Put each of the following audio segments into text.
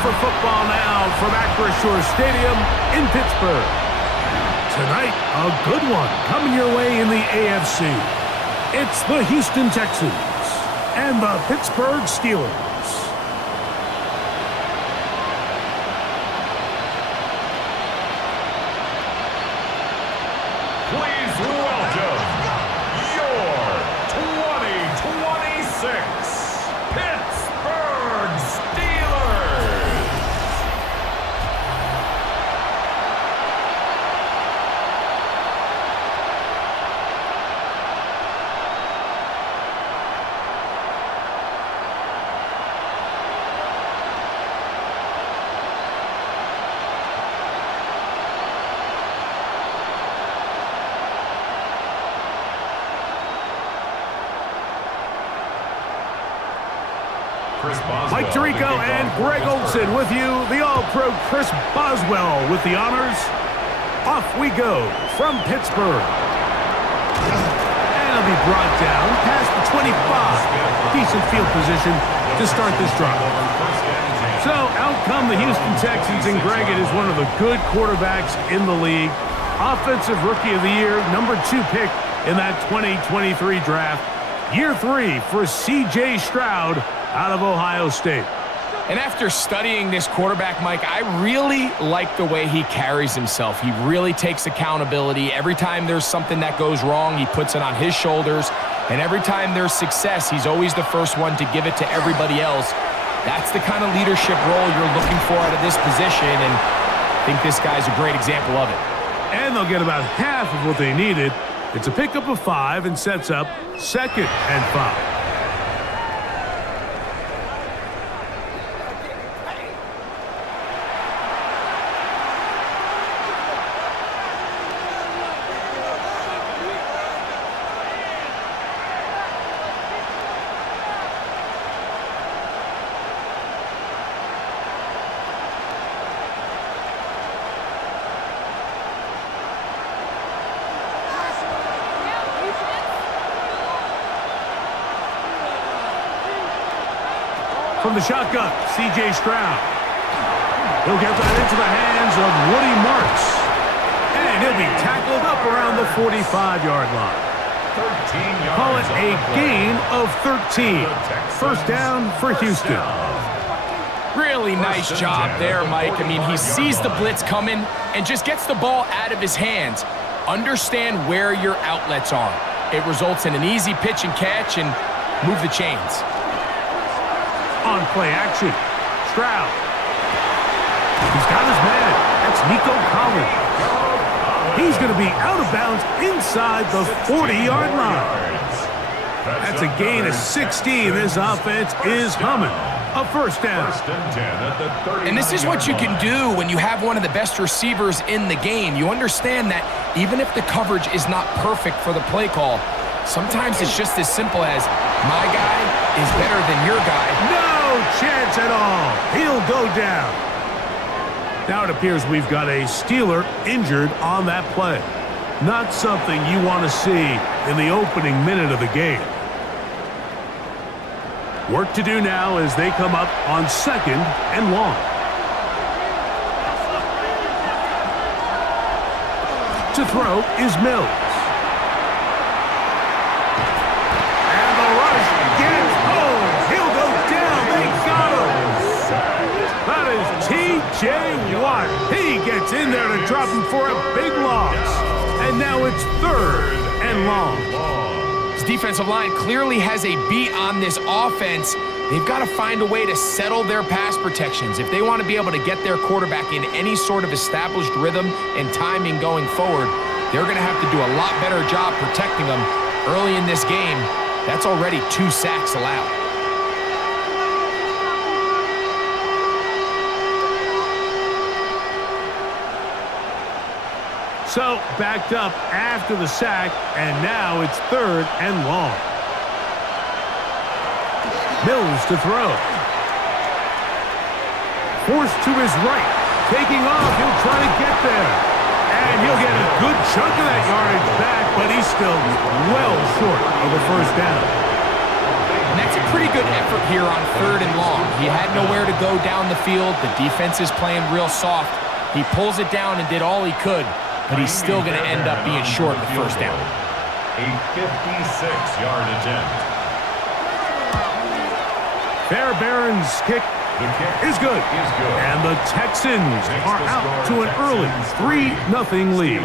for football now from Acrisure Stadium in Pittsburgh. Tonight, a good one coming your way in the AFC. It's the Houston Texans and the Pittsburgh Steelers. Please welcome your 2026 Pittsburgh Steelers. Mike Tirico and Greg Olson with you. The All-Pro Chris Boswell with the honors. Off we go from Pittsburgh. And it'll be brought down past the 25. Decent field position to start this drive. So out come the Houston Texans, and Greg, it is one of the good quarterbacks in the league. Offensive Rookie of the Year, number 2 pick in that 2023 draft. Year 3 for C.J. Stroud out of Ohio State. And after studying this quarterback, Mike, I really like the way he carries himself. He really takes accountability. Every time there's something that goes wrong, he puts it on his shoulders. And every time there's success, he's always the first one to give it to everybody else. That's the kind of leadership role you're looking for out of this position, and I think this guy's a great example of it. And they'll get about half of what they needed. It's a pickup of 5 and sets up 2nd and 5. From the shotgun, C.J. Stroud. He'll get that into the hands of Woody Marks. And he'll be tackled up around the 45-yard line. 13 yards. Call it a gain of 13. First down for Houston. Really nice job there, Mike. I mean, he sees the blitz coming and just gets the ball out of his hands. Understand where your outlets are. It results in an easy pitch and catch and move the chains. On play action, Stroud. He's got his man. That's Nico Collins. He's going to be out of bounds inside the 40-yard line. That's a gain of 16. This offense is humming. A first down. And this is what you can do when you have one of the best receivers in the game. You understand that even if the coverage is not perfect for the play call, sometimes it's just as simple as, my guy is better than your guy. No chance at all. He'll go down. Now it appears we've got a Steeler injured on that play. Not something you want to see in the opening minute of the game. Work to do now as they come up on 2nd and long. To throw is Mills. And the rush gets home. He'll go down. They got him. That is T.J. Watt. He gets in there to drop him for a big loss. And now it's 3rd and long. His defensive line clearly has a beat on this offense. They've got to find a way to settle their pass protections. If they want to be able to get their quarterback in any sort of established rhythm and timing going forward, they're going to have to do a lot better job protecting them early in this game. That's already 2 sacks allowed. So, backed up after the sack, and now it's 3rd and long. Mills to throw. Forced to his right. Taking off, he'll try to get there. And he'll get a good chunk of that yardage back, but he's still well short of the first down. And that's a pretty good effort here on 3rd and long. He had nowhere to go down the field. The defense is playing real soft. He pulls it down and did all he could, but he's still going to end up being short of the first down. A 56-yard attempt. Fairbairn's kick is good. And the Texans are out to an early 3-0 lead.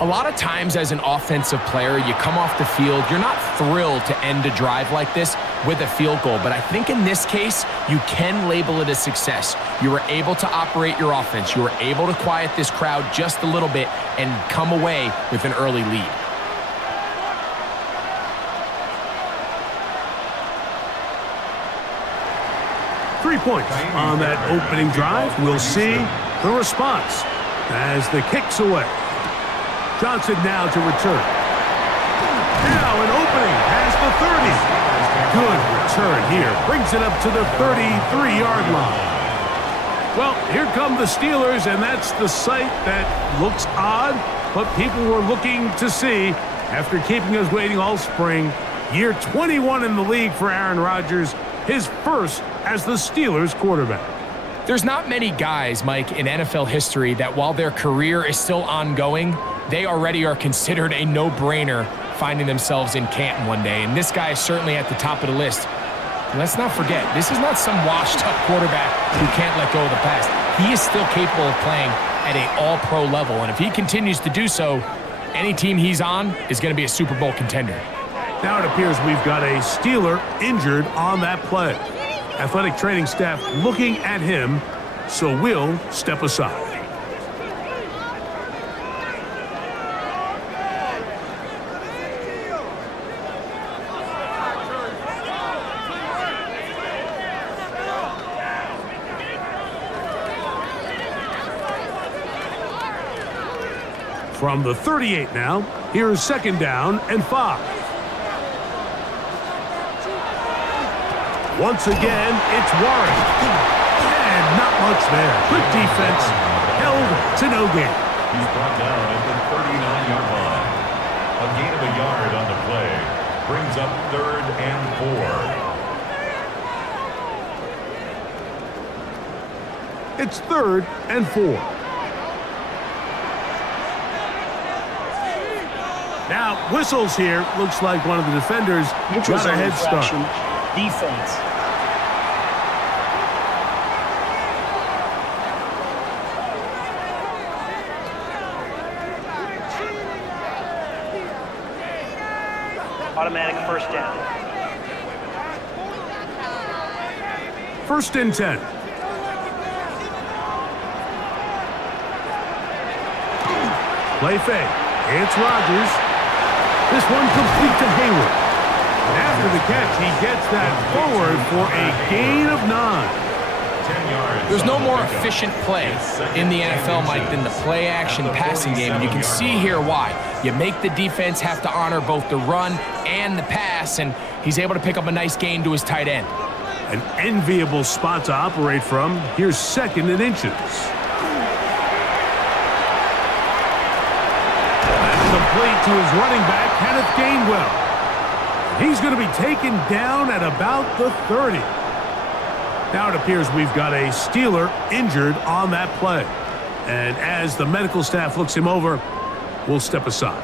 A lot of times as an offensive player, you come off the field, you're not thrilled to end a drive like this with a field goal. But I think in this case, you can label it a success. You were able to operate your offense. You were able to quiet this crowd just a little bit and come away with an early lead. Three points on that opening drive. We'll see the response as the kick's away. Johnson now to return. Now an opening has the 30. Good return here. Brings it up to the 33-yard line. Well, here come the Steelers, and that's the sight that looks odd, but people were looking to see after keeping us waiting all spring. Year 21 in the league for Aaron Rodgers, his first as the Steelers quarterback. There's not many guys, Mike, in NFL history that while their career is still ongoing, they already are considered a no-brainer finding themselves in Canton one day. And this guy is certainly at the top of the list. And let's not forget, this is not some washed-up quarterback who can't let go of the past. He is still capable of playing at an all-pro level. And if he continues to do so, any team he's on is going to be a Super Bowl contender. Now it appears we've got a Steeler injured on that play. Athletic training staff looking at him, so we'll step aside. From the 38 now, here's 2nd down and 5. Once again, it's Warren. And not much there. Good defense. Held to no gain. He's brought down at the 39-yard line. A gain of a yard on the play brings up 3rd and 4. It's 3rd and 4. Now, whistles here. Looks like one of the defenders got a head start. Defense. Automatic first down. 1st and 10. Play fake. It's Rodgers. This one complete to Hayward. And after the catch, he gets that forward for a gain of 9. There's no more efficient play in the NFL, Mike, than the play-action passing game. And you can see here why. You make the defense have to honor both the run and the pass, and he's able to pick up a nice gain to his tight end. An enviable spot to operate from. Here's 2nd and inches. That's complete to his running back, Kenneth Gainwell. He's going to be taken down at about the 30. Now it appears we've got a Steeler injured on that play. And as the medical staff looks him over, we'll step aside.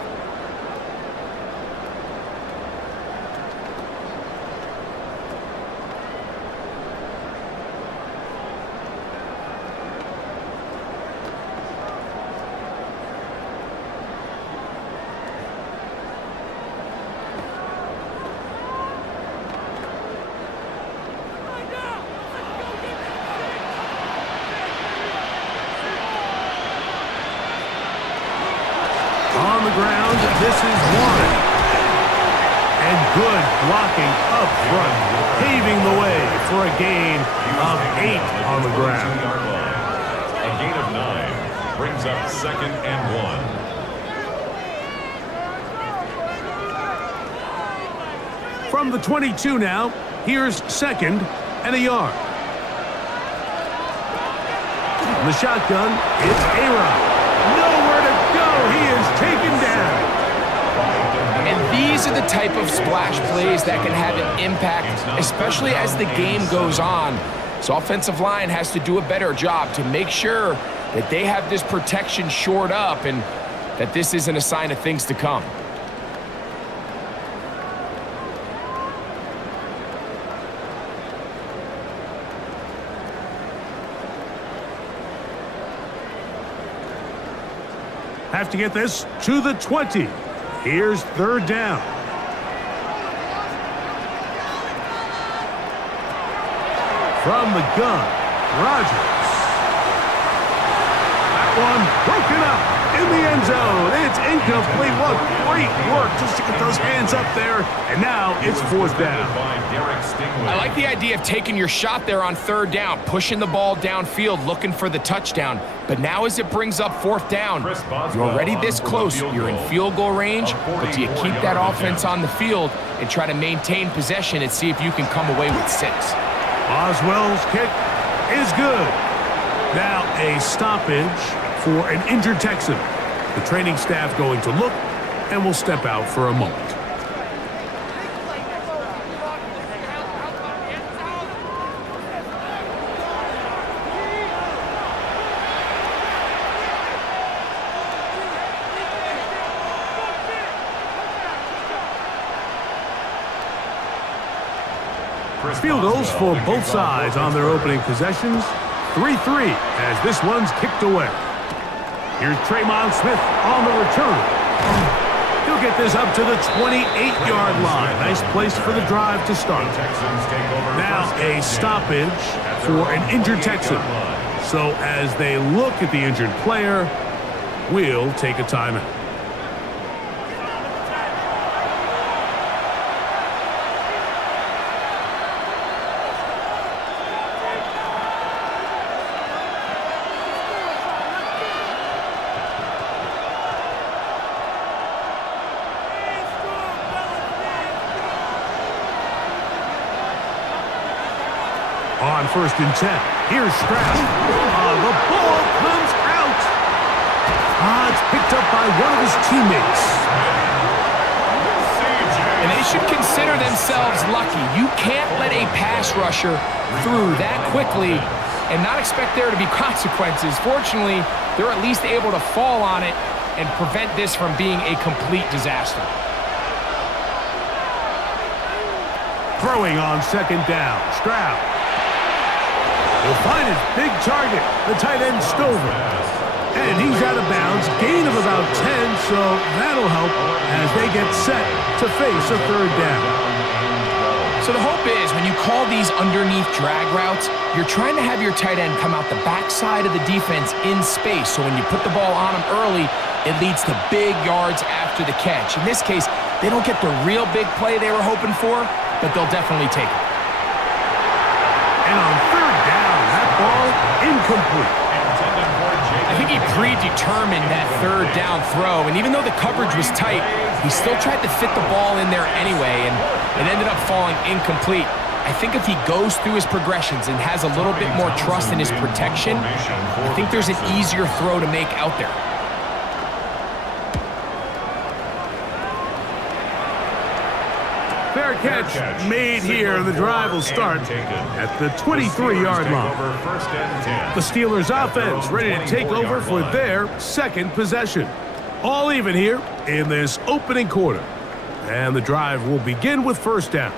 On the ground, this is Warren. And good blocking up front, paving the way for a gain of 8 on the ground. A gain of 9 brings up 2nd and 1. From the 22 now, here's 2nd and a yard. From the shotgun, it's A-Rod. Nowhere to go. He is taken down. And These are the type of splash plays that can have an impact, especially as the game goes on. So offensive line has to do a better job to make sure that they have this protection shored up and that this isn't a sign of things to come. Have to get this to the 20. Here's third down. From the gun, Rodgers. That one broken up in the end zone. It's incomplete. What great work just to get those hands up there. And now it's fourth down. I like the idea of taking your shot there on third down, pushing the ball downfield, looking for the touchdown. But now as it brings up fourth down, you're already this close. You're in field goal range, but do you keep that offense on the field and try to maintain possession and see if you can come away with 6? Boswell's kick is good. Now a stoppage for an injured Texan. The training staff going to look and will step out for a moment. Field goals for both sides on their opening possessions. 3-3 as this one's kicked away. Here's Tremon Smith on the return. He'll get this up to the 28-yard line. Nice place for the drive to start. Now a stoppage for an injured Texan. So as they look at the injured player, we'll take a timeout. On 1st and 10, here's Stroud. The ball comes out. It's picked up by one of his teammates. And they should consider themselves lucky. You can't let a pass rusher through that quickly and not expect there to be consequences. Fortunately, they're at least able to fall on it and prevent this from being a complete disaster. Throwing on 2nd down, Stroud. He'll find his big target, the tight end Stover. And he's out of bounds, gain of about 10, so that'll help as they get set to face a 3rd down. So the hope is when you call these underneath drag routes, you're trying to have your tight end come out the backside of the defense in space. So when you put the ball on him early, it leads to big yards after the catch. In this case, they don't get the real big play they were hoping for, but they'll definitely take it. And on 3rd down, that ball incomplete. I think he predetermined that 3rd down throw, and even though the coverage was tight, he still tried to fit the ball in there anyway, and it ended up falling incomplete. I think if he goes through his progressions and has a little bit more trust in his protection, I think there's an easier throw to make out there. Fair catch made here. The drive will start at the 23-yard line. The Steelers offense ready to take over for their 2nd possession. All even here in this opening quarter. And the drive will begin with 1st down.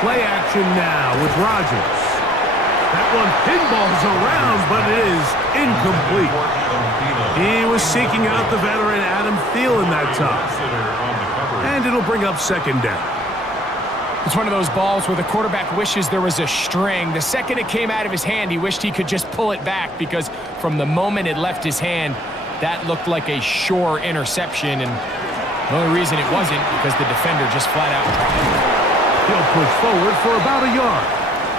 Play action now with Rodgers. That one pinballs around, but it is incomplete. He was seeking out the veteran Adam Thielen that time. And it'll bring up 2nd down. It's one of those balls where the quarterback wishes there was a string. The second it came out of his hand, he wished he could just pull it back because from the moment it left his hand, that looked like a sure interception. And the only reason it wasn't because the defender just flat out dropped it. He'll push forward for about a yard.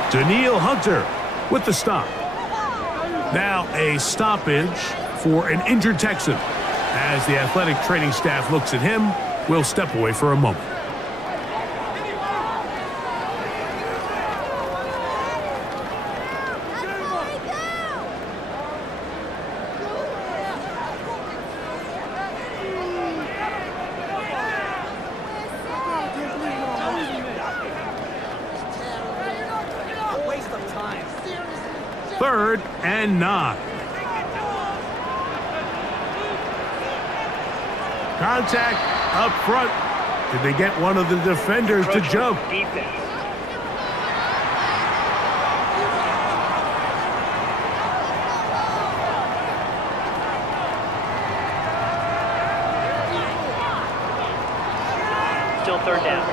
Daniil Hunter with the stop. Now a stoppage for an injured Texan as the athletic training staff looks at him We'll step away for a moment. Third and 9. Contact up front. Did they get one of the defenders to jump? Defense. Still third down.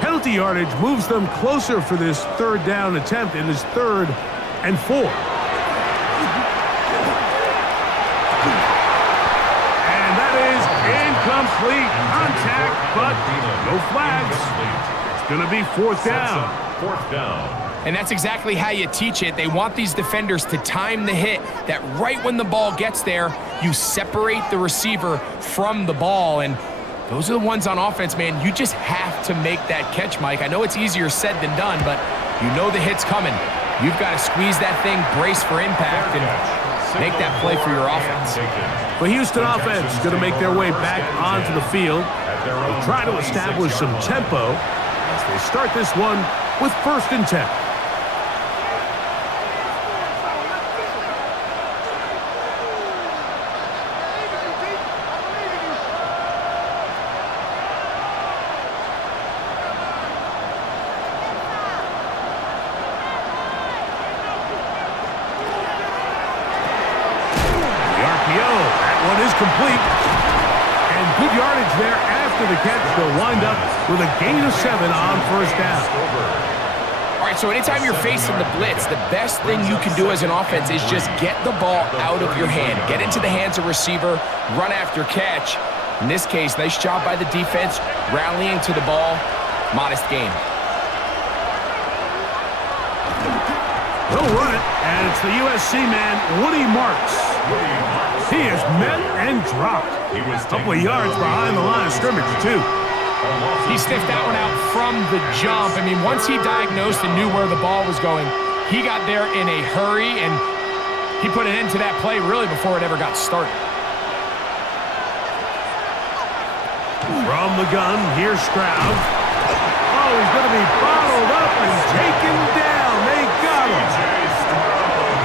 Penalty yardage moves them closer for this third down attempt. It is 3rd and 4. And that is incomplete. Contact, but no flags. It's going to be 4th down. 4th down. And that's exactly how you teach it. They want these defenders to time the hit, that right when the ball gets there, you separate the receiver from the ball. And those are the ones on offense, man. You just have to make that catch, Mike. I know it's easier said than done, but you know the hit's coming. You've got to squeeze that thing, brace for impact, and make that play for your offense. The Houston offense is going to make their way back onto the field. They'll try to establish some tempo as they start this one with 1st and 10. Complete. And good yardage there after the catch. They'll wind up with a gain of 7 on 1st down. All right, so anytime you're facing the blitz, the best thing you can do as an offense is just get the ball out of your hand. Get into the hands of receiver, run after catch. In this case, nice job by the defense, rallying to the ball. Modest gain. He'll run it, and it's the USC man, Woody Marks. He is met and dropped. A couple of yards behind the line of scrimmage, too. He sniffed that one out from the jump. I mean, once he diagnosed and knew where the ball was going, he got there in a hurry, and he put an end to that play really before it ever got started. From the gun, here's Stroud. Oh, he's going to be bottled up and taken down. They got him.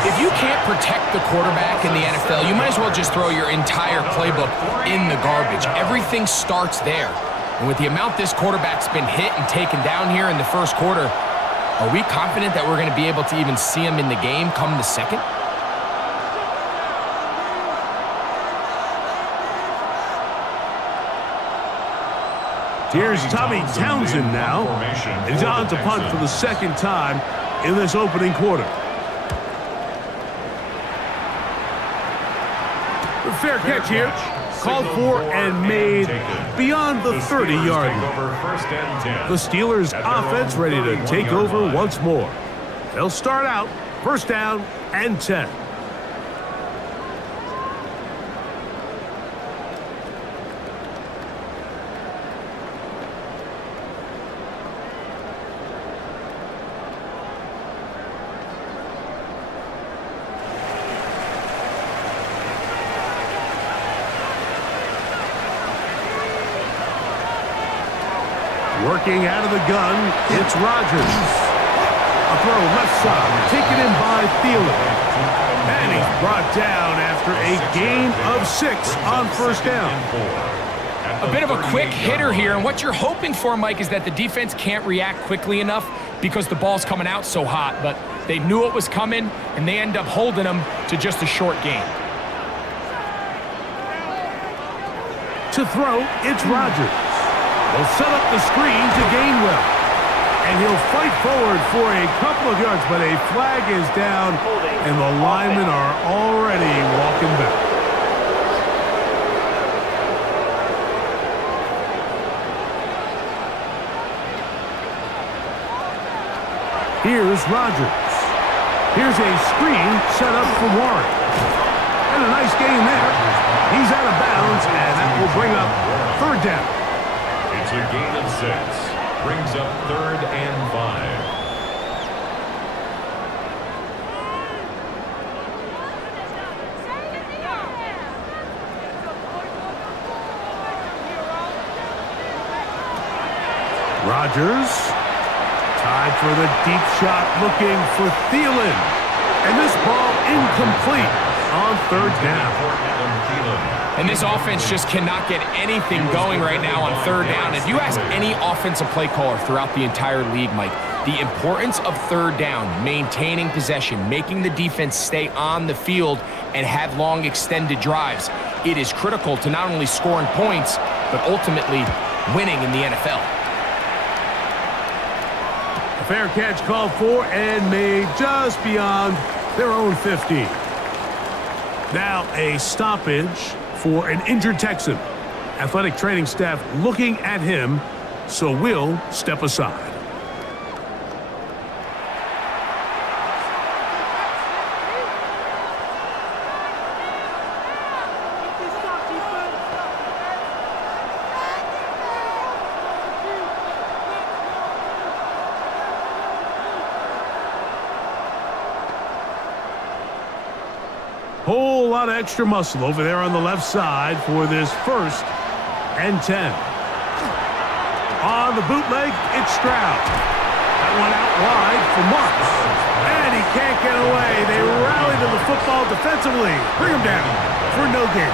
If you can't protect the quarterback in the NFL, you might as well just throw your entire playbook in the garbage. Everything starts there. And with the amount this quarterback's been hit and taken down here in the 1st quarter, are we confident that we're going to be able to even see him in the game come the 2nd? Here's Tommy Townsend now. He's on to punt for the 2nd time in this opening quarter. Fair catch here. Called for and made beyond the 30-yard line. The Steelers' offense ready to take over once more. They'll start out 1st down and 10. Working out of the gun, it's Rodgers. A throw left side, taken in by Thielen. And he's brought down after a gain of 6 on 1st down. A bit of a quick hitter here, and what you're hoping for, Mike, is that the defense can't react quickly enough because the ball's coming out so hot, but they knew it was coming, and they end up holding them to just a short gain. To throw, it's Rodgers. He'll set up the screen to Gainwell. And he'll fight forward for a couple of yards, but a flag is down, and the linemen are already walking back. Here's Rodgers. Here's a screen set up for Warren. And And a nice gain there. He's out of bounds, and that will bring up third down. It's a gain of 6. Brings up 3rd and 5. Rodgers, tied for the deep shot, looking for Thielen. And this ball incomplete on third down. And this offense just cannot get anything going right now on third down. If you ask any offensive play caller throughout the entire league, Mike, the importance of third down, maintaining possession, making the defense stay on the field and have long extended drives, it is critical to not only scoring points, but ultimately winning in the NFL. A fair catch called for and made just beyond their own 50. Now a stoppage for an injured Texan. Athletic training staff looking at him, so we'll step aside. Whole lot of extra muscle over there on the left side for this 1st and 10. On the bootleg, it's Stroud. That one out wide for Marks. And he can't get away. They rally to the football defensively. Bring him down for no gain.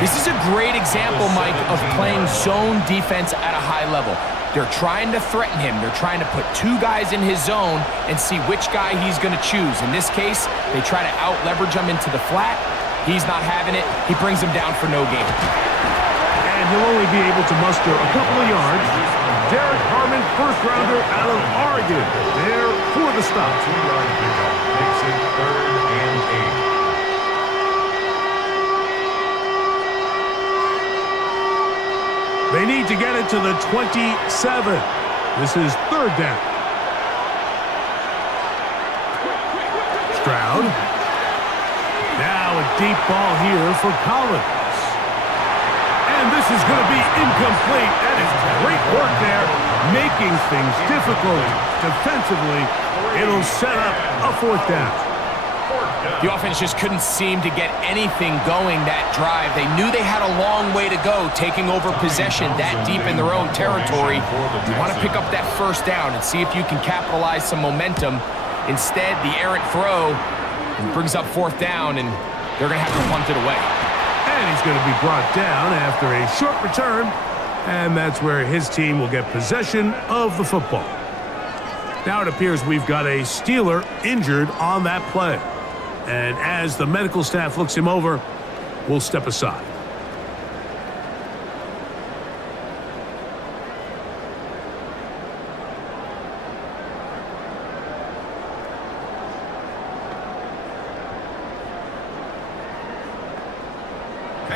This is a great example, Mike, of playing zone defense at a high level. They're trying to threaten him. They're trying to put 2 guys in his zone and see which guy he's going to choose. In this case, they try to out-leverage him into the flat. He's not having it. He brings him down for no gain. And he'll only be able to muster a couple of yards. Derek Harmon, first-rounder out of Oregon, there for the stop. 2-yard pickup makes it 3rd and 8. They need to get it to the 27. This is third down. Stroud. Now a deep ball here for Collins. And this is going to be incomplete. That is great work there, making things difficult defensively. It'll set up a 4th down. The offense just couldn't seem to get anything going that drive. They knew they had a long way to go, taking over possession that deep in their own territory. You want to pick up that 1st down and see if you can capitalize some momentum. Instead, the errant throw brings up 4th down, and they're going to have to punt it away. And he's going to be brought down after a short return, and that's where his team will get possession of the football. Now it appears we've got a Steeler injured on that play. And as the medical staff looks him over, we'll step aside.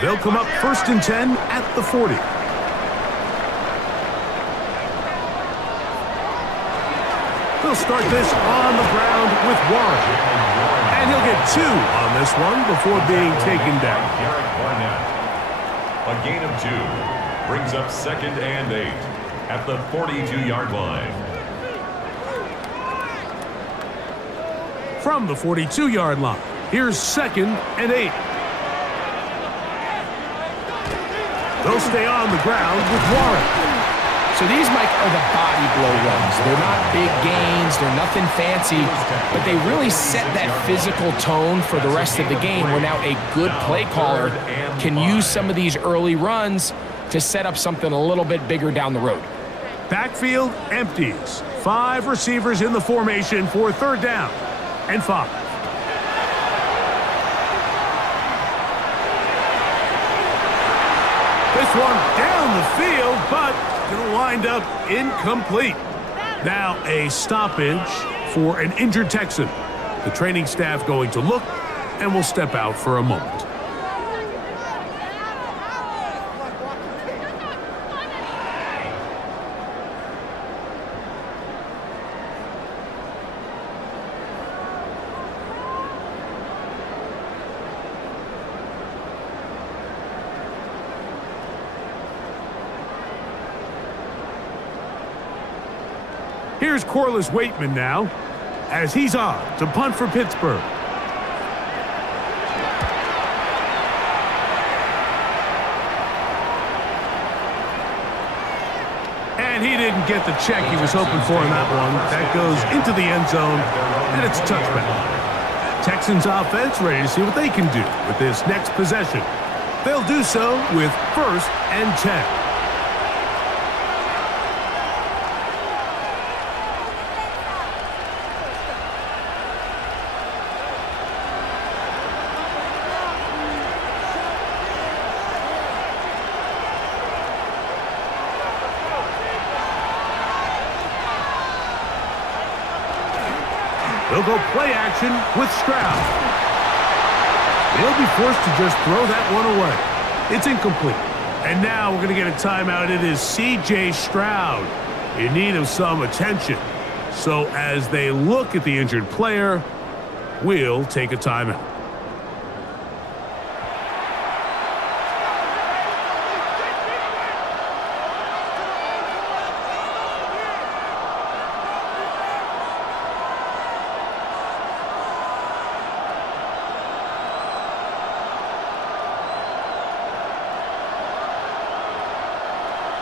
They'll come up 1st and 10 at the 40. They'll start this on the ground with Warren. And he'll get 2 on this one before being taken down. A gain of 2 brings up 2nd and 8 at the 42-yard line. From the 42-yard line, here's 2nd and 8. They'll stay on the ground with Warren. So these, Mike, are the body blow runs. They're not big gains. They're nothing fancy. But they really set that physical tone for the rest of the game where now a good play caller can use some of these early runs to set up something a little bit bigger down the road. Backfield empties. 5 receivers in the formation for 3rd down and 5. This one down the field, but going to wind up incomplete. Now a stoppage for an injured Texan. The training staff going to look and will step out for a moment. Here's Corliss Waitman now, as he's on to punt for Pittsburgh. And he didn't get the check he was hoping for in that one. That goes into the end zone, and it's a touchback. Texans offense ready to see what they can do with this next possession. They'll do so with 1st and 10. They'll go play action with Stroud. They'll be forced to just throw that one away. It's incomplete. And now we're going to get a timeout. It is C.J. Stroud in need of some attention. So as they look at the injured player, we'll take a timeout.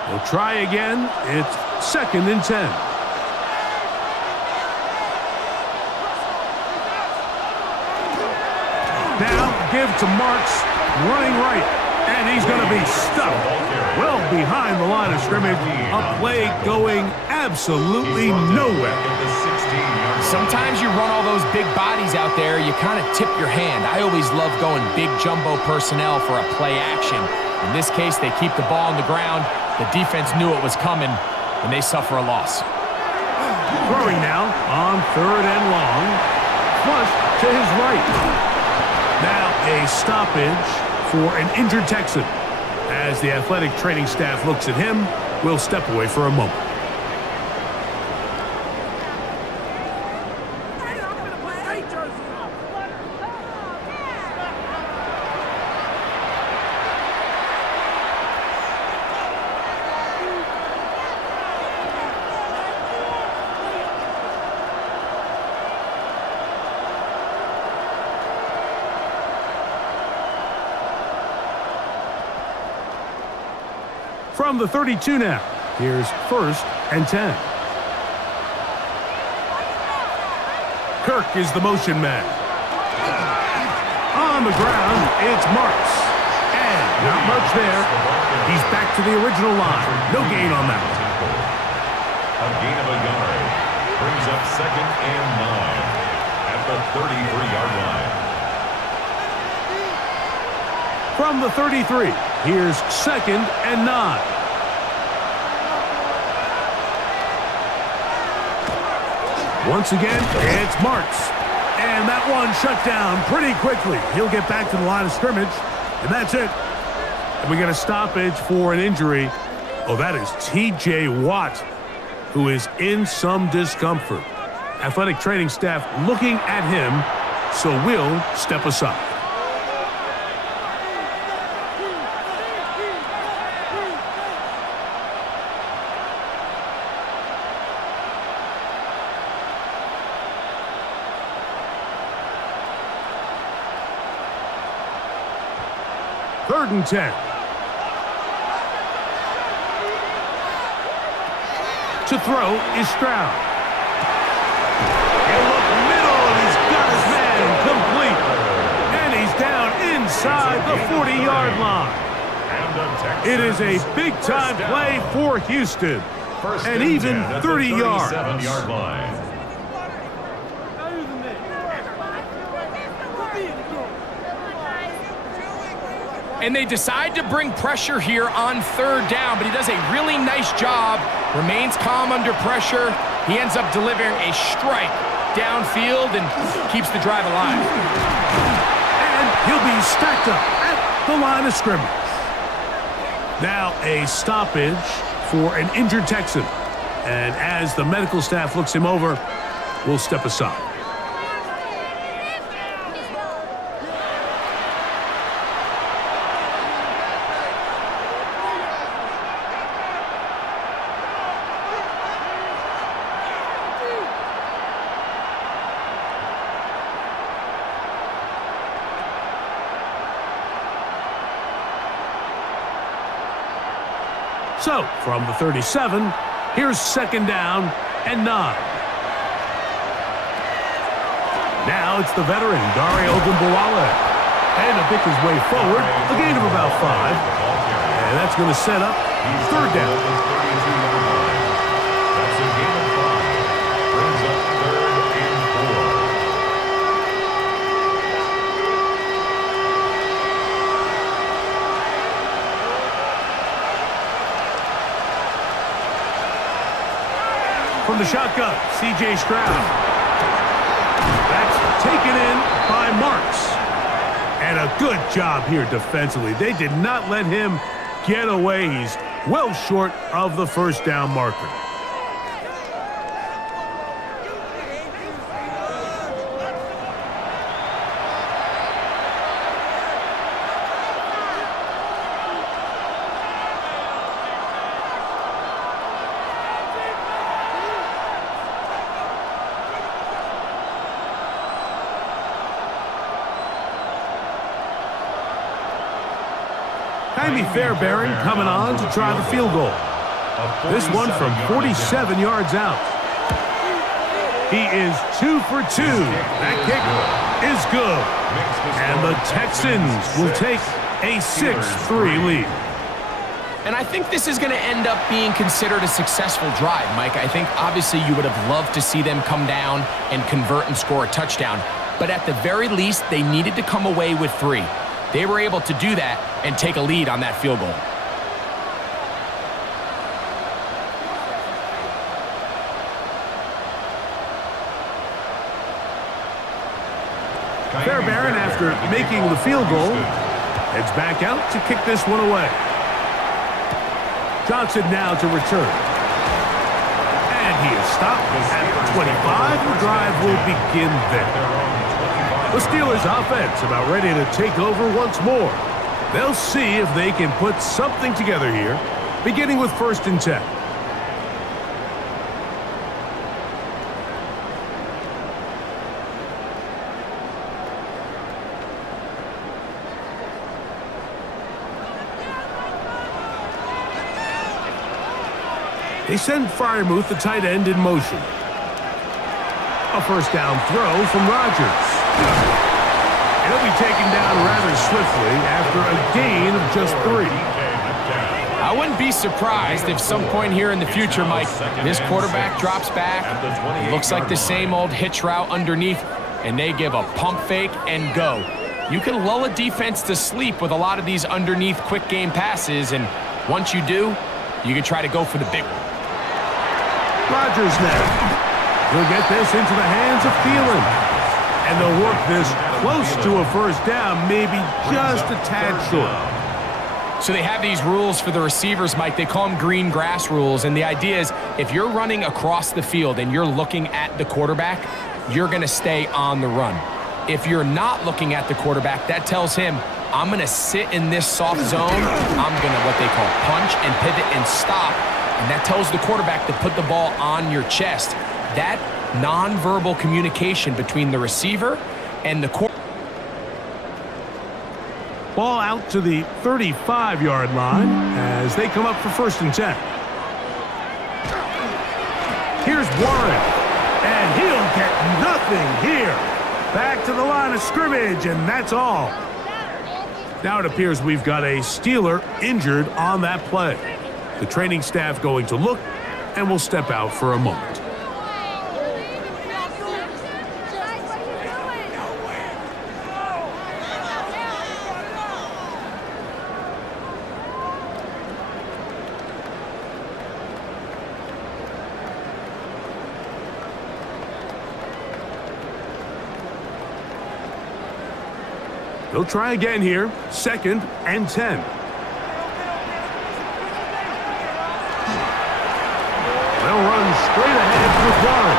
They'll try again. It's 2nd and 10. Now give to Marks, running right, and he's going to be stuck well behind the line of scrimmage. A play going absolutely nowhere. Sometimes you run all those big bodies out there, you kind of tip your hand. I always love going big jumbo personnel for a play action. In this case, they keep the ball on the ground. The defense knew it was coming, and they suffer a loss. Throwing now on 3rd and long. Flush to his right. Now a stoppage for an injured Texan. As the athletic training staff looks at him, we'll step away for a moment. From the 32 now, here's 1st and 10. Kirk is the motion man. On the ground, it's Marks. And not much there. He's back to the original line. No gain on that one. A gain of a yard. Brings up 2nd and 9 at the 33-yard line. From the 33, here's 2nd and 9. Once again, it's Marks. And that one shut down pretty quickly. He'll get back to the line of scrimmage, and that's it. And we get a stoppage for an injury. Oh, that is T.J. Watt, who is in some discomfort. Athletic training staff looking at him, so we'll step aside. Third and 10. To throw is Stroud. He'll look middle, and he's got his man complete. And he's down inside the 40-yard line. It is a big-time play for Houston. And even 30 yards. line. And they decide to bring pressure here on 3rd down, but he does a really nice job. Remains calm under pressure. He ends up delivering a strike downfield and keeps the drive alive. And he'll be stacked up at the line of scrimmage. Now a stoppage for an injured Texan. And as the medical staff looks him over, we'll step aside. So, from the 37, here's 2nd down and 9. Now it's the veteran, Dario Ogunbowale. And to pick his way forward, a gain of about 5. And that's going to set up 3rd down. That's a gain of 5. Brings up 3rd and 4. From the shotgun, C.J. Stroud. That's taken in by Marks. And a good job here defensively. They did not let him get away. He's well short of the 1st down marker. Jaime Fairbairn coming on to try the field goal. This one from 47 yards out. He is 2 for 2. That kick is good. And the Texans will take a 6-3 lead. And I think this is going to end up being considered a successful drive, Mike. I think obviously you would have loved to see them come down and convert and score a touchdown. But at the very least, they needed to come away with 3. They were able to do that and take a lead on that field goal. Fairbairn, after making the field goal, heads back out to kick this one away. Johnson now to return. And he is stopped at the 25. The drive will begin there. The Steelers offense about ready to take over once more. They'll see if they can put something together here, beginning with 1st and 10. They send Freiermuth, the tight end, in motion. A 1st down throw from Rodgers. And he'll be taken down rather swiftly after a gain of just 3. I wouldn't be surprised if some point here in the future, Mike, this quarterback drops back. It looks like the same old hitch route underneath, and they give a pump fake and go. You can lull a defense to sleep with a lot of these underneath quick game passes, and once you do, you can try to go for the big one. Rodgers now. He'll get this into the hands of Thielen. And they'll work this close to a 1st down, maybe just a tad short. So they have these rules for the receivers, Mike. They call them green grass rules. And the idea is if you're running across the field and you're looking at the quarterback, you're going to stay on the run. If you're not looking at the quarterback, that tells him, I'm going to sit in this soft zone. I'm going to what they call punch and pivot and stop. And that tells the quarterback to put the ball on your chest. That nonverbal communication between the receiver and the quarterback. Ball out to the 35-yard line as they come up for 1st and 10. Here's Warren, and he'll get nothing here. Back to the line of scrimmage, and that's all. Now it appears we've got a Steeler injured on that play. The training staff going to look, and will step out for a moment. They'll try again here. 2nd and 10. They'll run straight ahead with Warren.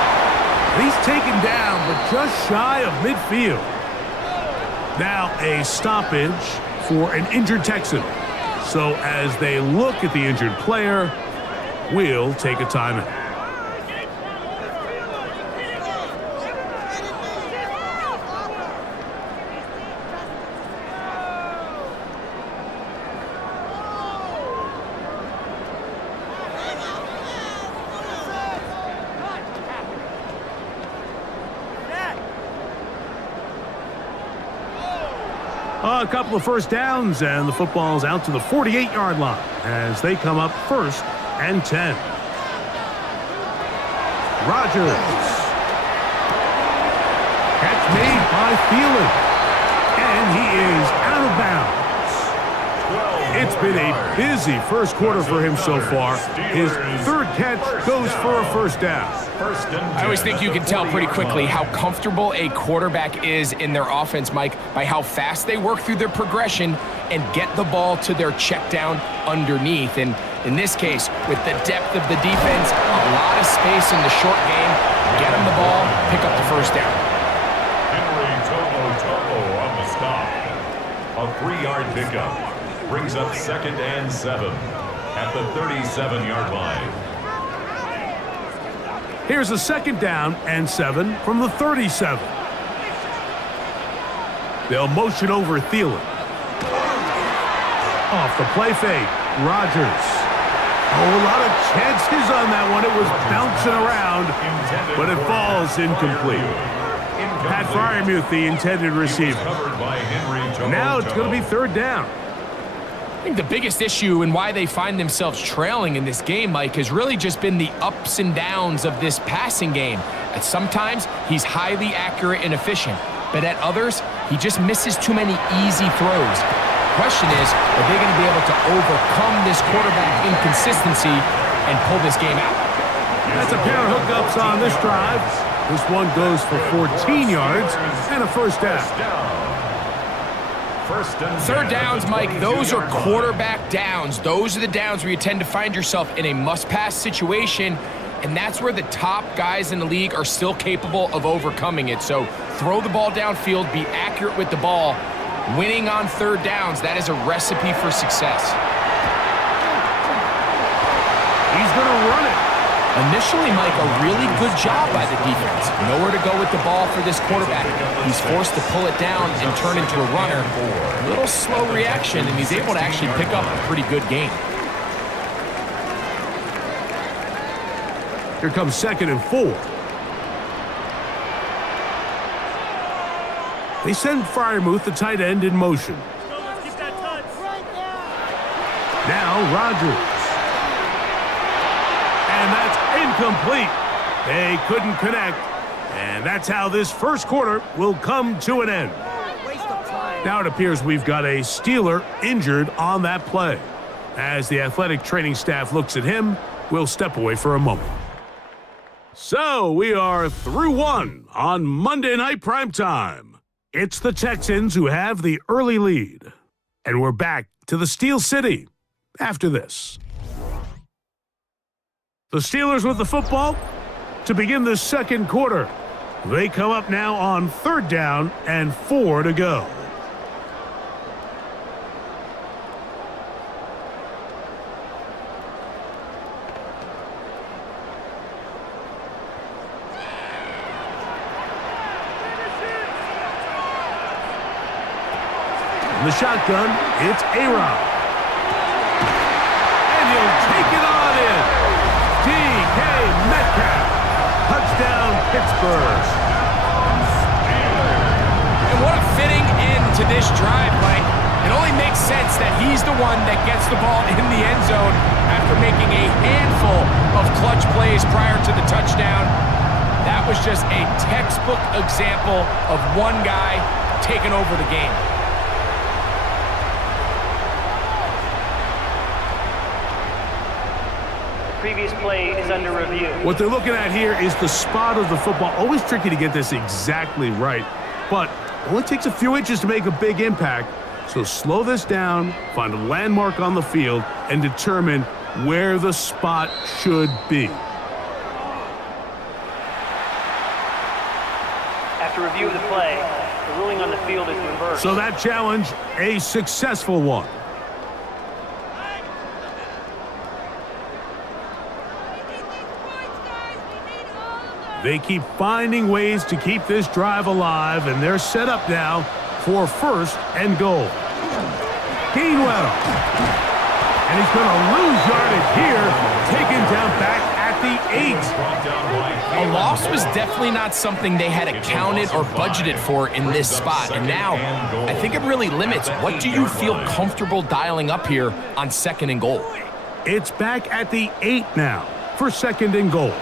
He's taken down, but just shy of midfield. Now a stoppage for an injured Texan. So as they look at the injured player, we'll take a timeout. A couple of first downs, and the football's out to the 48-yard line as they come up 1st and 10. Rodgers. Catch made by Thielen. And he is out of bounds. It's been a busy first quarter for him so far. His third catch goes for a first down. I always think you can tell pretty quickly how comfortable a quarterback is in their offense, Mike, by how fast they work through their progression and get the ball to their check down underneath. And in this case, with the depth of the defense, a lot of space in the short game, get him the ball, pick up the first down. Tobo on the stop. A 3-yard pickup. Brings up 2nd and 7 at the 37-yard line. Here's a 2nd down and 7 from the 37. They'll motion over Thielen. Off the play fake, Rodgers. Oh, a lot of chances on that one. It was bouncing around, but it falls incomplete. Pat Freiermuth, the intended receiver. Now it's going to be 3rd down. I think the biggest issue and why they find themselves trailing in this game, Mike, has really just been the ups and downs of this passing game. At sometimes, he's highly accurate and efficient, but at others, he just misses too many easy throws. The question is, are they going to be able to overcome this quarterback inconsistency and pull this game out? That's a pair of hookups on this drive. This one goes for 14 yards and a first down. 3rd downs, Mike, those are quarterback downs. Those are the downs where you tend to find yourself in a must-pass situation, and that's where the top guys in the league are still capable of overcoming it. So throw the ball downfield, be accurate with the ball. Winning on 3rd downs, that is a recipe for success. He's going to run it. Initially, Mike, a really good job by the defense. Nowhere to go with the ball for this quarterback. He's forced to pull it down and turn into a runner. A little slow reaction, and he's able to actually pick up a pretty good gain. Here comes 2nd and 4. They send Freiermuth, the tight end, in motion. Now Rodgers. And that's incomplete. They couldn't connect. And that's how this first quarter will come to an end. Now it appears we've got a Steeler injured on that play. As the athletic training staff looks at him, we'll step away for a moment. So we are through one on Monday Night Primetime. It's the Texans who have the early lead. And we're back to the Steel City after this. The Steelers with the football to begin the second quarter. They come up now on 3rd down and 4 to go. In the shotgun, it's A-Rod. And he'll take it on in. D.K. Metcalf. Touchdown, Pittsburgh. And what a fitting end to this drive, Mike. It only makes sense that he's the one that gets the ball in the end zone after making a handful of clutch plays prior to the touchdown. That was just a textbook example of one guy taking over the game. Previous play is under review. What they're looking at here is the spot of the football. Always tricky to get this exactly right, but it only takes a few inches to make a big impact. So slow this down, find a landmark on the field, and determine where the spot should be. After review of the play, the ruling on the field is reversed. So that challenge, a successful one. They keep finding ways to keep this drive alive, and they're set up now for 1st and goal. Gainwell. And he's going to lose yardage here, taken down back at the 8. A loss was definitely not something they had accounted or budgeted for in this spot. And now, I think it really limits what do you feel comfortable dialing up here on 2nd and goal. It's back at the 8 now for 2nd and goal.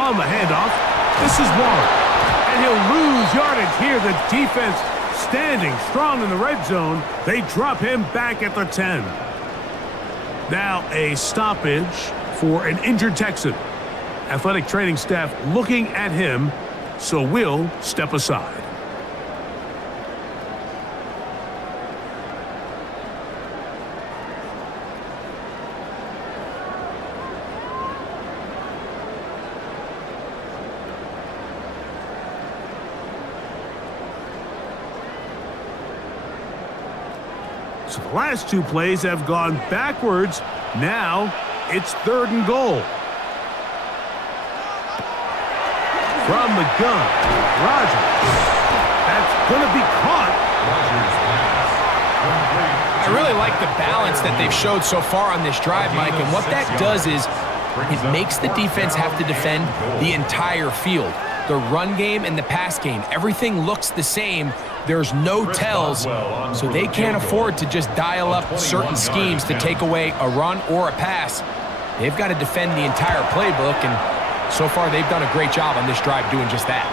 On the handoff, this is Waller. And he'll lose yardage here. The defense standing strong in the red zone. They drop him back at the 10. Now a stoppage for an injured Texan. Athletic training staff looking at him, so we'll step aside. So the last 2 plays have gone backwards. Now it's 3rd and goal. From the gun, Rodgers. That's going to be caught. I really like the balance that they've showed so far on this drive, Mike. And what that does is it makes the defense have to defend the entire field. The run game and the pass game, everything looks the same. There's no tells, so they can't afford to just dial up certain schemes to take away a run or a pass. They've got to defend the entire playbook, and so far they've done a great job on this drive doing just that.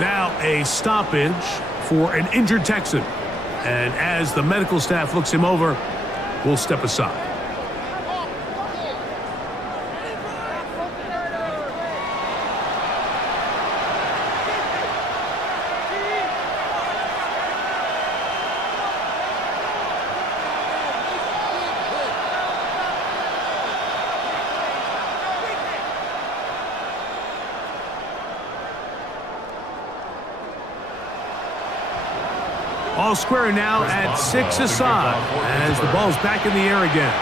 Now a stoppage for an injured Texan. And as the medical staff looks him over, we'll step aside. All square now at 6 aside as the ball's back in the air again.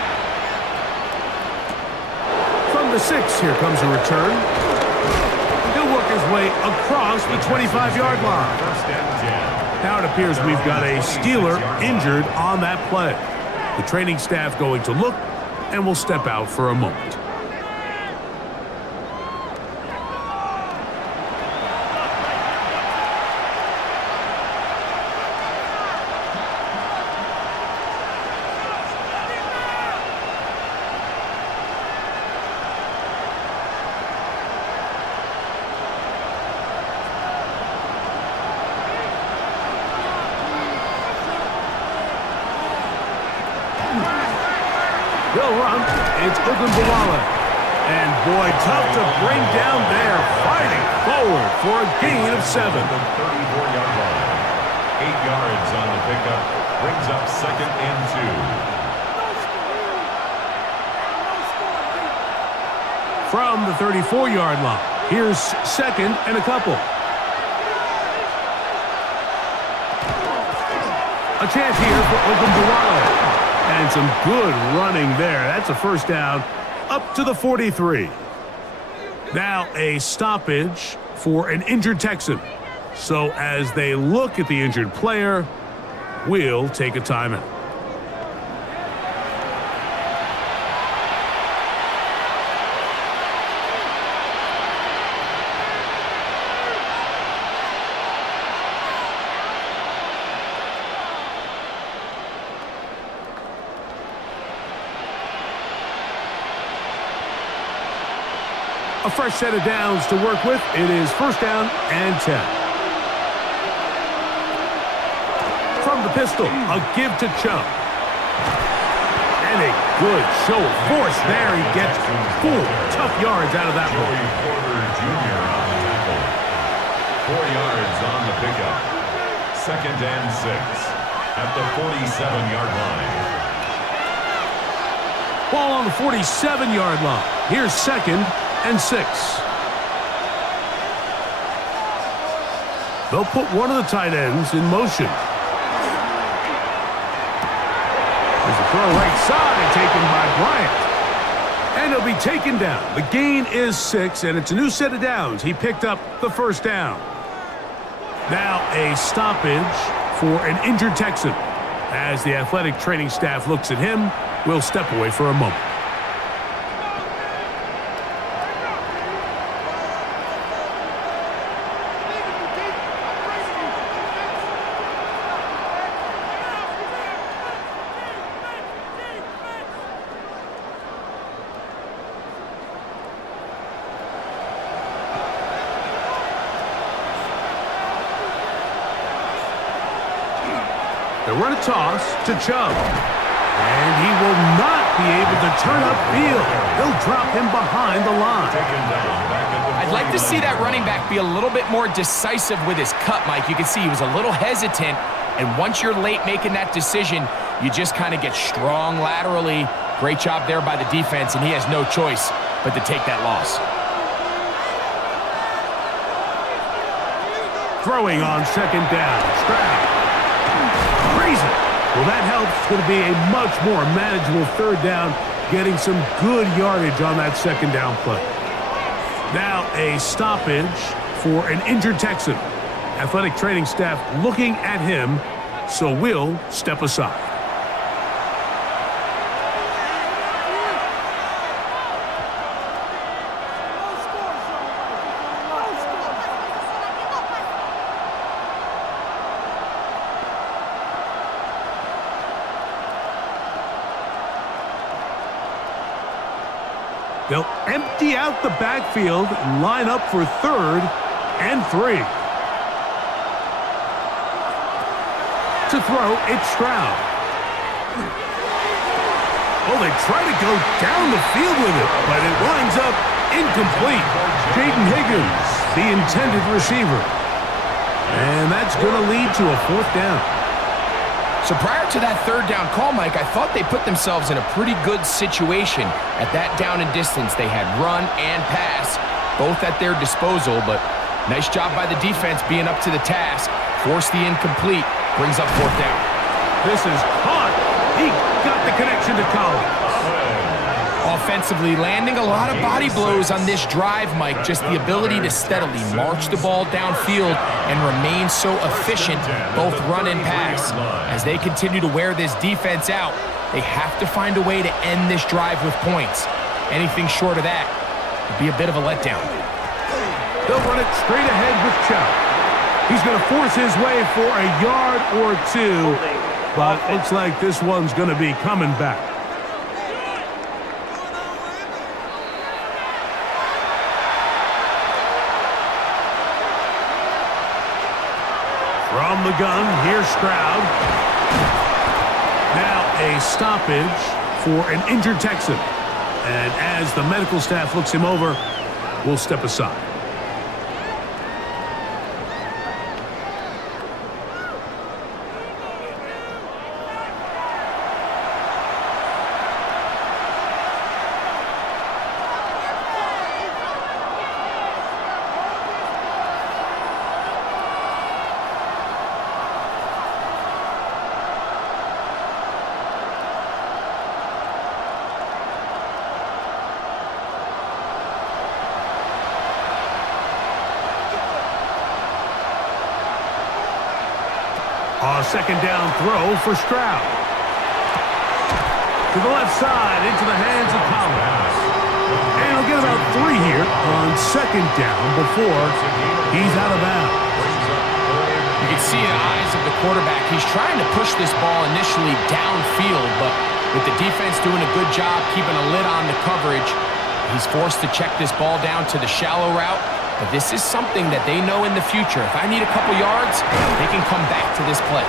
From the 6, here comes a return. He'll work his way across the 25-yard line. Now it appears we've got a Steeler injured on that play. The training staff going to look, and we'll step out for a moment. They'll run. It's Ogunbowale. And boy, tough to bring down there. Fighting forward for a gain of 7. The 34-yard line. 8 yards on the pickup. Brings up 2nd and 2. From the 34-yard line, here's 2nd and a couple. A chance here for Ogunbowale. And some good running there. That's a first down up to the 43. Now a stoppage for an injured Texan. So as they look at the injured player, we'll take a timeout. A fresh set of downs to work with. It is 1st down and 10. From the pistol, a give to Chubb. And a good show of force there. He gets 4 tough yards out of that one. Jr. on the tackle. 4 yards on the pickup. 2nd and 6 at the 47-yard line. Ball on the 47-yard line. Here's 2nd and 6. They'll put one of the tight ends in motion. There's a throw right side taken by Bryant. And he'll be taken down. The gain is 6, and it's a new set of downs. He picked up the 1st down. Now a stoppage for an injured Texan. As the athletic training staff looks at him, We'll step away for a moment. They run a toss to Chubb. And he will not be able to turn upfield. He'll drop him behind the line. I'd like to see that running back be a little bit more decisive with his cut, Mike. You can see he was a little hesitant. And once you're late making that decision, you just kind of get strong laterally. Great job there by the defense, and he has no choice but to take that loss. Throwing on second down. Stroud. Crazy. Well, that helps. It's going to be a much more manageable third down, getting some good yardage on that second down play. Now a stoppage for an injured Texan. Athletic training staff looking at him, so we'll step aside. They'll empty out the backfield and line up for 3rd and 3. To throw, it's Stroud. Oh, they try to go down the field with it, but it winds up incomplete. Jaden Higgins, the intended receiver. And that's going to lead to a 4th down. So prior to that 3rd down call, Mike, I thought they put themselves in a pretty good situation. At that down and distance, they had run and pass, both at their disposal, but nice job by the defense being up to the task. Forced the incomplete, brings up 4th down. This is caught. He got the connection to Collins. Offensively, landing a lot of body blows on this drive, Mike. Just the ability to steadily march the ball downfield and remain so efficient, both run and pass. As they continue to wear this defense out, they have to find a way to end this drive with points. Anything short of that would be a bit of a letdown. They'll run it straight ahead with Chubb. He's going to force his way for a yard or 2, but looks like this one's going to be coming back. From the gun, here's Stroud. Now a stoppage for an injured Texan. And as the medical staff looks him over, we'll step aside. A second down throw for Stroud. To the left side, into the hands of Collins. And he'll get about 3 here on second down before he's out of bounds. You can see in the eyes of the quarterback, he's trying to push this ball initially downfield, but with the defense doing a good job keeping a lid on the coverage, he's forced to check this ball down to the shallow route. But this is something that they know in the future. If I need a couple yards, they can come back to this play.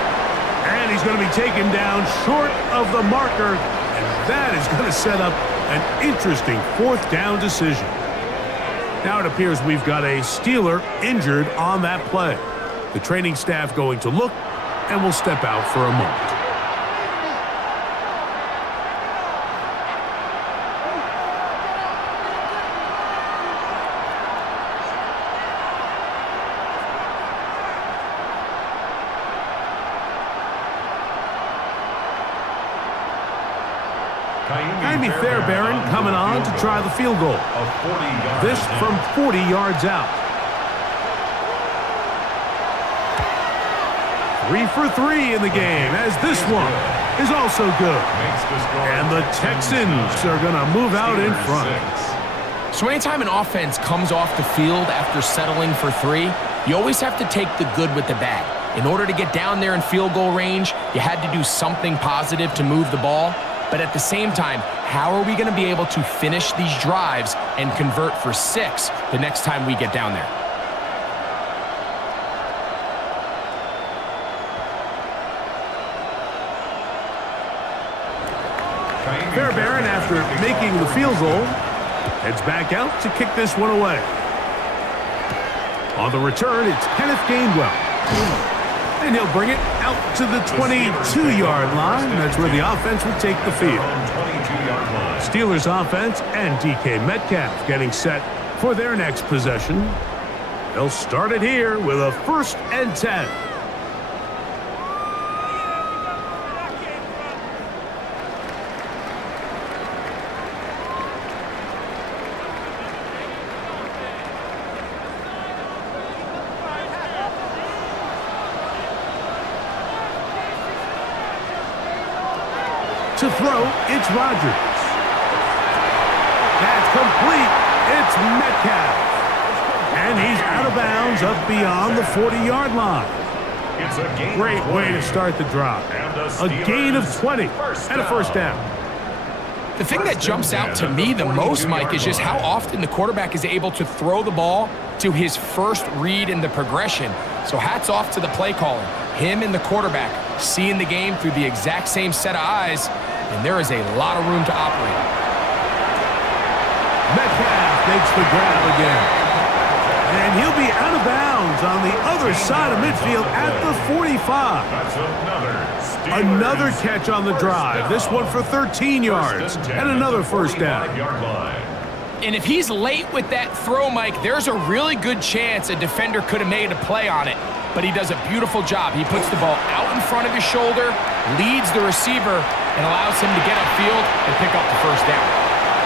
And he's going to be taken down short of the marker, and that is going to set up an interesting 4th down decision. Now it appears we've got a Steeler injured on that play. The training staff going to look, and we'll step out for a moment. Jaime Fairbairn coming on to try the field goal. This from 40 yards out. 3 for 3 in the game as this one is also good. Makes the score And the Texans are going to move out in Steelers front. 6. So anytime an offense comes off the field after settling for 3, you always have to take the good with the bad. In order to get down there in field goal range, you had to do something positive to move the ball. But at the same time, how are we going to be able to finish these drives and convert for 6 the next time we get down there? Fairbairn, after making the field goal, heads back out to kick this one away. On the return, it's Kenneth Gainwell. And he'll bring it out to the 22-yard line. That's where the offense will take the field. 22-yard line. Steelers offense and DK Metcalf getting set for their next possession. They'll start it here with a 1st and 10. To throw, it's Rodgers. That's complete. It's Metcalf. And he's out of bounds up beyond the 40-yard line. It's a gain Great of 20. way to start the drive. And A gain of 20 and a first down. The thing that jumps out to me the most, Mike, is just how often the quarterback is able to throw the ball to his first read in the progression. So hats off to the play caller. Him and the quarterback seeing the game through the exact same set of eyes, and there is a lot of room to operate. Metcalf makes the grab again. And he'll be out of bounds on the other side of midfield at the 45. That's Another catch on the drive. This one for 13 yards and another first down. And if he's late with that throw, Mike, there's a really good chance a defender could have made a play on it. But he does a beautiful job. He puts the ball out in front of his shoulder, leads the receiver, and allows him to get upfield and pick up the first down.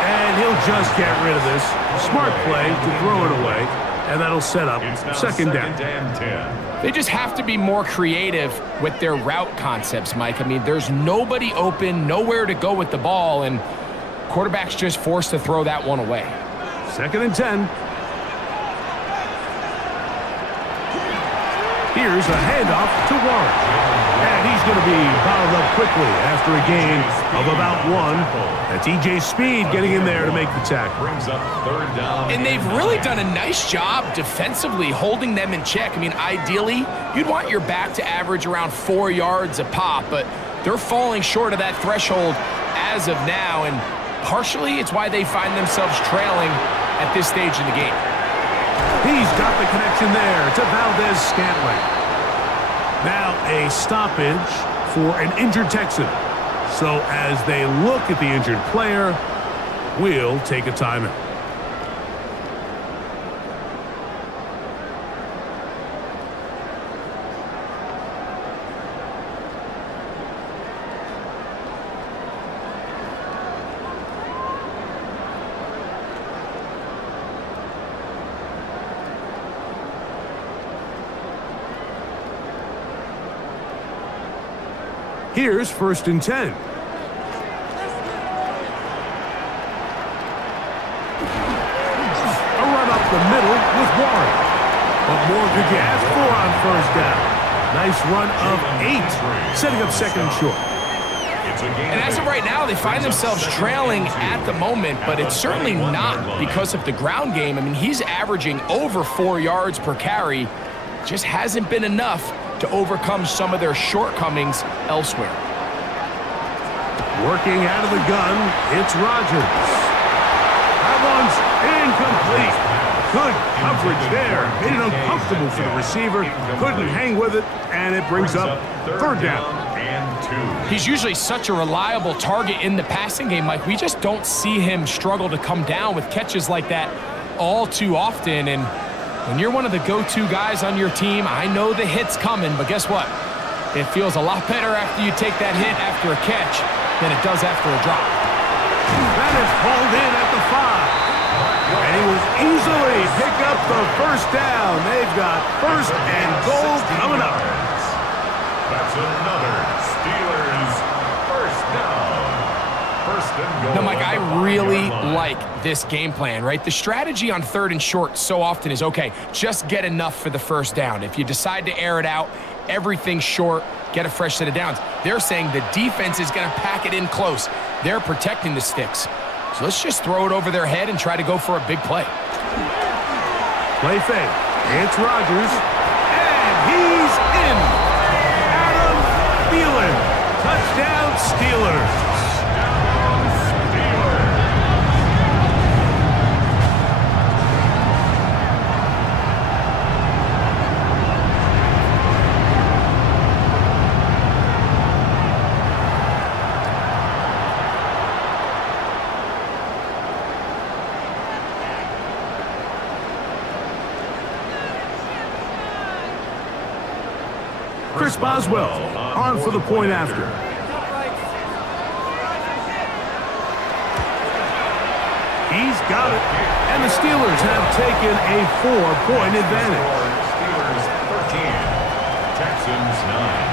And he'll just get rid of this. Smart play to throw it away, and that'll set up second down. They just have to be more creative with their route concepts, Mike. I mean, there's nobody open, nowhere to go with the ball, and quarterback's just forced to throw that one away. 2nd and 10. Here's a handoff to Warren. And he's going to be bottled up quickly after a gain of about 1. That's E.J. Speed getting in there to make the tackle. Brings up 3rd down. And they've really done a nice job defensively holding them in check. I mean, ideally, you'd want your back to average around 4 yards a pop, but they're falling short of that threshold as of now, and partially it's why they find themselves trailing at this stage in the game. He's got the connection there to Valdez-Scantling. Now a stoppage for an injured Texan. So as they look at the injured player, we'll take a timeout. Here's 1st and 10. A run up the middle with Warren. What more could you ask for on 1st down? Nice run of 8, setting up 2nd and short. And as of right now, they find themselves trailing at the moment, but it's certainly not because of the ground game. I mean, he's averaging over 4 yards per carry. Just hasn't been enough to overcome some of their shortcomings elsewhere. Working out of the gun, it's Rodgers. That one's incomplete. Good coverage there. Made it uncomfortable for the receiver. Couldn't hang with it, and it brings up 3rd down. He's usually such a reliable target in the passing game, Mike. We just don't see him struggle to come down with catches like that all too often, and when you're one of the go-to guys on your team, I know the hit's coming, but guess what? It feels a lot better after you take that hit after a catch than it does after a drop. That is hauled in at the 5. And he will easily pick up the 1st down. They've got 1st and goal coming up. That's another Steelers down. First and goal. No, Mike, on the I really 5-yard line. like this game plan, right? The strategy on 3rd and short so often is, okay, just get enough for the first down. If you decide to air it out, everything short, get a fresh set of downs. They're saying the defense is going to pack it in close. They're protecting the sticks. So let's just throw it over their head and try to go for a big play. Play fake. It's Rodgers. And he's in. Adam Thielen. Touchdown Steelers. Chris Boswell on for the point after. He's got it. And the Steelers have taken a 4-point advantage. Steelers 13, Texans 9.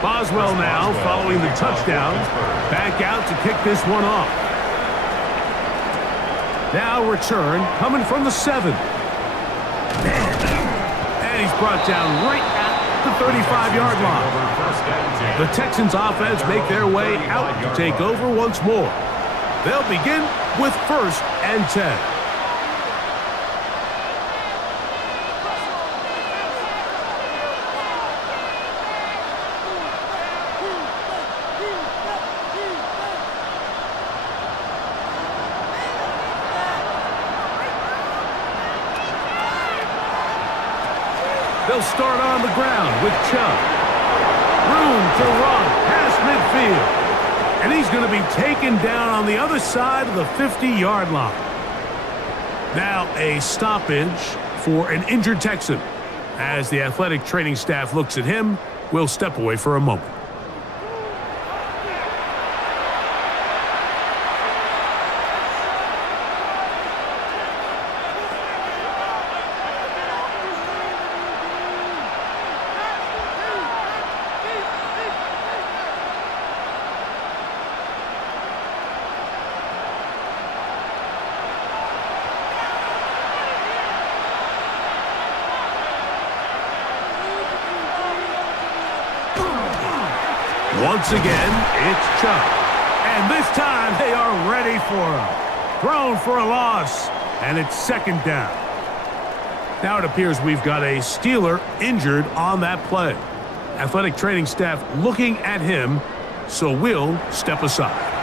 Boswell now following the touchdown. Back out to kick this one off. Now return coming from the 7. And he's brought down right at the 35-yard line. The Texans offense make their way out to take over once more. They'll begin with 1st and 10. They'll start on the ground with Chubb. Room to run past midfield. And he's going to be taken down on the other side of the 50-yard line. Now a stoppage for an injured Texan. As the athletic training staff looks at him, we'll step away for a moment. Once again, it's Chubb. And this time they are ready for him. Thrown for a loss, and it's 2nd down. Now it appears we've got a Steeler injured on that play. Athletic training staff looking at him, so we'll step aside.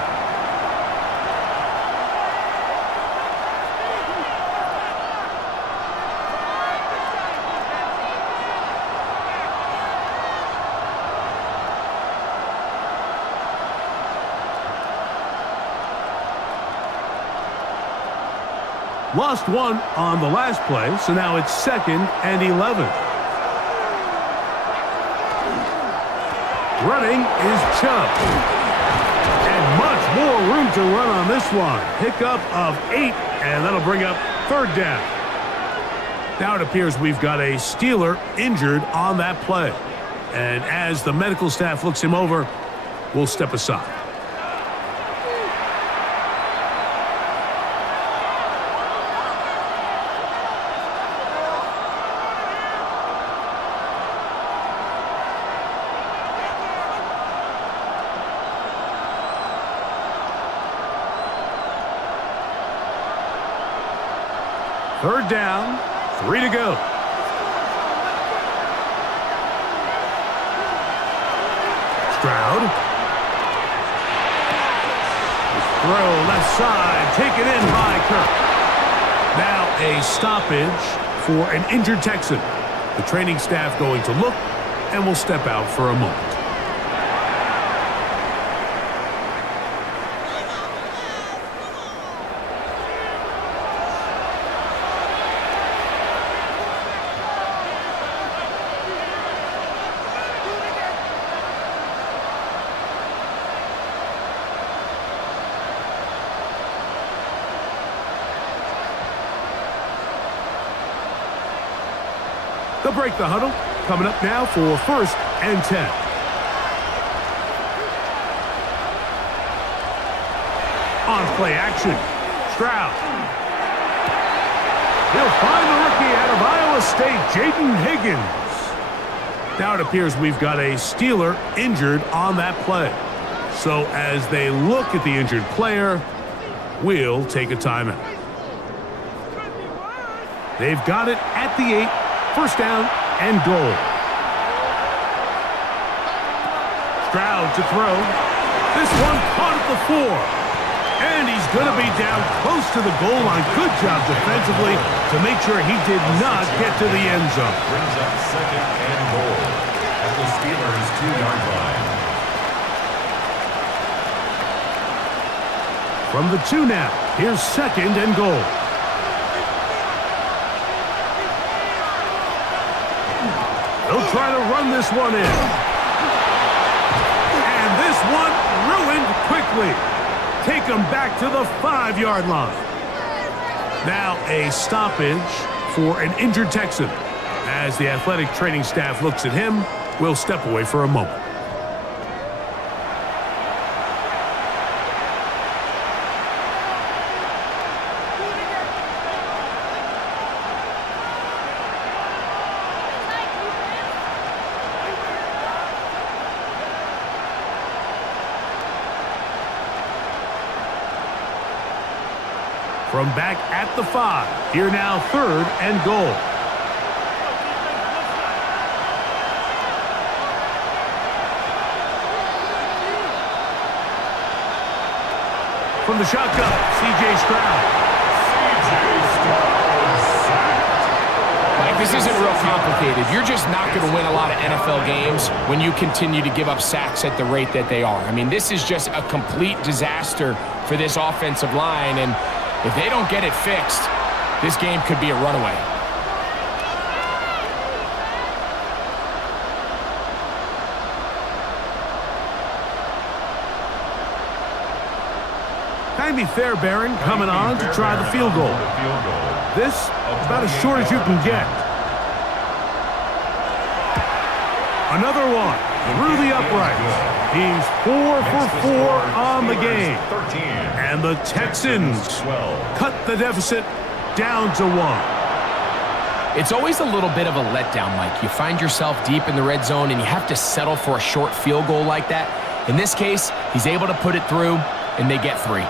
Lost one on the last play, so now it's 2nd and 11. Running is Chubb. And much more room to run on this one. Pickup of 8, and that'll bring up 3rd down. Now it appears we've got a Steeler injured on that play. And as the medical staff looks him over, we'll step aside. Third down, 3 to go. Stroud. Throw left side, taken in by Kirk. Now a stoppage for an injured Texan. The training staff going to look, and will step out for a moment. They'll break the huddle. Coming up now for 1st and 10. On play action. Stroud. He'll find the rookie out of Iowa State, Jaden Higgins. Now it appears we've got a Steeler injured on that play. So as they look at the injured player, we'll take a timeout. They've got it at the 8, 1st down and goal. Stroud to throw. This one caught at the 4. And he's going to be down close to the goal line. Good job defensively to make sure he did not get to the end zone. Brings up 2nd and goal at the Steelers' 2-yard line. From the 2 now, here's 2nd and goal. They'll try to run this one in. And this one ruined quickly. Take him back to the 5-yard line. Now a stoppage for an injured Texan. As the athletic training staff looks at him, we'll step away for a moment. From back at the 5, here now 3rd and goal. From the shotgun, C.J. Stroud. Like, this isn't real complicated. You're just not going to win a lot of NFL games when you continue to give up sacks at the rate that they are. I mean, this is just a complete disaster for this offensive line, and if they don't get it fixed, this game could be a runaway. Tymee Fairbairn coming on to try the field goal. This is about as short as you can get. Another one through the uprights. He's 4 for 4 on the game. And the Texans cut the deficit down to 1. It's always a little bit of a letdown, Mike. You find yourself deep in the red zone and you have to settle for a short field goal like that. In this case, he's able to put it through, and they get 3.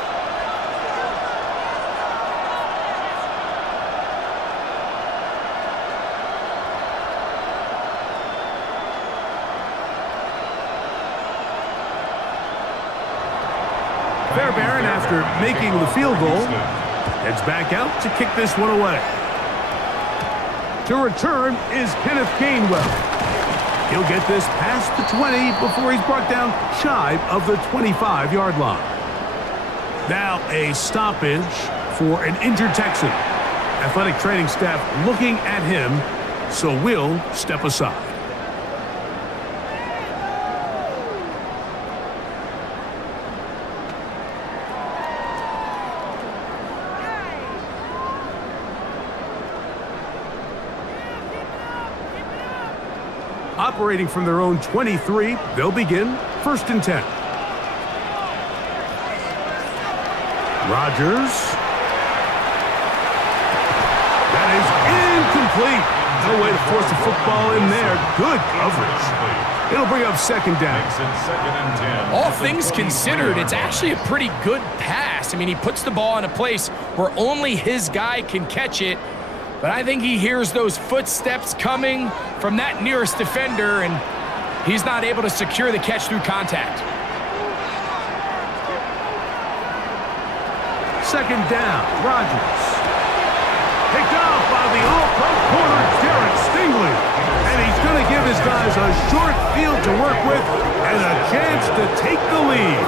Fairbairn, after making the field goal, heads back out to kick this one away. To return is Kenneth Gainwell. He'll get this past the 20 before he's brought down shy of the 25-yard line. Now a stoppage for an injured Texan. Athletic training staff looking at him, so we'll step aside. Operating from their own 23, they'll begin 1st and 10. Rodgers. That is incomplete. No way to force the football in there. Good coverage. It'll bring up 2nd down. All things considered, it's actually a pretty good pass. I mean, he puts the ball in a place where only his guy can catch it. But I think he hears those footsteps coming from that nearest defender, and he's not able to secure the catch through contact. 2nd down, Rodgers. Picked off by the all-pro corner, Derek Stingley. And he's going to give his guys a short field to work with and a chance to take the lead.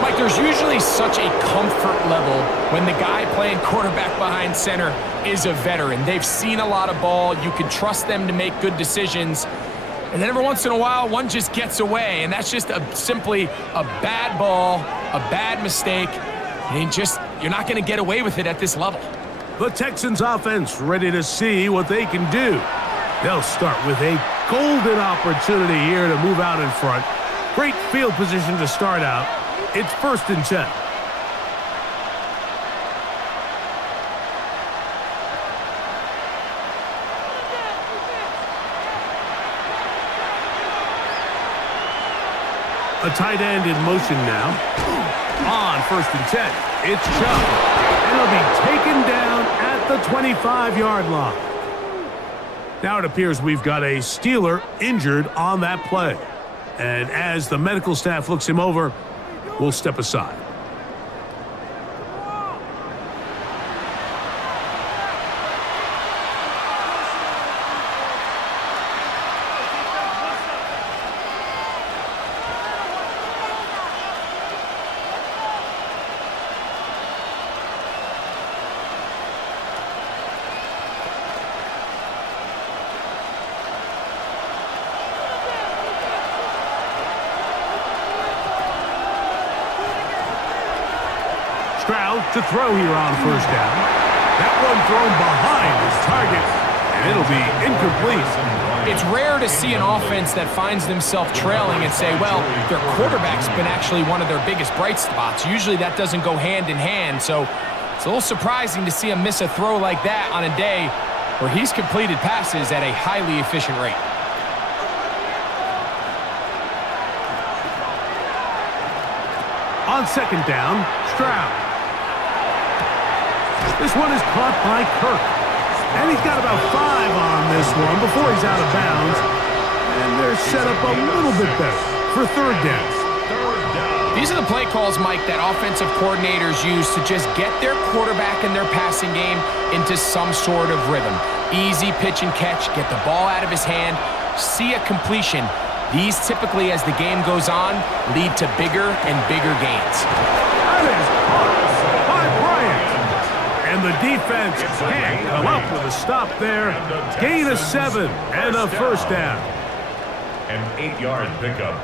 Mike, there's usually such a comfort level when the guy playing quarterback behind center is a veteran. They've seen a lot of ball. You can trust them to make good decisions. And then every once in a while, one just gets away, and that's just simply a bad ball, a bad mistake, and you're not going to get away with it at this level. The Texans offense ready to see what they can do. They'll start with a golden opportunity here to move out in front. Great field position to start out. It's 1st and 10. A tight end in motion now. On 1st and 10. It's Chubb. And he'll be taken down at the 25-yard line. Now it appears we've got a Steeler injured on that play. And as the medical staff looks him over, we'll step aside. Stroud to throw here on 1st down. That one thrown behind his target, and it'll be incomplete. It's rare to see an offense that finds themselves trailing and say, well, their quarterback's been actually one of their biggest bright spots. Usually that doesn't go hand in hand, so it's a little surprising to see him miss a throw like that on a day where he's completed passes at a highly efficient rate. On 2nd down, Stroud. This one is caught by Kirk. And he's got about 5 on this one before he's out of bounds. And they're set up a little bit better for 3rd down. These are the play calls, Mike, that offensive coordinators use to just get their quarterback and their passing game into some sort of rhythm. Easy pitch and catch, get the ball out of his hand, see a completion. These typically, as the game goes on, lead to bigger and bigger gains. That is caught by Bryant. And the defense can't come up with a stop there. Gain of 7 and a 1st down. An 8-yard pickup.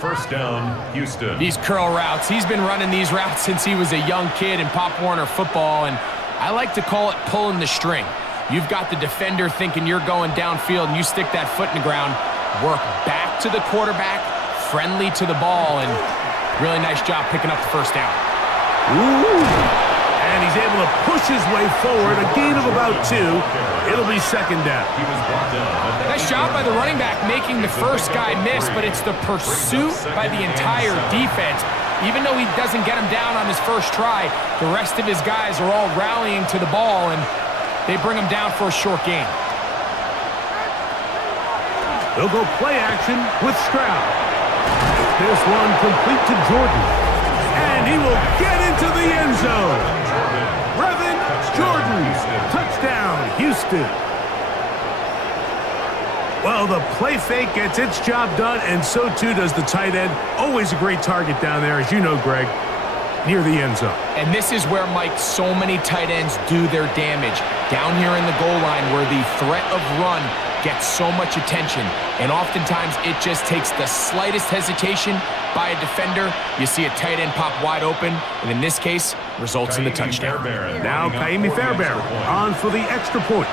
1st down, Houston. These curl routes, he's been running these routes since he was a young kid in Pop Warner football, and I like to call it pulling the string. You've got the defender thinking you're going downfield, and you stick that foot in the ground, work back to the quarterback, friendly to the ball, and really nice job picking up the 1st down. Ooh. And he's able to push his way forward, a gain of about 2. It'll be 2nd down. Nice job by the running back making the first guy miss, but it's the pursuit by the entire defense. Even though he doesn't get him down on his first try, the rest of his guys are all rallying to the ball, and they bring him down for a short gain. They'll go play action with Stroud. This one complete to Jordan. And he will get into the end zone. Brevin Jordan, touchdown, Houston. Well, the play fake gets its job done, and so too does the tight end. Always a great target down there, as you know, Greg, near the end zone. And this is where, Mike, so many tight ends do their damage. Down here in the goal line where the threat of run gets so much attention, and oftentimes it just takes the slightest hesitation by a defender. You see a tight end pop wide open, and in this case, results in the touchdown. Now Kaimi Fairbairn on for the extra point.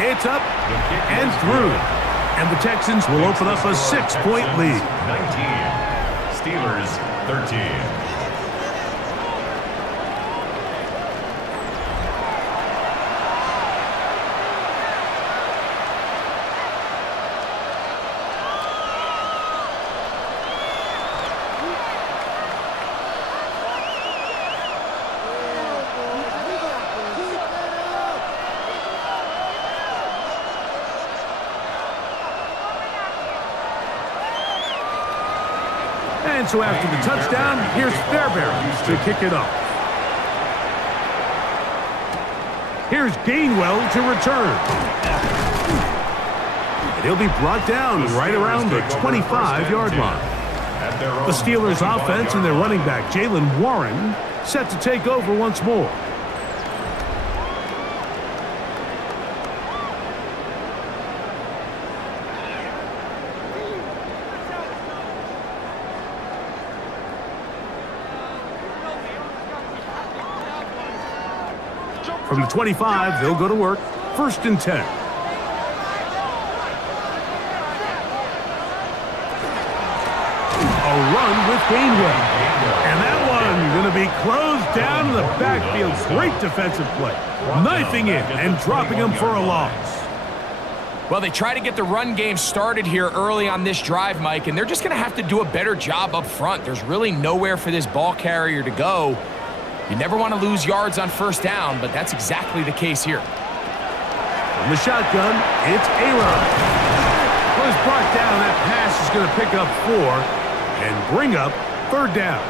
It's up and through, and the Texans will open up a 6-point lead. 19, Steelers 13. And so after the touchdown, here's Fairbairn to kick it off. Here's Gainwell to return. And he'll be brought down right around the 25-yard line. The Steelers' offense and their running back, Jaylen Warren, set to take over once more. From the 25, they'll go to work. 1st and 10. A run with Gainwell. And that one going to be closed down in the backfield. Great defensive play. Knifing it and dropping him for a loss. Well, they try to get the run game started here early on this drive, Mike, and they're just going to have to do a better job up front. There's really nowhere for this ball carrier to go. You never want to lose yards on 1st down, but that's exactly the case here. From the shotgun, it's Aaron. Was brought down. That pass is going to pick up 4 and bring up 3rd down.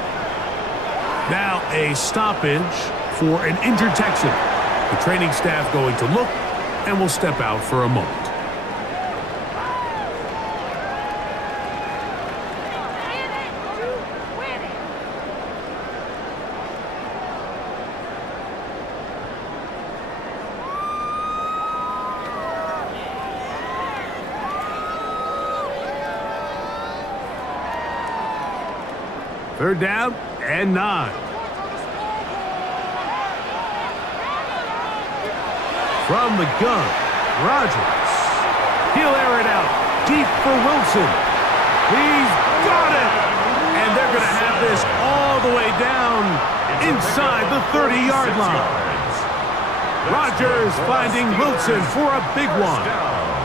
Now a stoppage for an injured Texan. The training staff going to look and will step out for a moment. Third down and 9. From the gun, Rodgers. He'll air it out deep for Wilson. He's got it! And they're going to have this all the way down inside the 30-yard line. Rodgers finding Wilson for a big one.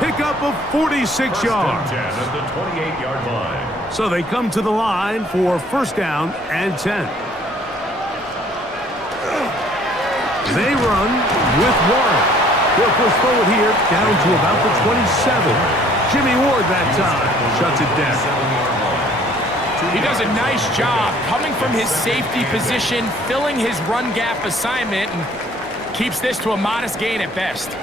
Pickup of 46 yards. At the 28-yard line. So they come to the line for 1st down and 10. They run with Warren. He'll push forward here down to about the 27. Jimmy Ward that time shuts it down. He does a nice job coming from his safety position, filling his run gap assignment, and keeps this to a modest gain at best.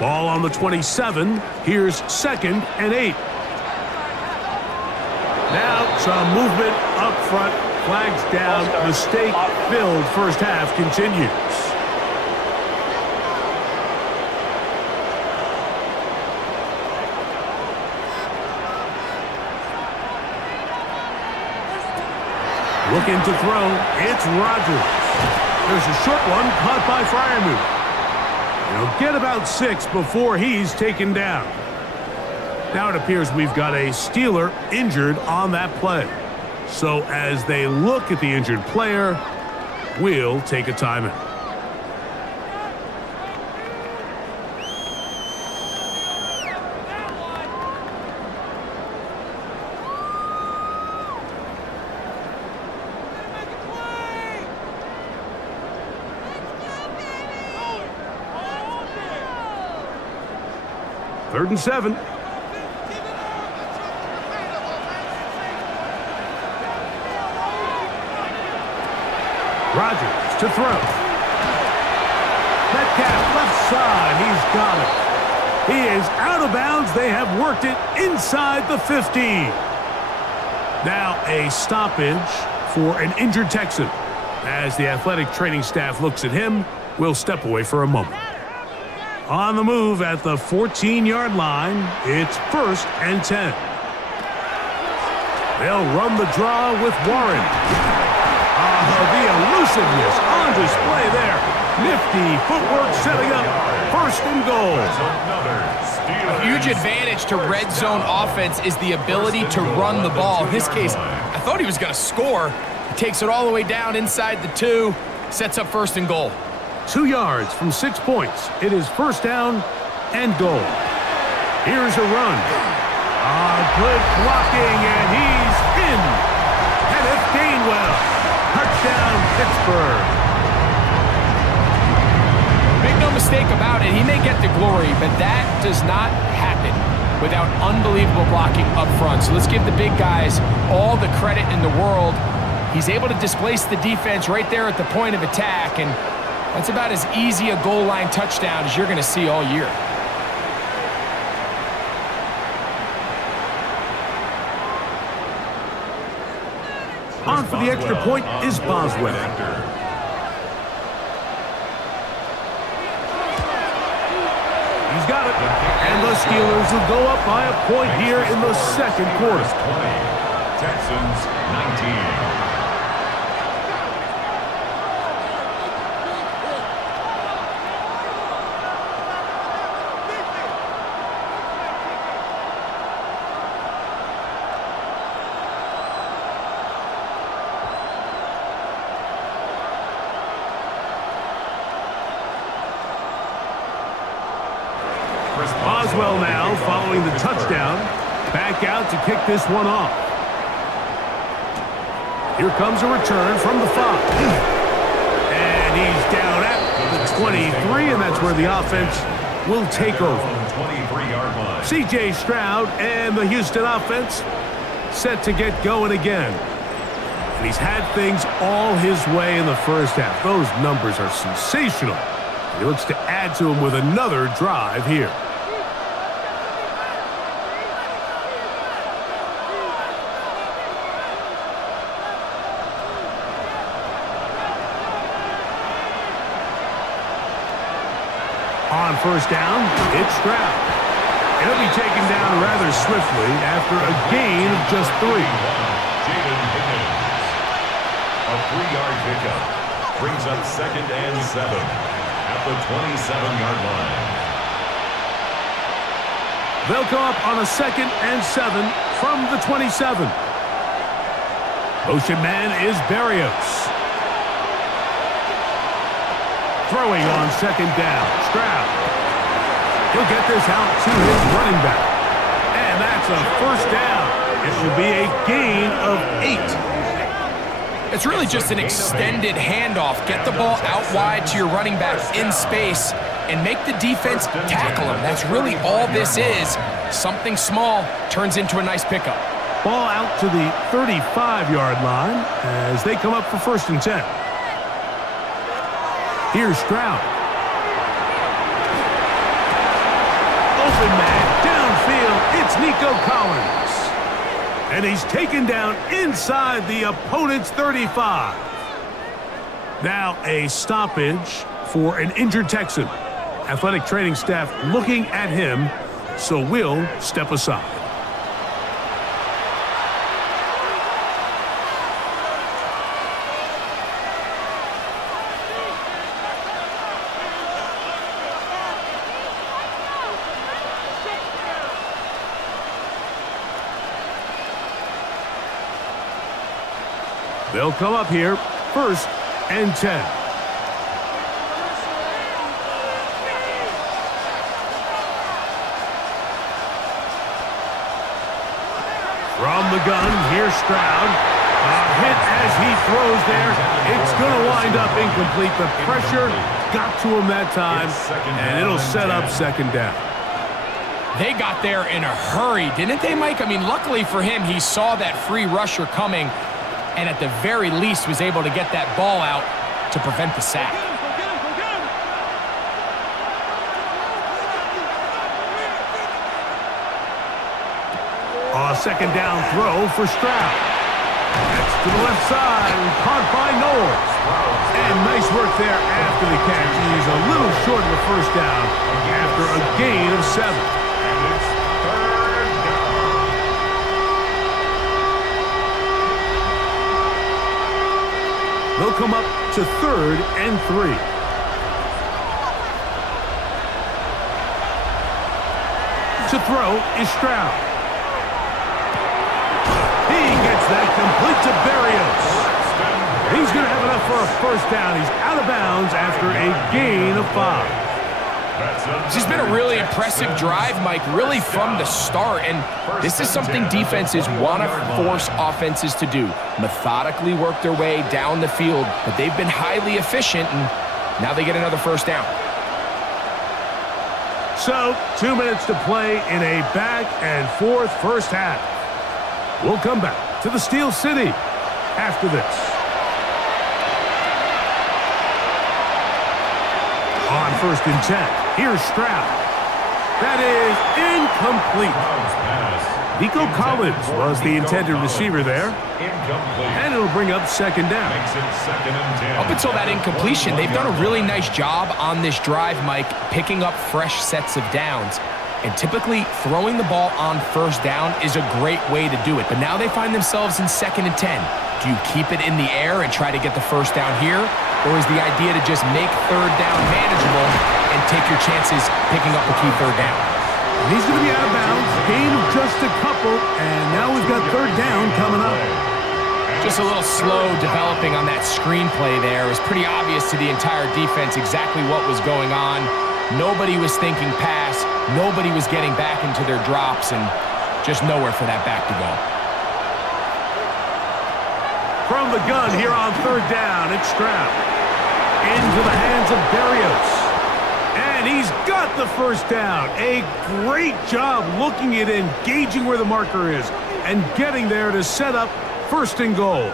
Ball on the 27. Here's 2nd and 8. Now some movement up front. Flags down. Mistake-filled 1st half continues. Looking to throw. It's Rodgers. There's a short one caught by Freiermuth. He'll get about 6 before he's taken down. Now it appears we've got a Steeler injured on that play. So as they look at the injured player, we'll take a timeout. Third and 7. Rodgers to throw. Metcalf left side. He's got it. He is out of bounds. They have worked it inside the 50. Now a stoppage for an injured Texan. As the athletic training staff looks at him, we'll step away for a moment. On the move at the 14-yard line, it's 1st and 10. They'll run the draw with Warren. The elusiveness on display there. Nifty footwork setting up 1st and goal. A huge advantage to red zone offense is the ability to run the ball. In this case, I thought he was going to score. He takes it all the way down inside the 2, sets up 1st and goal. 2 yards from 6 points. It is 1st down and goal. Here's a run. Good blocking, and he's in. Kenneth Gainwell. Touchdown, Pittsburgh. Make no mistake about it, he may get the glory, but that does not happen without unbelievable blocking up front. So let's give the big guys all the credit in the world. He's able to displace the defense right there at the point of attack, and that's about as easy a goal line touchdown as you're going to see all year. On for the extra point is Boswell. He's got it. And the Steelers will go up by a point here in the 2nd quarter. Texans 19. Boswell now following the touchdown. Back out to kick this one off. Here comes a return from the 5. And he's down at the 23, and that's where the offense will take over. C.J. Stroud and the Houston offense set to get going again. And he's had things all his way in the first half. Those numbers are sensational. He looks to add to them with another drive here. On first down, it's Stroud. He'll be taken down rather swiftly after a gain of just 3. A 3-yard pickup brings up 2nd and 7 at the 27-yard line. They'll go up on a 2nd and 7 from the 27. Motion man is Berrios. Throwing on 2nd down, Stroud. He'll get this out to his running back. And that's a first down. It will be a gain of 8. It's really just an extended handoff. Get the ball out wide to your running back in space and make the defense tackle him. That's really all this is. Something small turns into a nice pickup. Ball out to the 35-yard line as they come up for 1st and 10. Here's Stroud. Open man, downfield, it's Nico Collins. And he's taken down inside the opponent's 35. Now a stoppage for an injured Texan. Athletic training staff looking at him, so we'll step aside. They'll come up here, 1st and 10. From the gun, here's Stroud. A hit as he throws there. It's going to wind up incomplete. The pressure got to him that time, and it'll set up 2nd down. They got there in a hurry, didn't they, Mike? I mean, luckily for him, he saw that free rusher coming, and at the very least was able to get that ball out to prevent the sack. A 2nd down throw for Stroud. That's to the left side, caught by Knowles. And nice work there after the catch. He's a little short of the 1st down after a gain of 7. And it's 3rd down. They'll come up to 3rd and 3. To throw is Stroud. He gets that complete to Berrios. He's going to have enough for a 1st down. He's out of bounds after a gain of 5. This has been a really impressive drive, Mike, really from the start. And this is something defenses want to force offenses to do. Methodically work their way down the field, but they've been highly efficient, and now they get another 1st down. So, 2 minutes to play in a back-and-forth 1st half. We'll come back to the Steel City after this. On 1st and 10. Here's Stroud. That is incomplete. Nico Collins was the intended receiver there. And it'll bring up 2nd down. Up until that incompletion, they've done a really nice job on this drive, Mike, picking up fresh sets of downs. And typically, throwing the ball on 1st down is a great way to do it. But now they find themselves in 2nd and 10. Do you keep it in the air and try to get the 1st down here? Or is the idea to just make 3rd down manageable and take your chances picking up a key 3rd down? And he's going to be out of bounds. Gain of just a couple. And now we've got 3rd down coming up. Just a little slow developing on that screenplay there. It was pretty obvious to the entire defense exactly what was going on. Nobody was thinking pass. Nobody was getting back into their drops, and just nowhere for that back to go. From the gun here on third down, it's Stroud. Into the hands of Berrios. And he's got the first down. A great job looking at engaging where the marker is and getting there to set up first and goal.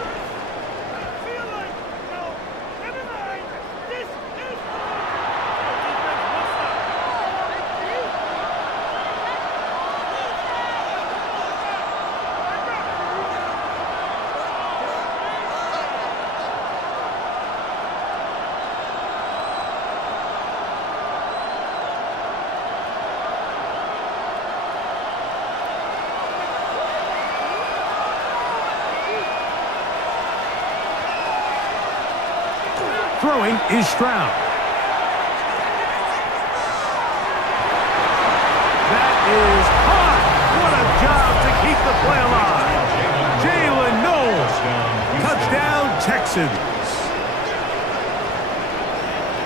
Throwing is Stroud. That is hot. What a job to keep the play alive. Jalen Knowles. Touchdown, Texans.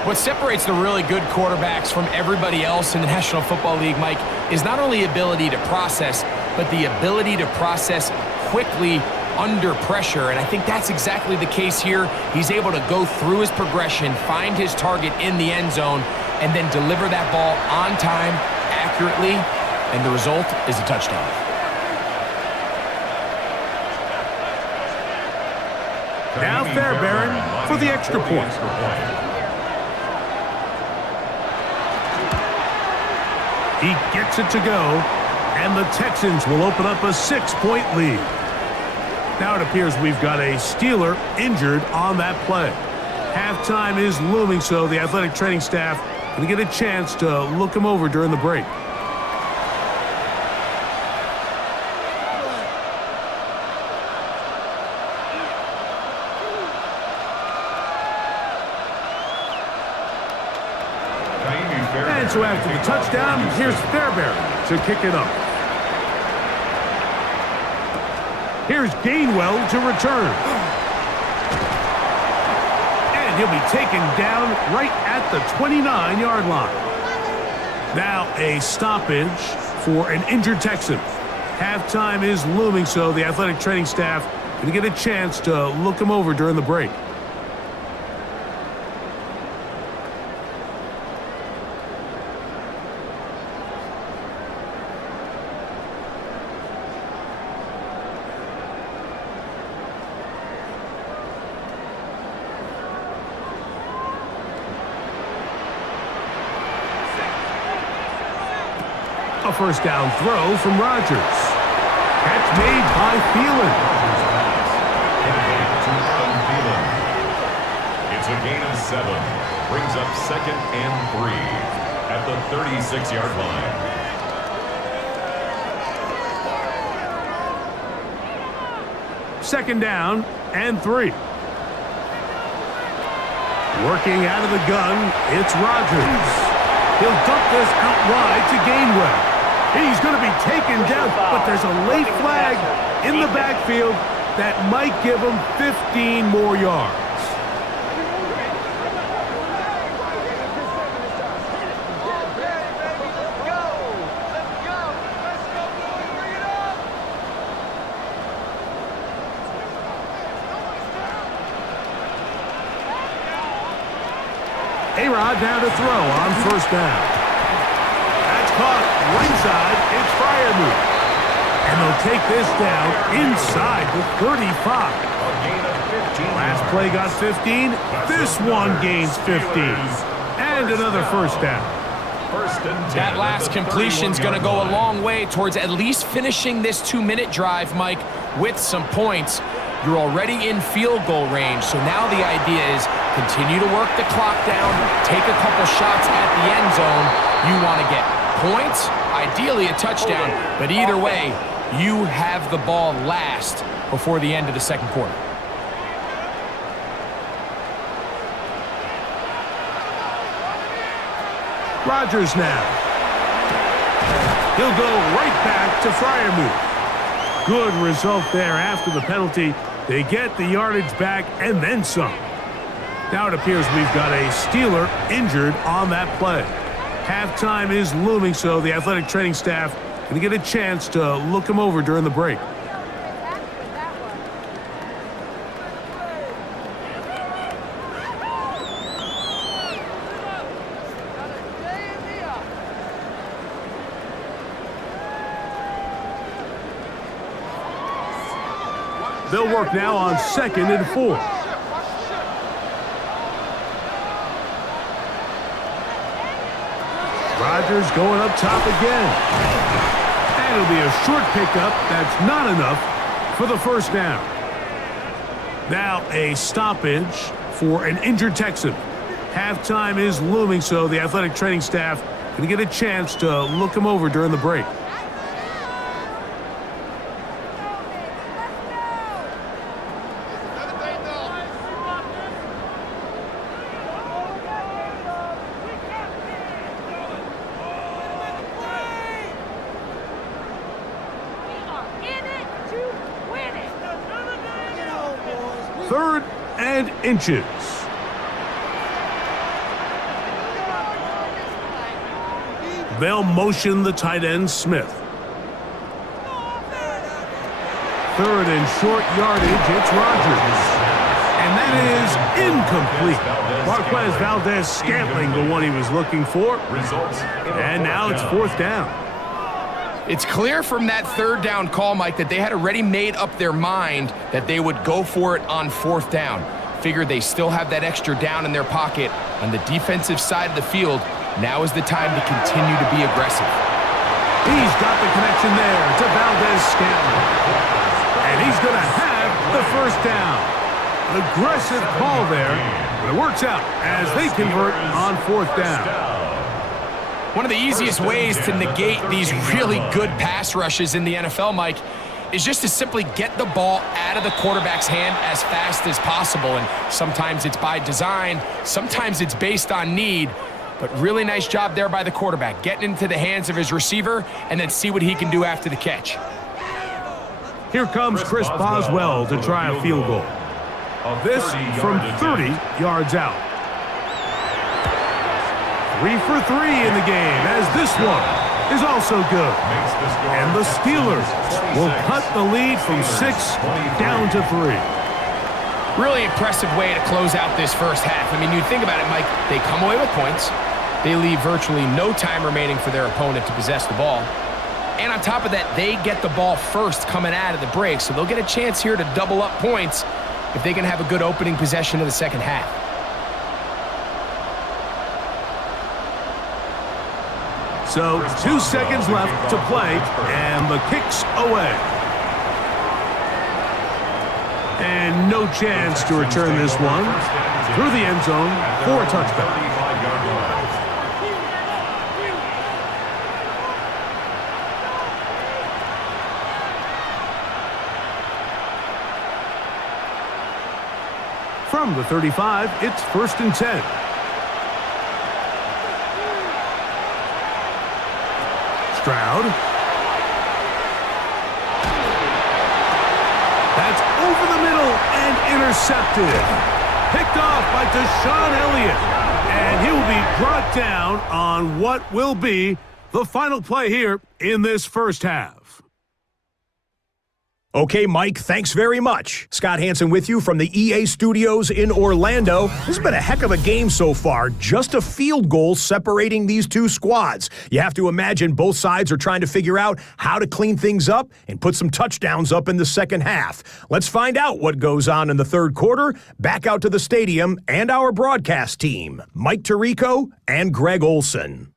What separates the really good quarterbacks from everybody else in the National Football League, Mike, is not only ability to process, but the ability to process quickly under pressure, and I think that's exactly the case here. He's able to go through his progression, find his target in the end zone, and then deliver that ball on time, accurately, and the result is a touchdown. Now Fairbairn for the extra point. He gets it to go, and the Texans will open up a 6-point lead. Now it appears we've got a Steeler injured on that play. Halftime is looming, so the athletic training staff going to get a chance to look him over during the break. And so after the touchdown, here's Fairbairn to kick it up. Here's Gainwell to return. And he'll be taken down right at the 29-yard line. Now a stoppage for an injured Texan. Halftime is looming, so the athletic training staff going to get a chance to look him over during the break. A first down throw from Rodgers. Catch made by Thielen. It's a gain of 7. Brings up 2nd and 3 at the 36-yard line. Second down and 3. Working out of the gun, it's Rodgers. He'll dump this out wide to Gainwell. He's going to be taken down, but there's a late flag in the backfield that might give him 15 more yards. A-Rod now to throw on first down. That's caught right side. It's Freiermuth. And they'll take this down inside the 35. Last play got 15. This one gains 15. And another first down. That last completion's going to go a long way towards at least finishing this 2-minute drive, Mike, with some points. You're already in field goal range, so now the idea is continue to work the clock down, take a couple shots at the end zone. You want to get points, ideally a touchdown, but either way, you have the ball last before the end of the second quarter. Rodgers now. He'll go right back to Freiermuth. Good result there after the penalty. They get the yardage back and then some. Now it appears we've got a Steeler injured on that play. Halftime is looming, so the athletic training staff going to get a chance to look him over during the break. They'll work now on 2nd and 4. Rodgers going up top again. And it'll be a short pickup. That's not enough for the first down. Now a stoppage for an injured Texan. Halftime is looming, so the athletic training staff going to get a chance to look him over during the break. Third and inches. They'll motion the tight end, Smith. Third and short yardage, it's Rodgers. And that is incomplete. Marquez Valdez-Scantling, the one he was looking for. And now it's 4th down. It's clear from that 3rd down call, Mike, that they had already made up their mind that they would go for it on 4th down. Figured they still have that extra down in their pocket on the defensive side of the field. Now is the time to continue to be aggressive. He's got the connection there to Valdez-Scantling. And he's going to have the first down. An aggressive call there, but it works out as they convert on 4th down. One of the easiest ways to negate these really good pass rushes in the NFL, Mike, is just to simply get the ball out of the quarterback's hand as fast as possible. And sometimes it's by design, sometimes it's based on need. But really nice job there by the quarterback, getting into the hands of his receiver and then see what he can do after the catch. Here comes Chris Boswell to try a field goal. This from 30 yards out. 3 for 3 in the game, as this one is also good. And the Steelers will cut the lead from 6 down to 3. Really impressive way to close out this first half. I mean, you think about it, Mike, they come away with points. They leave virtually no time remaining for their opponent to possess the ball. And on top of that, they get the ball first coming out of the break, so they'll get a chance here to double up points if they can have a good opening possession of the second half. So 2 seconds left to play, and the kick's away. And no chance to return this one through the end zone for a touchdown. From the 35, it's 1st and 10. Stroud. That's over the middle and intercepted. Picked off by Deshaun Elliott. And he will be brought down on what will be the final play here in this first half. Okay, Mike, thanks very much. Scott Hansen with you from the EA Studios in Orlando. This has been a heck of a game so far. Just a field goal separating these two squads. You have to imagine both sides are trying to figure out how to clean things up and put some touchdowns up in the second half. Let's find out what goes on in the third quarter. Back out to the stadium and our broadcast team, Mike Tirico and Greg Olson.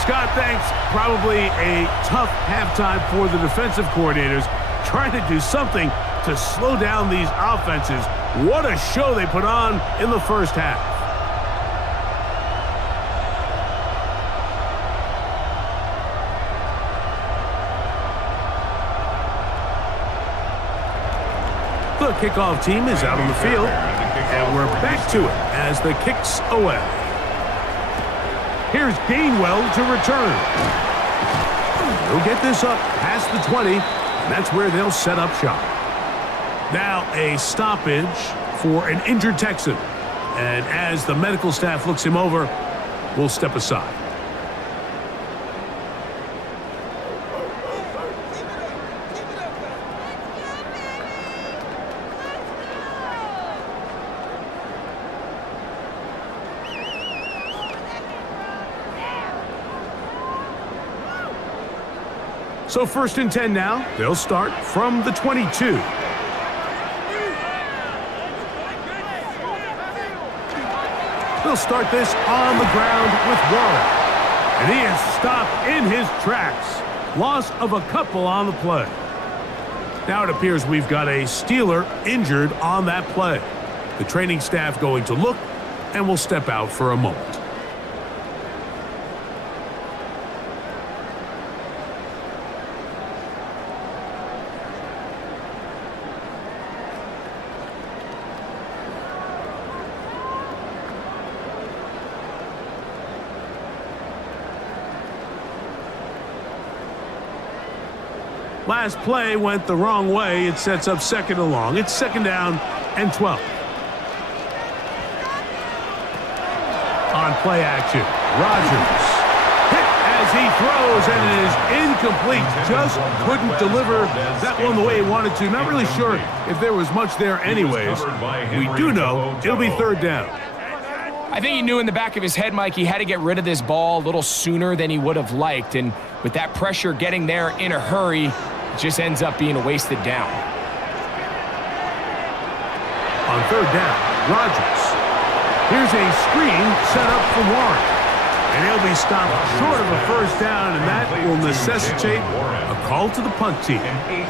Scott, thanks. Probably a tough halftime for the defensive coordinators, trying to do something to slow down these offenses. What a show they put on in the first half. The kickoff team is out on the field, and we're back to it as the kick's away. Here's Gainwell to return. He'll get this up past the 20, and that's where they'll set up shop. Now a stoppage for an injured Texan. And as the medical staff looks him over, we'll step aside. So 1st and 10 now. They'll start from the 22. They'll start this on the ground with Warren. And he is stopped in his tracks. Loss of a couple on the play. Now it appears we've got a Steeler injured on that play. The training staff going to look, and will step out for a moment. Last play went the wrong way. It sets up 2nd and long. It's 2nd down and 12. On play action, Rodgers hit as he throws, and it is incomplete. Just couldn't deliver that one the way he wanted to. Not really sure if there was much there anyways. We do know it'll be 3rd down. I think he knew in the back of his head, Mike, he had to get rid of this ball a little sooner than he would have liked. And with that pressure getting there in a hurry, it just ends up being a wasted down. On 3rd down, Rodgers. Here's a screen set up for Warren. And he'll be stopped short of a 1st down, and that will necessitate a call to the punt team.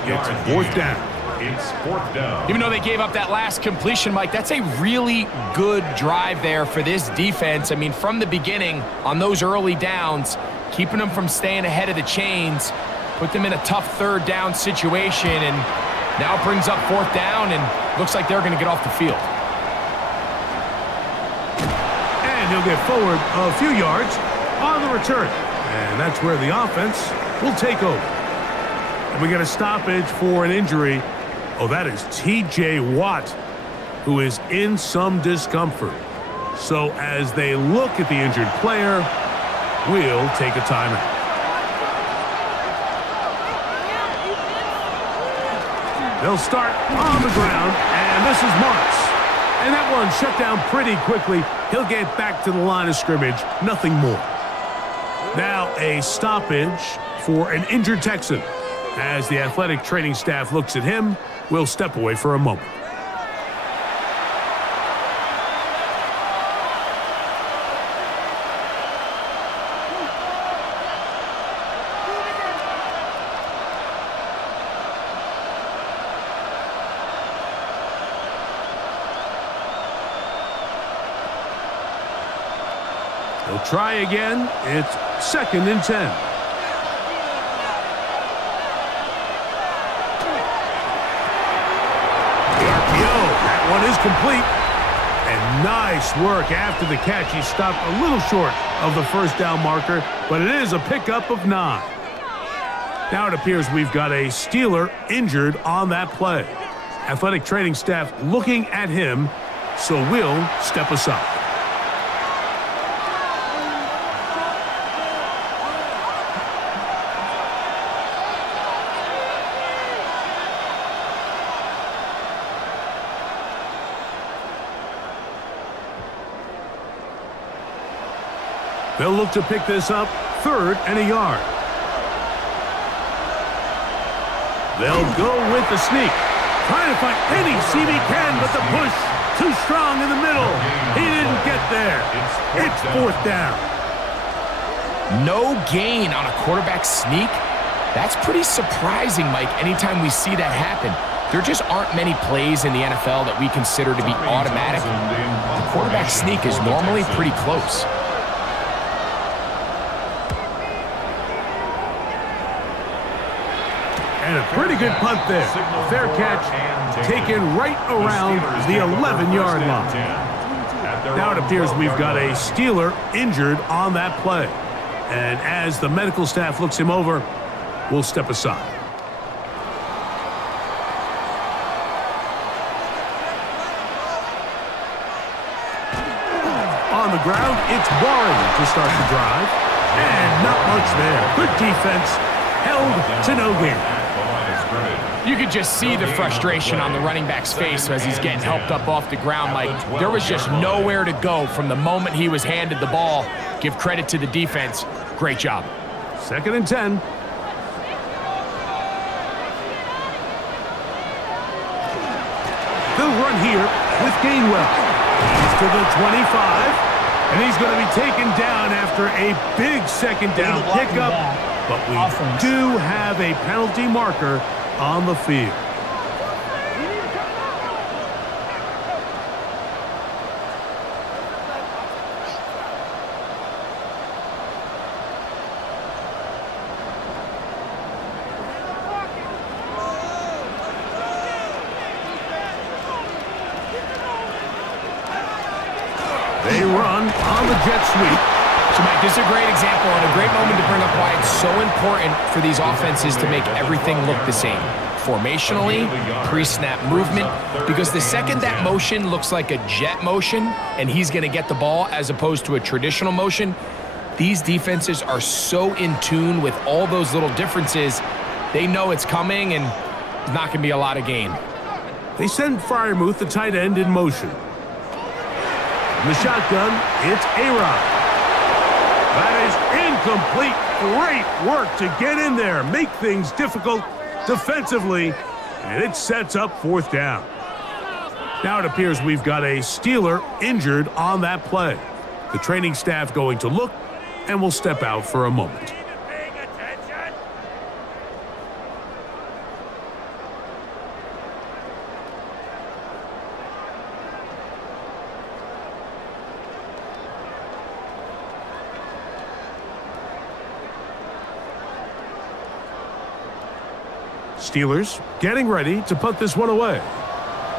It's 4th down. It's 4th down. Even though they gave up that last completion, Mike, that's a really good drive there for this defense. I mean, from the beginning, on those early downs, keeping them from staying ahead of the chains, put them in a tough 3rd down situation, and now it brings up 4th down, and looks like they're going to get off the field. And he'll get forward a few yards on the return. And that's where the offense will take over. And we got a stoppage for an injury. Oh, that is T.J. Watt, who is in some discomfort. So as they look at the injured player, we'll take a timeout. They'll start on the ground, and this is Marks. And that one shut down pretty quickly. He'll get back to the line of scrimmage, nothing more. Now a stoppage for an injured Texan. As the athletic training staff looks at him, we'll step away for a moment. They'll try again. It's 2nd and 10. One is complete, and nice work after the catch. He stopped a little short of the 1st down marker, but it is a pickup of 9. Now it appears we've got a Steeler injured on that play. Athletic training staff looking at him, so we'll step aside. They'll look to pick this up 3rd and a yard. They'll go with the sneak. Trying to find any seam he can, but the push too strong in the middle. He didn't get there. It's 4th down. No gain on a quarterback sneak? That's pretty surprising, Mike, anytime we see that happen. There just aren't many plays in the NFL that we consider to be automatic. The quarterback sneak is normally pretty close. And a pretty good punt there. Fair catch taken right around the 11-yard line. At Now it appears we've got a Steeler injured on that play. And as the medical staff looks him over, we'll step aside. On the ground, it's Warren to start the drive. And not much there. Good defense. Held to no gain. You could just see the frustration on the running back's face as he's getting helped up off the ground. Like, there was just nowhere to go from the moment he was handed the ball. Give credit to the defense. Great job. 2nd and 10. They'll run here with Gainwell. He's to the 25. And he's going to be taken down after a big 2nd down pickup. But we do have a penalty marker on the field. They run on the jet sweep. So, Mike, this is a great example and a great moment to bring up why it's so important for these offenses to make everything look the same. Formationally, pre-snap movement, because the second that motion looks like a jet motion and he's going to get the ball as opposed to a traditional motion, these defenses are so in tune with all those little differences. They know it's coming and there's not going to be a lot of gain. They send Freiermuth, the tight end, in motion. In the shotgun, it's A-Rod. That is incomplete. Great work to get in there, make things difficult defensively, and it sets up 4th down. Now it appears we've got a Steeler injured on that play. The training staff going to look, and we'll step out for a moment. Steelers getting ready to put this one away,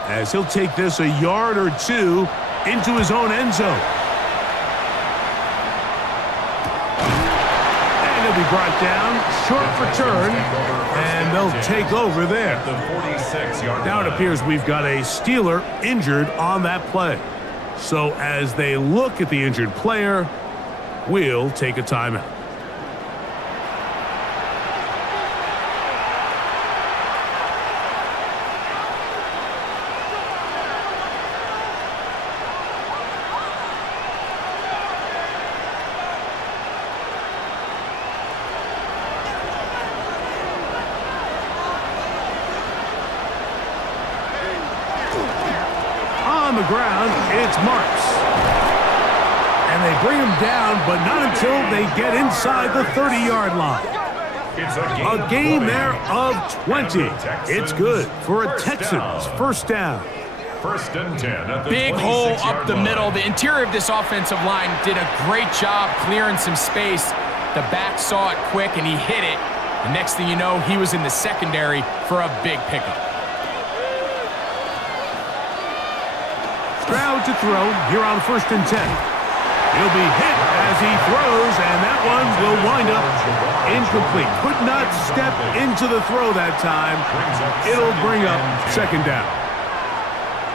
as he'll take this a yard or two into his own end zone. And he'll be brought down, short return, and they'll take over there. Now it appears we've got a Steeler injured on that play. So as they look at the injured player, we'll take a timeout. On the ground, it's Marks. And they bring him down, but not until they get inside the 30-yard line. A gain there of 20. It's good for a Texans 1st down. 1st and 10 at the Big hole up the middle. The interior of this offensive line did a great job clearing some space. The back saw it quick, and he hit it. The next thing you know, he was in the secondary for a big pickup. Stroud to throw here on 1st and 10. He'll be hit as he throws, and that one will wind up incomplete. Could not step into the throw that time. It'll bring up 2nd down.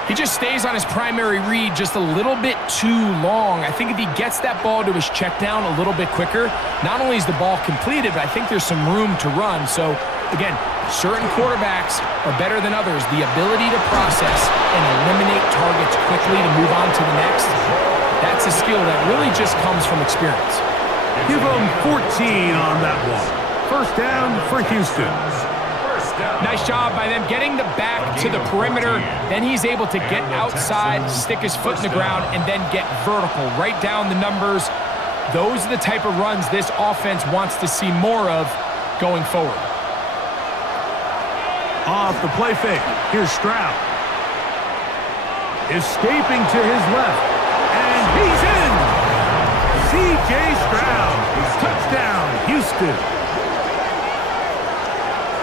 He just stays on his primary read just a little bit too long. I think if he gets that ball to his check down a little bit quicker, not only is the ball completed, but I think there's some room to run. So, again, certain quarterbacks are better than others. The ability to process and eliminate targets quickly to move on to the next, that's a skill that really just comes from experience. Give him 14 on that one. 1st down for Houston. Nice job by them getting the back to the perimeter. Then he's able to get outside, stick his foot in the ground, and then get vertical. Right down the numbers. Those are the type of runs this offense wants to see more of going forward. Off the play fake. Here's Stroud. Escaping to his left. And he's in! C.J. Stroud. Touchdown, Houston.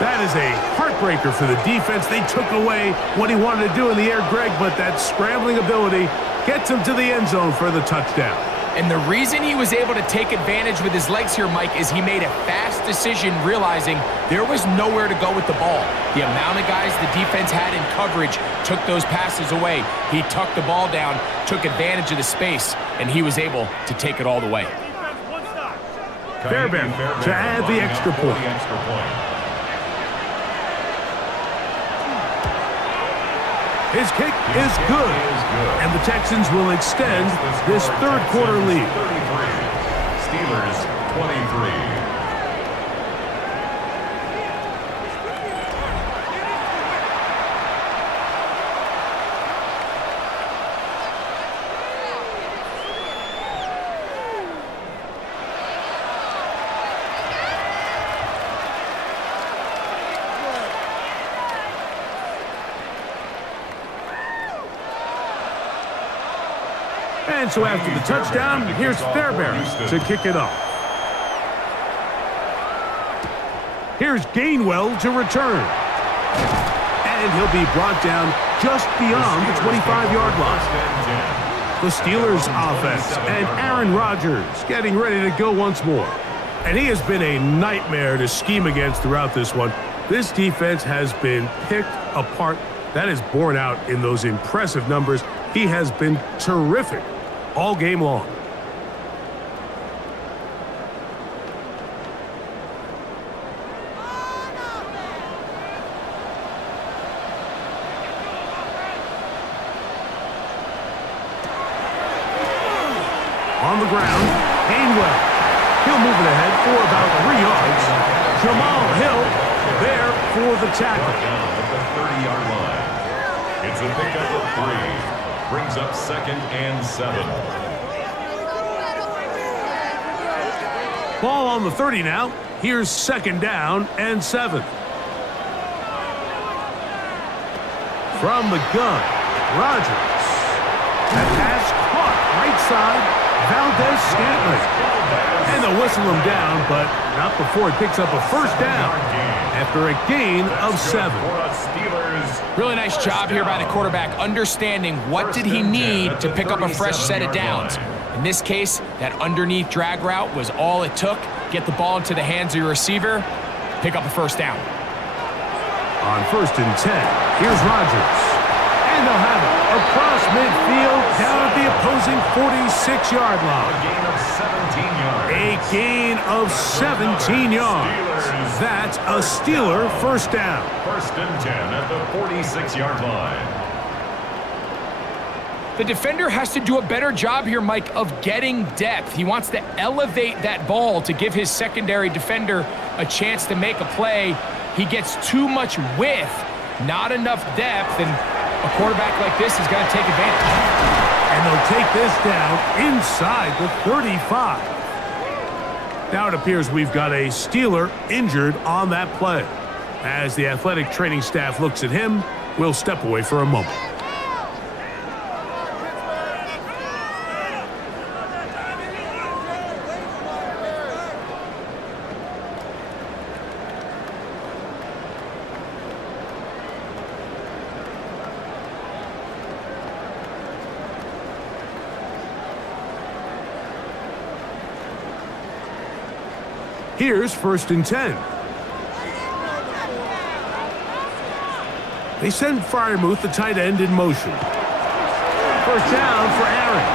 That is a heartbreaker for the defense. They took away what he wanted to do in the air, Greg, but that scrambling ability gets him to the end zone for the touchdown. And the reason he was able to take advantage with his legs here, Mike, is he made a fast decision realizing there was nowhere to go with the ball. The amount of guys the defense had in coverage took those passes away. He tucked the ball down, took advantage of the space, and he was able to take it all the way. Fairbairn to add the extra point. His kick is good, and the Texans will extend this third quarter lead. Steelers 23. And so after the touchdown, here's Fairbairn to kick it off. Here's Gainwell to return. And he'll be brought down just beyond the 25-yard line. The Steelers offense and Aaron Rodgers getting ready to go once more. And he has been a nightmare to scheme against throughout this one. This defense has been picked apart. That is borne out in those impressive numbers. He has been terrific all game long. On the ground, Gainwell. He'll move it ahead for about 3 yards. Jamal Hill there for the tackle. Down at the 30-yard line. It's a pickup of 3. Brings up 2nd and 7. Ball on the 30 now. Here's 2nd down and 7. From the gun, Rodgers. That pass caught right side, Valdez-Scantling. And they'll whistle him down, but not before he picks up a first down after a gain of 7. Really nice job here by the quarterback, understanding what did he need to pick up a fresh set of downs. In this case, that underneath drag route was all it took. Get the ball into the hands of your receiver, pick up a first down. On 1st and 10, here's Rodgers. And they'll have it across midfield down at the opposing 46-yard line. A gain of 17 yards. That's a Steeler first down. 1st and 10 at the 46-yard line. The defender has to do a better job here, Mike, of getting depth. He wants to elevate that ball to give his secondary defender a chance to make a play. He gets too much width, not enough depth, and a quarterback like this is going to take advantage. And they'll take this down inside the 35. Now it appears we've got a Steeler injured on that play. As the athletic training staff looks at him, we'll step away for a moment. Here's 1st and 10. They send Freiermuth, the tight end, in motion. First down for Aaron.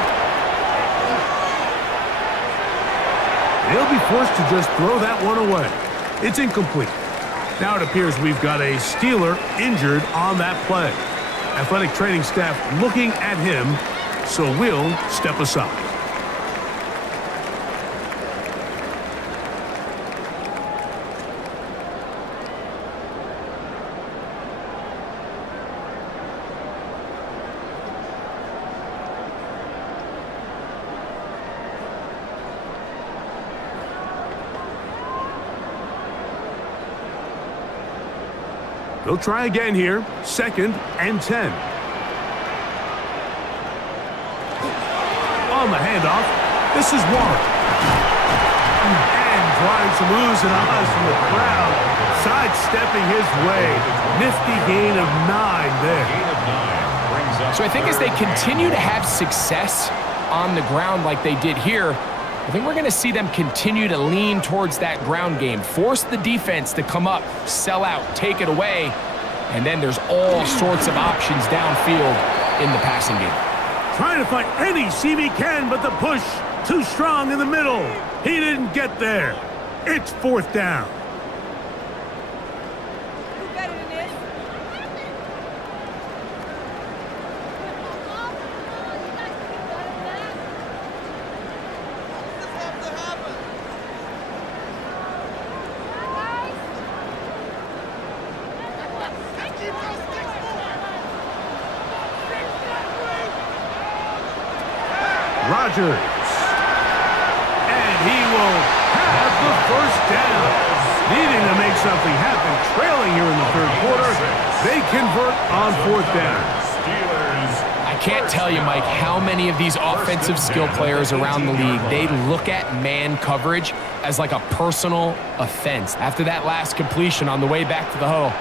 They'll be forced to just throw that one away. It's incomplete. Now it appears we've got a Steeler injured on that play. Athletic training staff looking at him, so we'll step aside. They'll try again here. 2nd and 10. On the handoff, this is Warren. And trying some oohs and ahs from the crowd. Sidestepping his way. Nifty gain of 9 there. So I think as they continue to have success on the ground like they did here, I think we're going to see them continue to lean towards that ground game, force the defense to come up, sell out, take it away, and then there's all sorts of options downfield in the passing game. Trying to find any seam he can, but the push too strong in the middle. He didn't get there. It's 4th down. Rodgers. And he will have the 1st down. Needing to make something happen, trailing here in the 3rd quarter. They convert on 4th down. I can't tell you, Mike, how many of these offensive skill players around the league, they look at man coverage as like a personal offense. After that last completion on the way back to the huddle,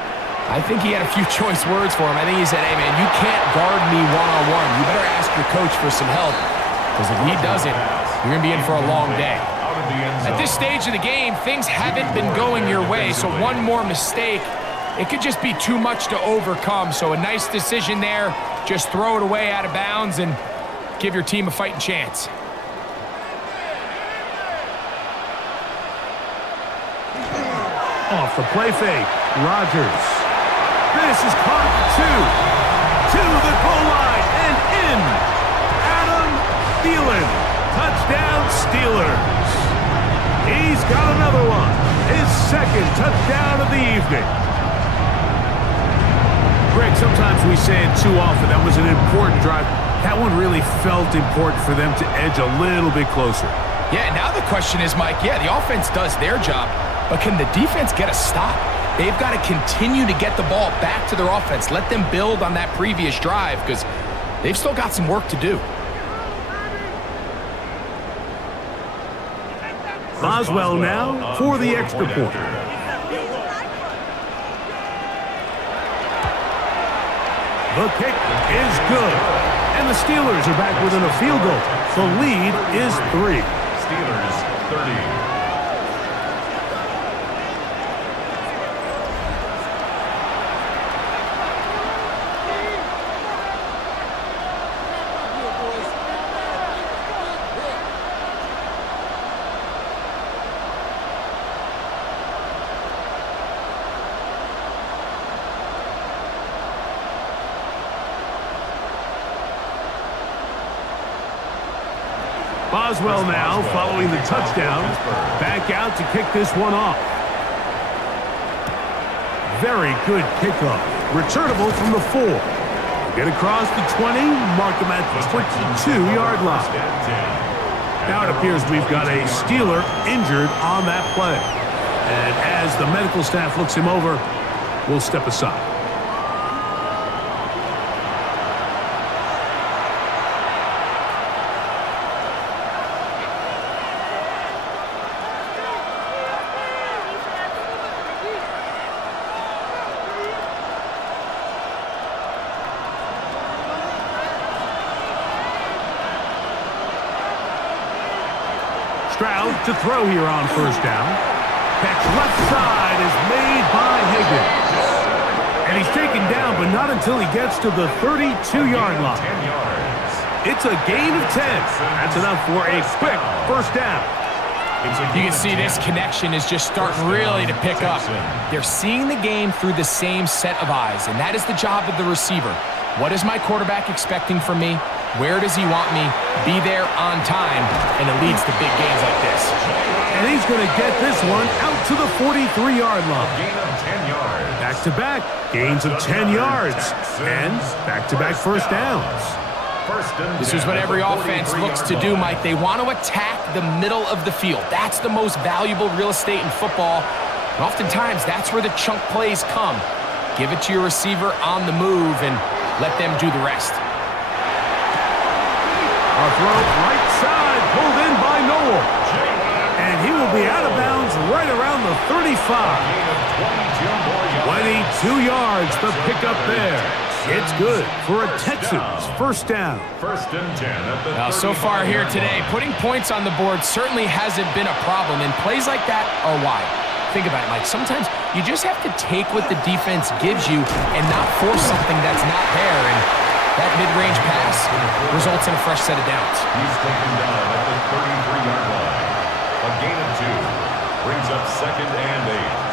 I think he had a few choice words for him. I think he said, hey, man, you can't guard me one-on-one. You better ask your coach for some help. Because if he doesn't, you're going to be in for a long day. At this stage of the game, things haven't been going your way, so one more mistake, it could just be too much to overcome. So a nice decision there. Just throw it away out of bounds and give your team a fighting chance. Off the play fake, Rodgers. This is caught 2. To the goal line and in. Adam Thielen. Touchdown Steelers. He's got another one. His 2nd touchdown of the evening. Greg, sometimes we say it too often. That was an important drive. That one really felt important for them to edge a little bit closer. Yeah, now the question is, Mike, yeah, the offense does their job, but can the defense get a stop? They've got to continue to get the ball back to their offense. Let them build on that previous drive because they've still got some work to do. Boswell now for the extra point. The kick is good. And the Steelers are back within a field goal. The lead is 3. Steelers 30. Boswell now following the touchdown. Back out to kick this one off. Very good kickoff. Returnable from the 4. Get across the 20. Mark him at the 22-yard line. Now it appears we've got a Steeler injured on that play. And as the medical staff looks him over, we'll step aside. Stroud to throw here on 1st down. Catch left side is made by Higgins. And he's taken down, but not until he gets to the 32-yard line. It's a gain of 10. That's enough for a quick 1st down. You can see this connection is just starting really to pick up. They're seeing the game through the same set of eyes, and that is the job of the receiver. What is my quarterback expecting from me? Where does he want me? Be there on time, and it leads to big gains like this. And he's going to get this one out to the 43-yard line. Gain of 10 yards. Back-to-back gains of 10 yards. And back-to-back 1st downs. This is what every offense looks to do, Mike. They want to attack the middle of the field. That's the most valuable real estate in football. And oftentimes, that's where the chunk plays come. Give it to your receiver on the move and let them do the rest. A throw right side, pulled in by Noel. And he will be out of bounds right around the 35. 22 yards, the pickup there. It's good for a Texans first down. First and 10 at the Now, so far here today, putting points on the board certainly hasn't been a problem, and plays like that are why. Think about it, Mike. Sometimes you just have to take what the defense gives you and not force something that's not there, and that mid-range pass results in a fresh set of downs. He's taken down at the 33-yard line. A gain of 2 brings up second and 8.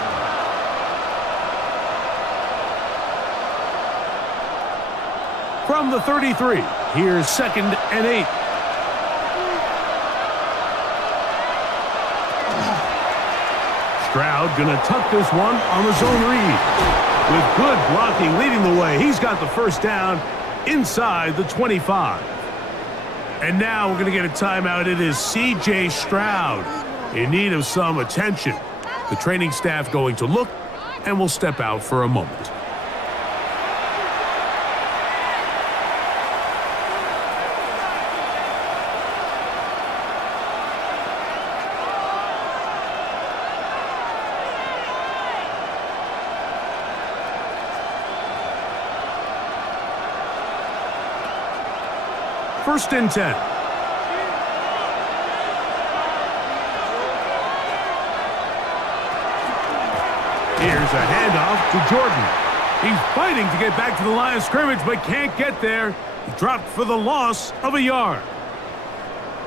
From the 33, here's second and 8. Stroud gonna tuck this one on the zone read. With good blocking leading the way, he's got the first down inside the 25. And now we're gonna get a timeout. It is C.J. Stroud in need of some attention. The training staff going to look and will step out for a moment. First and 10. Here's a handoff to Jordan. He's fighting to get back to the line of scrimmage, but can't get there. He dropped for the loss of a yard.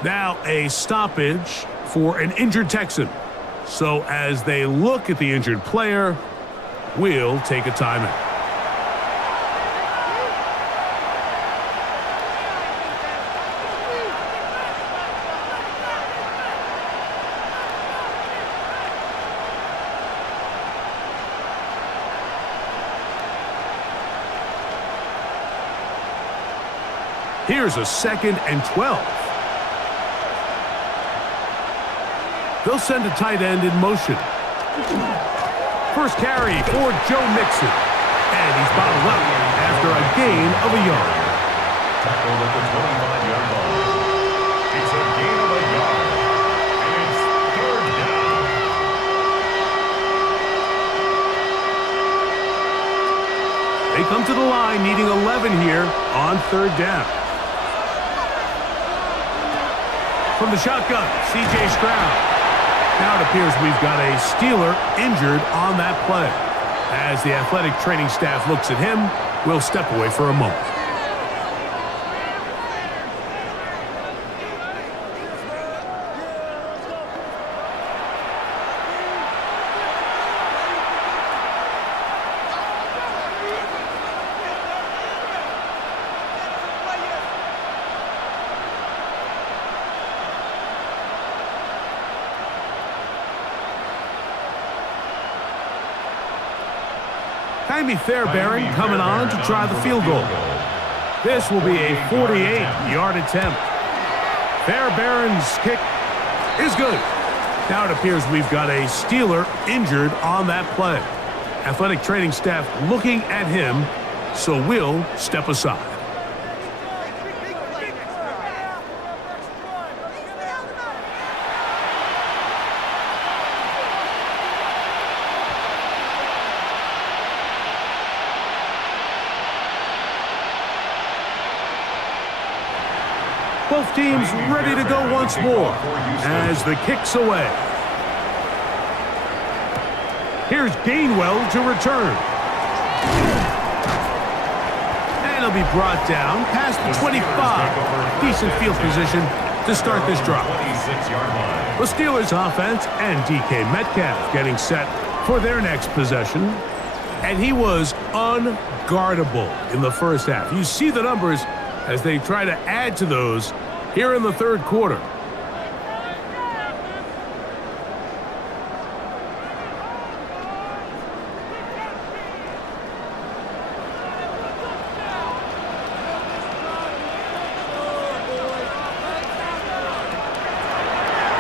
Now a stoppage for an injured Texan. So as they look at the injured player, we'll take a timeout. Here's a second and 12. They'll send a tight end in motion. First carry for Joe Mixon. And he's bottled up after a gain of a yard. Tackled at the 25-yard line. It's a gain of a yard. And it's third down. They come to the line needing 11 here on third down. From the shotgun, C.J. Stroud. Now it appears we've got a Steeler injured on that play. As the athletic training staff looks at him, we'll step away for a moment. Jaime Fairbairn coming on to try the field goal. This will be a 48-yard attempt. Fairbairn's kick is good. Now it appears we've got a Steeler injured on that play. Athletic training staff looking at him, so we'll step aside. Both teams ready to go once more as the kick's away. Here's Gainwell to return. And he'll be brought down past the 25. Decent field position to start this drive. The Steelers offense and DK Metcalf getting set for their next possession. And he was unguardable in the first half. You see the numbers as they try to add to those here in the third quarter.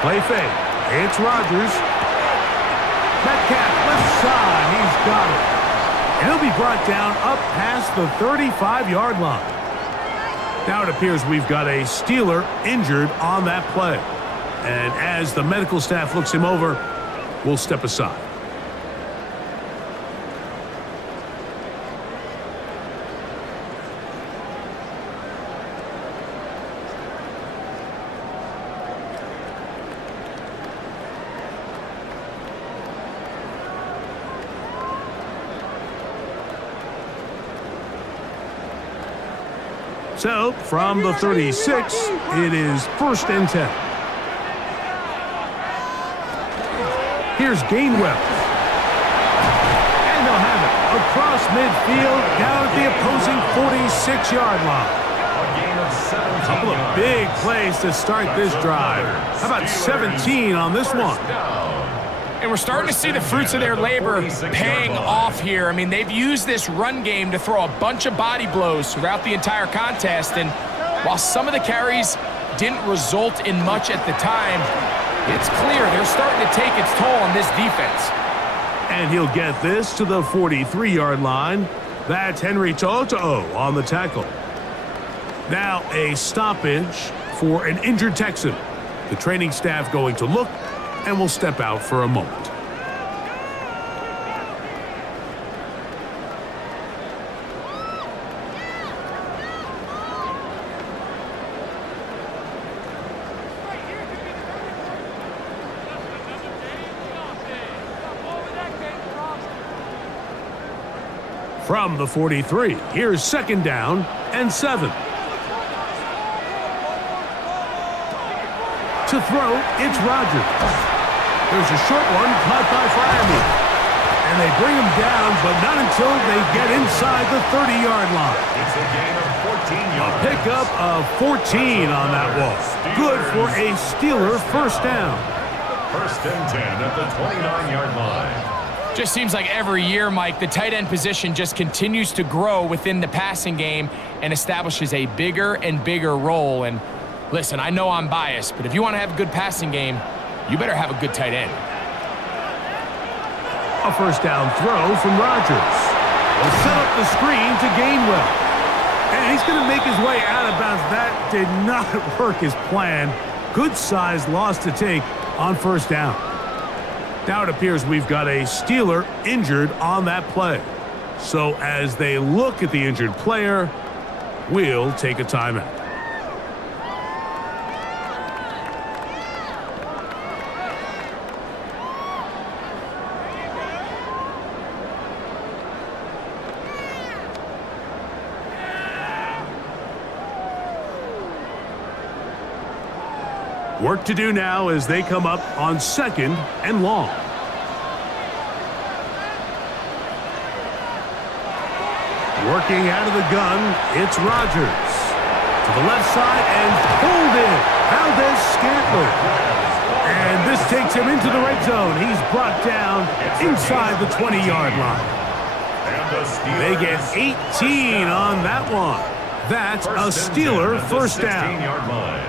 Play fake. It's Rodgers. Metcalf left side. He's got it. And he'll be brought down up past the 35-yard line. Now it appears we've got a Steeler injured on that play. And as the medical staff looks him over, we'll step aside. So, from the 36, it is 1st and 10. Here's Gainwell. And they'll have it across midfield, down at the opposing 46-yard line. A couple of big plays to start this drive. How about 17 on this one? And we're starting to see the fruits of their labor paying off here. I mean, they've used this run game to throw a bunch of body blows throughout the entire contest. And while some of the carries didn't result in much at the time, it's clear they're starting to take its toll on this defense. And he'll get this to the 43-yard line. That's Henry To'o on the tackle. Now a stoppage for an injured Texan. The training staff going to look and will step out for a moment. From the 43, here's 2nd down and 7. To throw, it's Rodgers. There's a short one caught by Miami. And they bring him down, but not until they get inside the 30-yard line. It's a gain of 14 yards. A pickup of 14 on that walk. Good for a Steeler 1st down. 1st and 10 at the 29-yard line. Just seems like every year, Mike, the tight end position just continues to grow within the passing game and establishes a bigger and bigger role. And listen, I know I'm biased, but if you want to have a good passing game, you better have a good tight end. A 1st down throw from Rodgers. Will set up the screen to Gainwell. And he's going to make his way out of bounds. That did not work as planned. Good size loss to take on 1st down. Now it appears we've got a Steeler injured on that play. So as they look at the injured player, we'll take a timeout. Work to do now as they come up on 2nd and long. Working out of the gun, it's Rodgers. To the left side and pulled in. Valdez-Scantling. And this takes him into the red zone. He's brought down inside the 20-yard line. They get 18 on that one. That's a Steeler 1st down.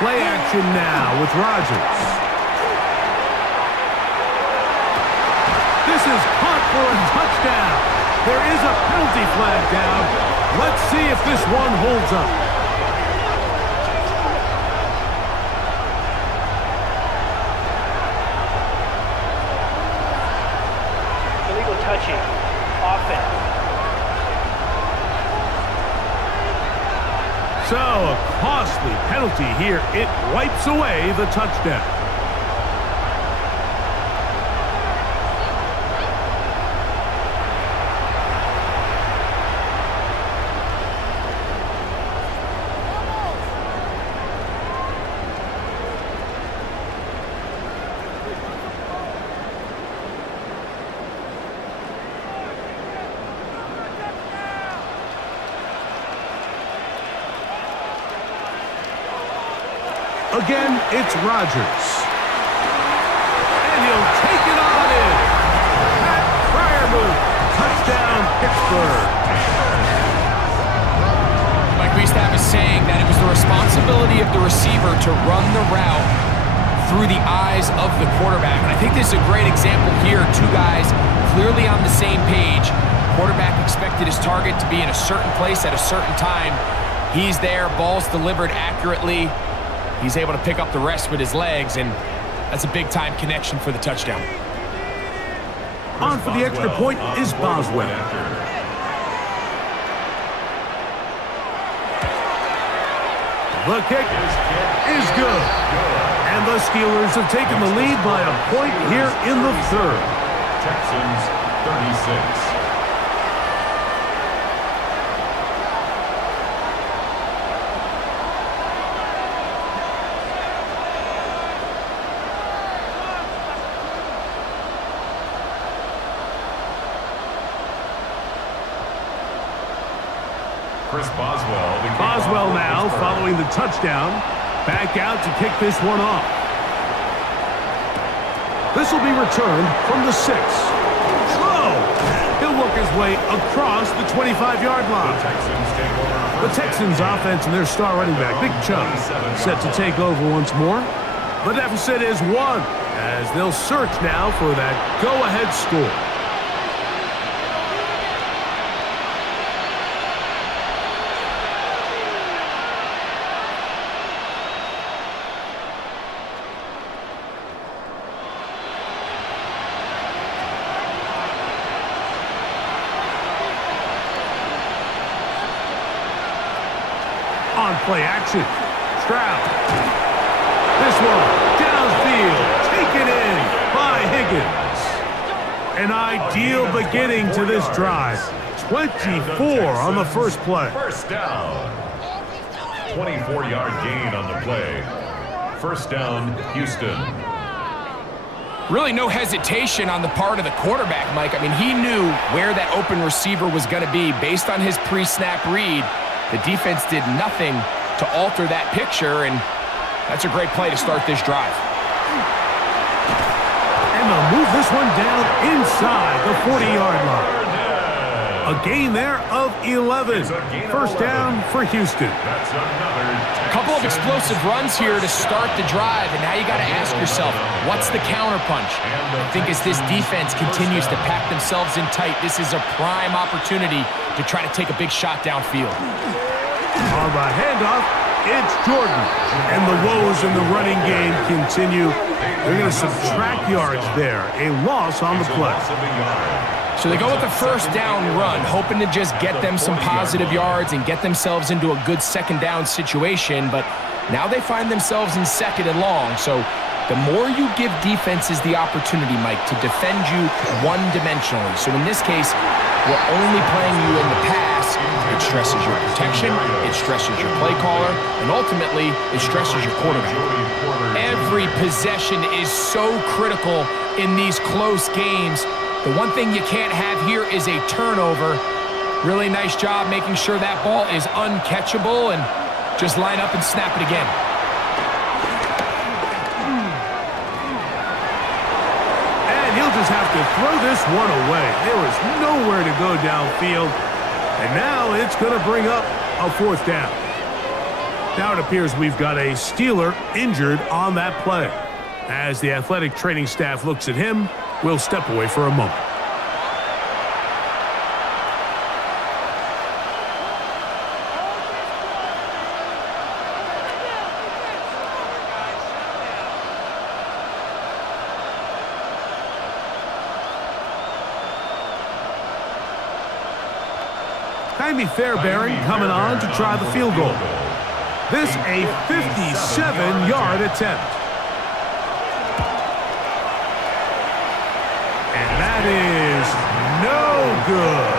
Play action now with Rodgers. This is caught for a touchdown. There is a penalty flag down. Let's see if this one holds up. Illegal touching. Offense. So, a costly penalty here. It wipes away the touchdown. Again, it's Rodgers. And he'll take it on in. Pat Fryermuth, touchdown, Pittsburgh. Mike, we used to have a saying that it was the responsibility of the receiver to run the route through the eyes of the quarterback. And I think this is a great example here. Two guys clearly on the same page. Quarterback expected his target to be in a certain place at a certain time. He's there, ball's delivered accurately. He's able to pick up the rest with his legs, and that's a big-time connection for the touchdown. On for the extra point is Boswell. The kick is good. And And the Steelers have taken the lead by a point here in the third. Texans 36. Boswell now following the touchdown. Back out to kick this one off. This will be returned from the 6. Throw! He'll work his way across the 25-yard line. The Texans offense and their star running back, Big Chubb, set to take over once more. The deficit is 1 as they'll search now for that go-ahead score. On play action. Stroud. This one downfield. Taken in by Higgins. An ideal beginning to this drive. 24 on the first play. First down. 24-yard gain on the play. First down, Houston. Really no hesitation on the part of the quarterback, Mike. I mean, he knew where that open receiver was going to be based on his pre-snap read. The defense did nothing to alter that picture, and that's a great play to start this drive. And they'll move this one down inside the 40-yard line. A gain there of 11. First down for Houston. A couple of explosive runs here to start the drive, and now you got to ask yourself, what's the counterpunch? I think as this defense continues to pack themselves in tight, this is a prime opportunity to try to take a big shot downfield. On the handoff, it's Jordan. And the woes in the running game continue. They're going to subtract yards there. A loss on the play. So they go with the first down run, hoping to just get them some positive yards and get themselves into a good second down situation. But now they find themselves in second and long. So the more you give defenses the opportunity, Mike, to defend you one-dimensionally. So in this case, we're only playing you in the pass. It stresses your protection, it stresses your play caller, and ultimately, it stresses your quarterback. Every possession is so critical in these close games. The one thing you can't have here is a turnover. Really nice job making sure that ball is uncatchable, and just line up and snap it again. He'll just have to throw this one away. There was nowhere to go downfield. And now it's going to bring up a fourth down. Now it appears we've got a Steeler injured on that play. As the athletic training staff looks at him, we'll step away for a moment. Jaime Fairbairn coming on to try the field goal. This a 57-yard attempt. And that is no good.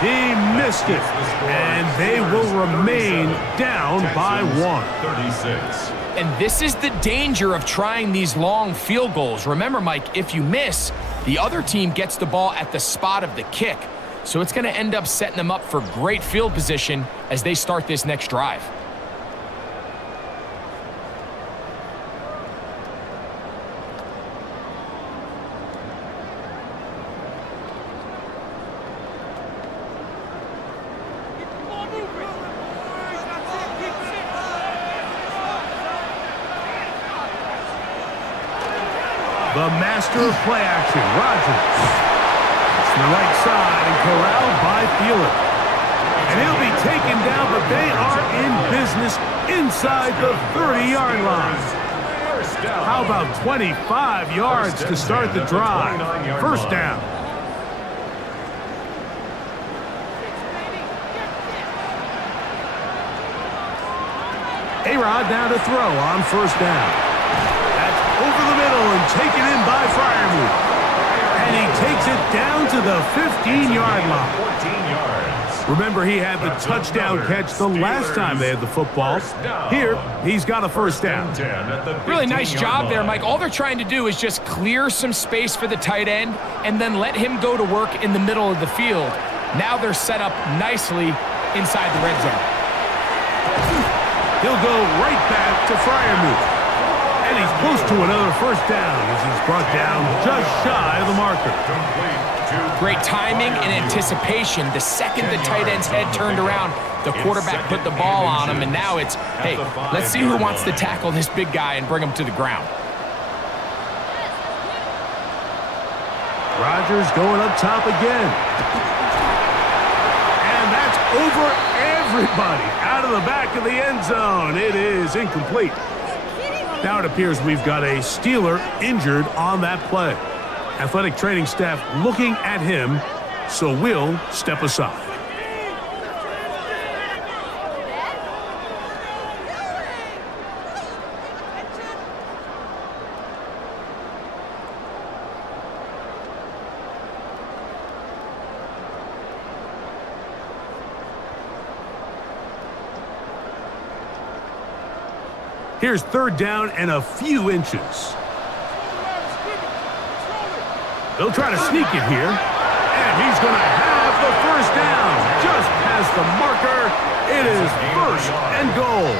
He missed it. And they will remain down by 1. 36. And this is the danger of trying these long field goals. Remember, Mike, if you miss, the other team gets the ball at the spot of the kick. So it's going to end up setting them up for great field position as they start this next drive. The master of play action, Rodgers. The right side and corralled by Thielen. And he'll be taken down, but they are in business inside the 30-yard line. How about 25 yards to start the drive? First down. A-Rod now to throw on first down. over the middle and taken in by Freiermuth. And he takes it down to the 15-yard line. 14 yards. Remember, he had the touchdown catch the last time they had the football. Here, he's got a first down. Really nice job there, Mike. All they're trying to do is just clear some space for the tight end and then let him go to work in the middle of the field. Now they're set up nicely inside the red zone. He'll go right back to Freiermuth. And he's close to another first down as he's brought down just shy of the marker. Great timing and anticipation. The second the tight end's head turned around, the quarterback put the ball on him, and now it's, hey, let's see who wants to tackle this big guy and bring him to the ground. Rodgers going up top again. And that's over everybody out of the back of the end zone. It is incomplete. Now it appears we've got a Steeler injured on that play. Athletic training staff looking at him, so we'll step aside. Here's third down and a few inches. They'll try to sneak it here, and he's going to have the first down. Just past the marker, it is first and goal.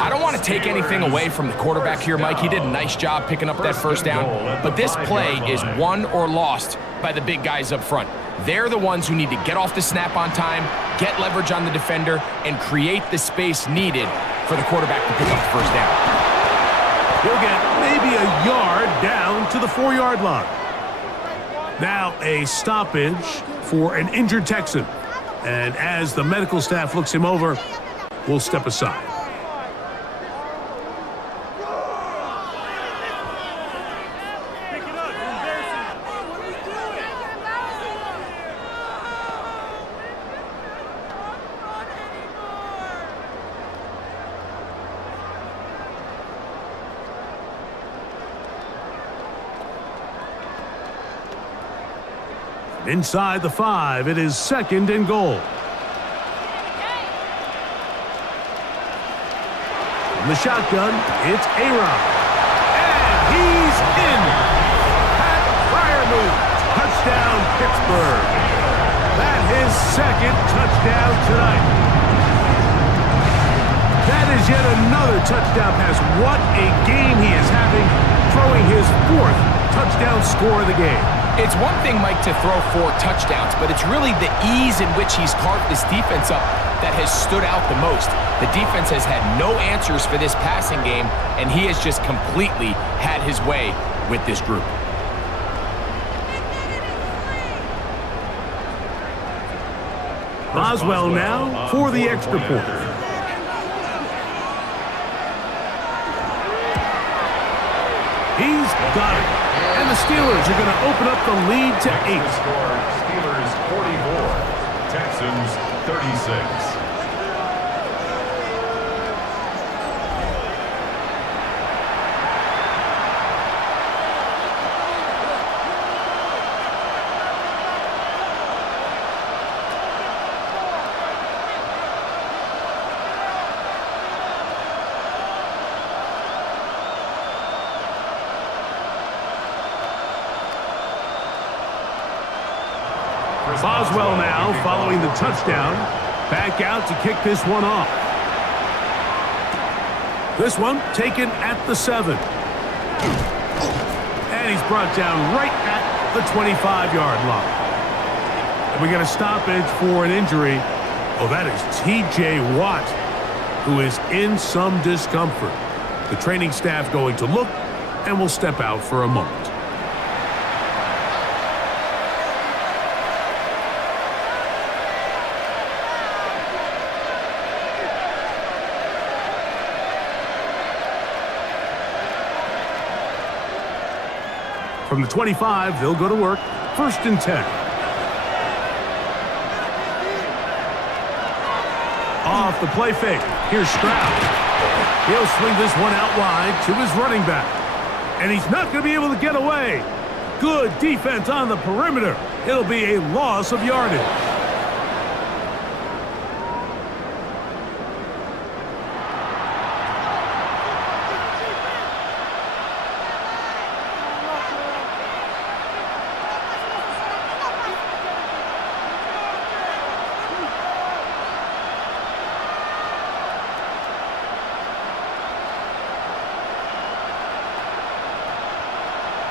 I don't want to take anything away from the quarterback here, Mike. He did a nice job picking up that first down, but this play is won or lost by the big guys up front. They're the ones who need to get off the snap on time, get leverage on the defender, and create the space needed for the quarterback to pick up the first down. He'll get maybe a yard down to the 4-yard line. Now a stoppage for an injured Texan. And as the medical staff looks him over, we'll step aside. Inside the 5, it is second and goal. From the shotgun, it's A-Rod. And he's in. Pat Freiermuth, touchdown Pittsburgh. That's his second touchdown tonight. That is yet another touchdown pass. What a game he is having, throwing his fourth touchdown score of the game. It's one thing, Mike, to throw 4 touchdowns, but it's really the ease in which he's carved this defense up that has stood out the most. The defense has had no answers for this passing game, and he has just completely had his way with this group. Boswell now for the extra point. He's got it. And the Steelers are going to open up the lead to 8. Steelers 44, Texans 36. Boswell now following the touchdown. Back out to kick this one off. This one taken at the 7. And he's brought down right at the 25-yard line. And we got a stoppage for an injury. Oh, that is T.J. Watt, who is in some discomfort. The training staff going to look and will step out for a moment. From the 25, they'll go to work. First and 10. Off the play fake. Here's Stroud. He'll swing this one out wide to his running back. And he's not going to be able to get away. Good defense on the perimeter. It'll be a loss of yardage.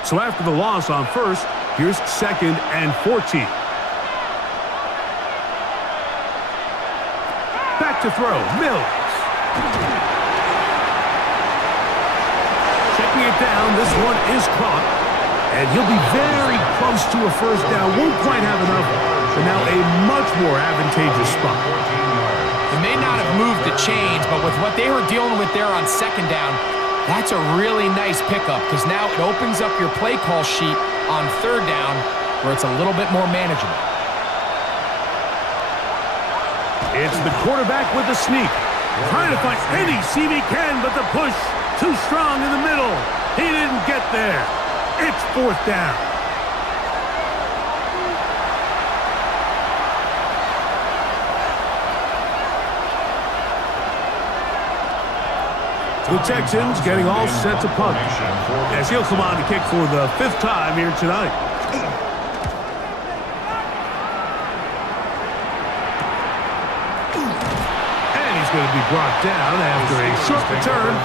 So after the loss on first, here's 2nd and 14. Back to throw, Mills. Checking it down, this one is caught. And he'll be very close to a first down. Won't quite have enough, but now a much more advantageous spot. They may not have moved the chains, but with what they were dealing with there on 2nd down, that's a really nice pickup because now it opens up your play call sheet on 3rd down where it's a little bit more manageable. It's the quarterback with the sneak. Trying to find any seam he can, but the push too strong in the middle. He didn't get there. It's 4th down. The Texans getting all set to punt, as he'll come on to kick for the 5th time here tonight. And he's going to be brought down after a short return,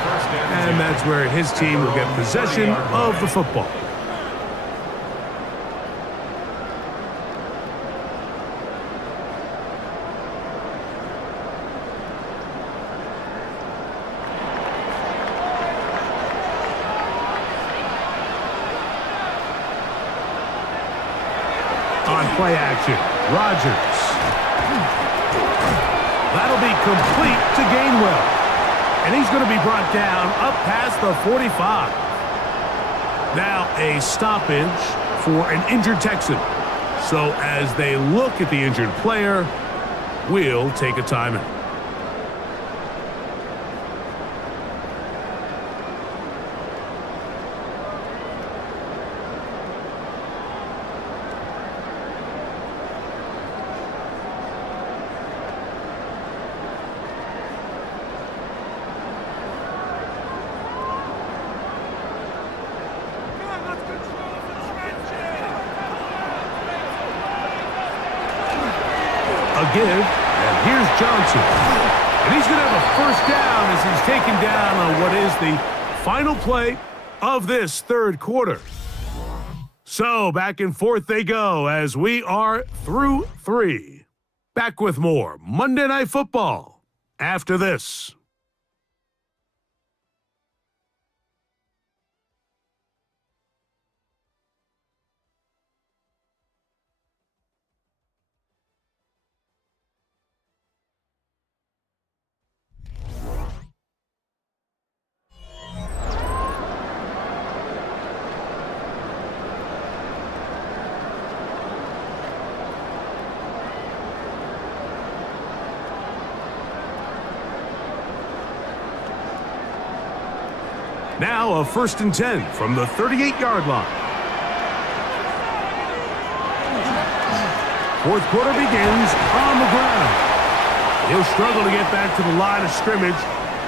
and that's where his team will get possession of the football. On play action, Rodgers. That'll be complete to Gainwell. And he's going to be brought down up past the 45. Now a stoppage for an injured Texan. So as they look at the injured player, we'll take a timeout. Give, and here's Johnson. And he's going to have a first down as he's taken down on what is the final play of this 3rd quarter. So back and forth they go as we are through 3. Back with more Monday Night Football after this. Now a 1st and 10 from the 38-yard line. 4th quarter begins on the ground. He'll struggle to get back to the line of scrimmage.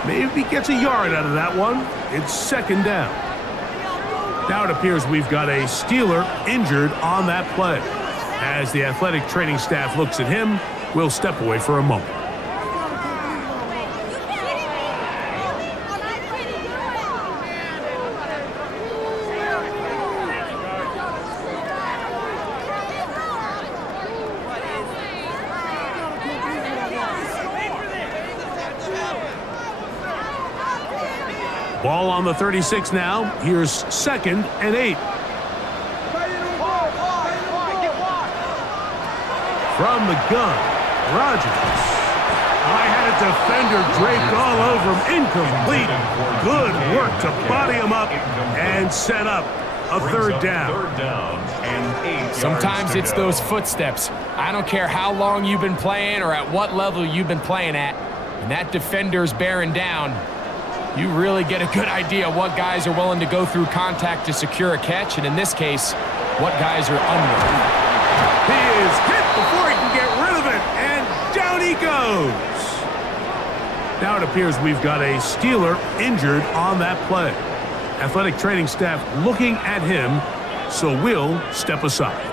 Maybe gets a yard out of that one. It's 2nd down. Now it appears we've got a Steeler injured on that play. As the athletic training staff looks at him, we'll step away for a moment. Ball on the 36 now. Here's 2nd and 8. From the gun, Rodgers. I had a defender draped all over him. Incomplete. Good work to body him up and set up a 3rd down. Sometimes it's those footsteps. I don't care how long you've been playing or at what level you've been playing at. And that defender's bearing down. You really get a good idea what guys are willing to go through contact to secure a catch, and in this case, what guys are unwilling. He is hit before he can get rid of it, and down he goes. Now it appears we've got a Steeler injured on that play. Athletic training staff looking at him, so we'll step aside.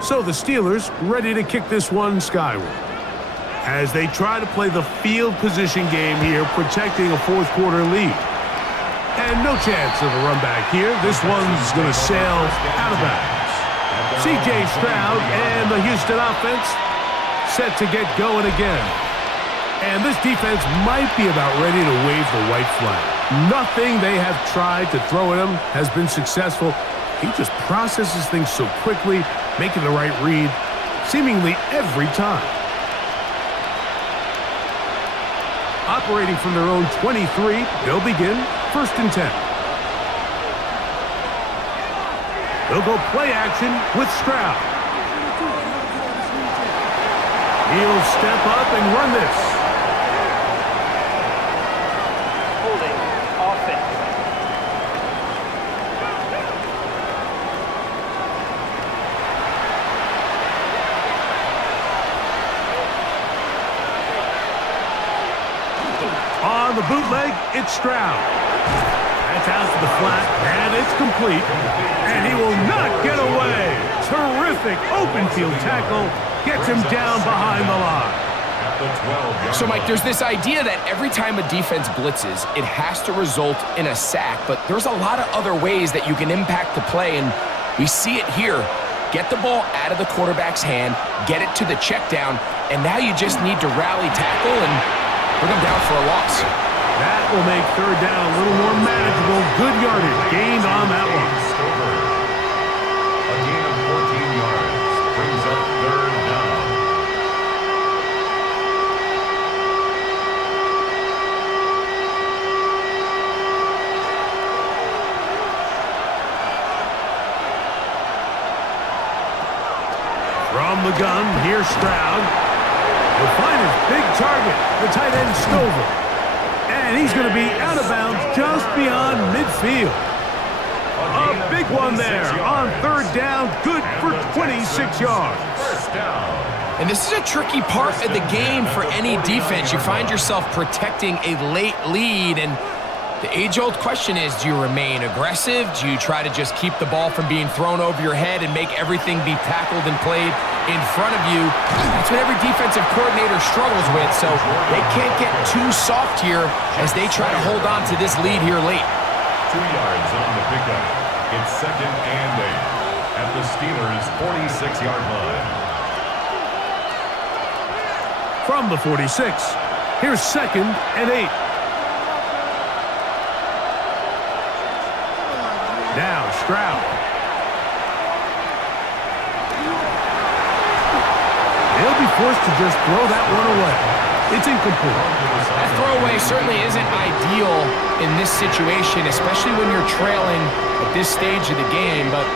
So the Steelers ready to kick this one skyward as they try to play the field position game here, protecting a fourth quarter lead. And no chance of a run back here. This one's going to sail out of bounds. C.J. Stroud and the Houston offense set to get going again. And this defense might be about ready to wave the white flag. Nothing they have tried to throw at him has been successful. He just processes things so quickly, making the right read seemingly every time. Operating from their own 23, they'll begin 1st and 10. They'll go play action with Stroud. He'll step up and run this. Holding offense. On the bootleg, it's Stroud. That's out to the flat, and it's complete. And he will not get away. Terrific open field tackle. Gets him down behind the line. So, Mike, there's this idea that every time a defense blitzes, it has to result in a sack. But there's a lot of other ways that you can impact the play, and we see it here. Get the ball out of the quarterback's hand, get it to the check down, and now you just need to rally tackle and put them down for a loss. That will make 3rd down a little more manageable. Good yardage gained on that one. A gain of 14 yards brings up 3rd down. From the gun, here's Stroud. Will find his big target, the tight end Stover. And he's going to be out of bounds just beyond midfield. A big one there on 3rd down, good for 26 yards. First down. And this is a tricky part of the game for any defense. You find yourself protecting a late lead, and the age-old question is, do you remain aggressive? Do you try to just keep the ball from being thrown over your head and make everything be tackled and played in front of you? That's what every defensive coordinator struggles with, so they can't get too soft here as they try to hold on to this lead here late. 2 yards on the pickup. It's 2nd and 8 at the Steelers' 46-yard line. From the 46, here's 2nd and 8. Now Stroud. He'll be forced to just throw that one away. It's incomplete. That throwaway certainly isn't ideal in this situation, especially when you're trailing at this stage of the game, but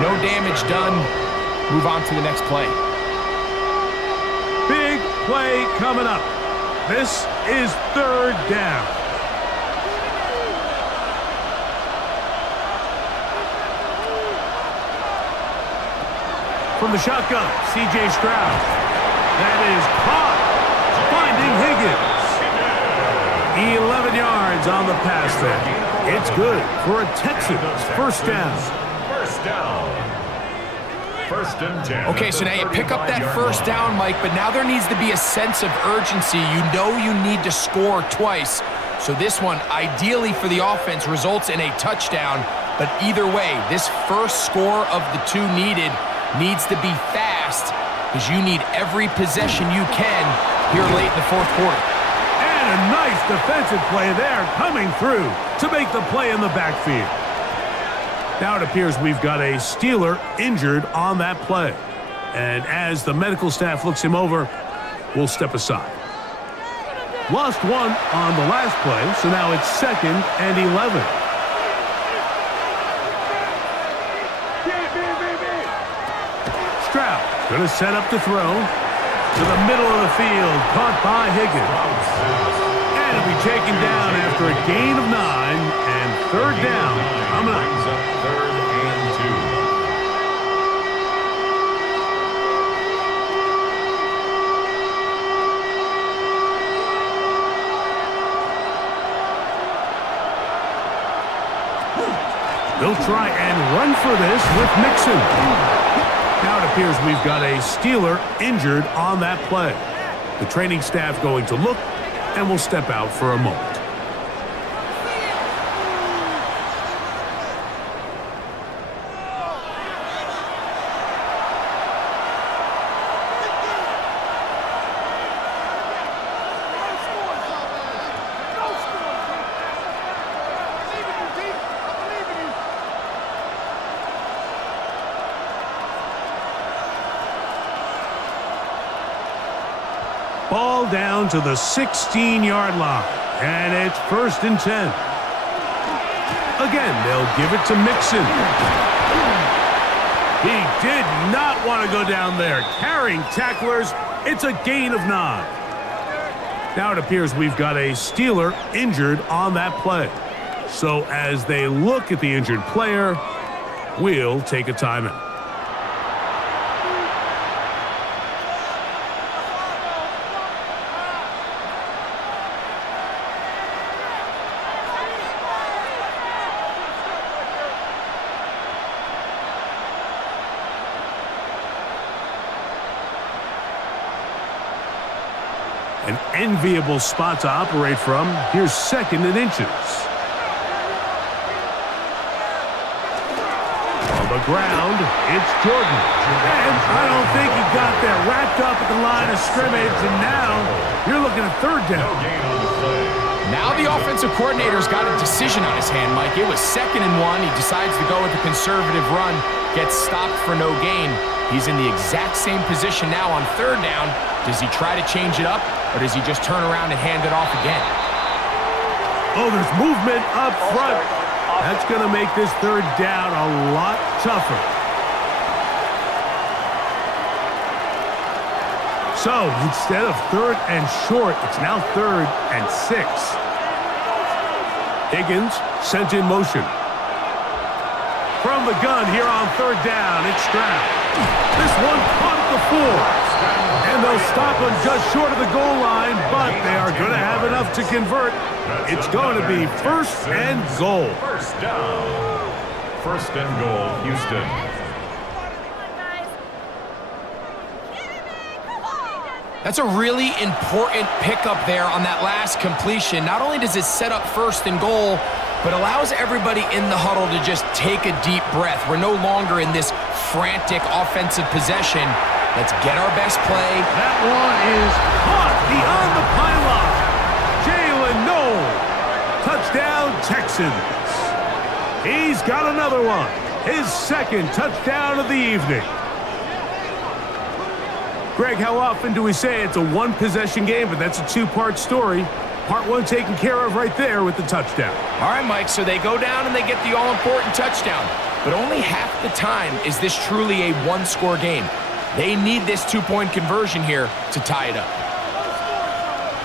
no damage done. Move on to the next play. Big play coming up. This is 3rd down. From the shotgun, C.J. Stroud. That is caught, finding Higgins. 11 yards on the pass there. It's good for a Texans 1st down. First down. 1st and 10. Okay, so now you pick up that 1st down, Mike, but now there needs to be a sense of urgency. You know you need to score twice. So this one, ideally for the offense, results in a touchdown. But either way, this first score of the 2 needed needs to be fast because you need every possession you can here late in the 4th quarter. And a nice defensive play there coming through to make the play in the backfield. Now it appears we've got a Steeler injured on that play. And as the medical staff looks him over, we'll step aside. Lost one on the last play, so now it's 2nd and 11. Stroud going to set up to throw to the middle of the field, caught by Higgins. And it'll be taken down after a gain of 9 and third down. Coming up. Brings up 3rd and 2. They'll try and run for this with Mixon. Now it appears we've got a Steeler injured on that play. The training staff going to look and will step out for a moment. Ball down to the 16-yard line, and it's 1st and 10. Again, they'll give it to Mixon. He did not want to go down there. Carrying tacklers, it's a gain of 9. Now it appears we've got a Steeler injured on that play. So as they look at the injured player, we'll take a timeout. An enviable spot to operate from. Here's 2nd and inches. On the ground, it's Jordan. And I don't think he got there. Wrapped up at the line of scrimmage, and now you're looking at 3rd down. Now the offensive coordinator's got a decision on his hand, Mike. It was 2nd and 1. He decides to go with a conservative run, gets stopped for no gain. He's in the exact same position now on 3rd down. Does he try to change it up, or does he just turn around and hand it off again? Oh, there's movement up front. That's going to make this 3rd down a lot tougher. So instead of 3rd and short, it's now 3rd and 6. Higgins sent in motion. From the gun here on 3rd down, it's Stroud. This one caught at the 4. And they'll stop him just short of the goal line, but they are going to have enough to convert. It's going to be 1st and goal. 1st down. 1st and goal, Houston. That's a really important pickup there on that last completion. Not only does it set up 1st and goal, but allows everybody in the huddle to just take a deep breath. We're no longer in this frantic offensive possession. Let's get our best play. That one is caught beyond the pylon. Jalen Noel. Touchdown, Texans. He's got another one. His 2nd touchdown of the evening. Greg, how often do we say it's a one-possession game, but that's a 2-part story? Part 1 taken care of right there with the touchdown. All right, Mike, so they go down and they get the all-important touchdown. But only half the time is this truly a one-score game. They need this 2-point conversion here to tie it up.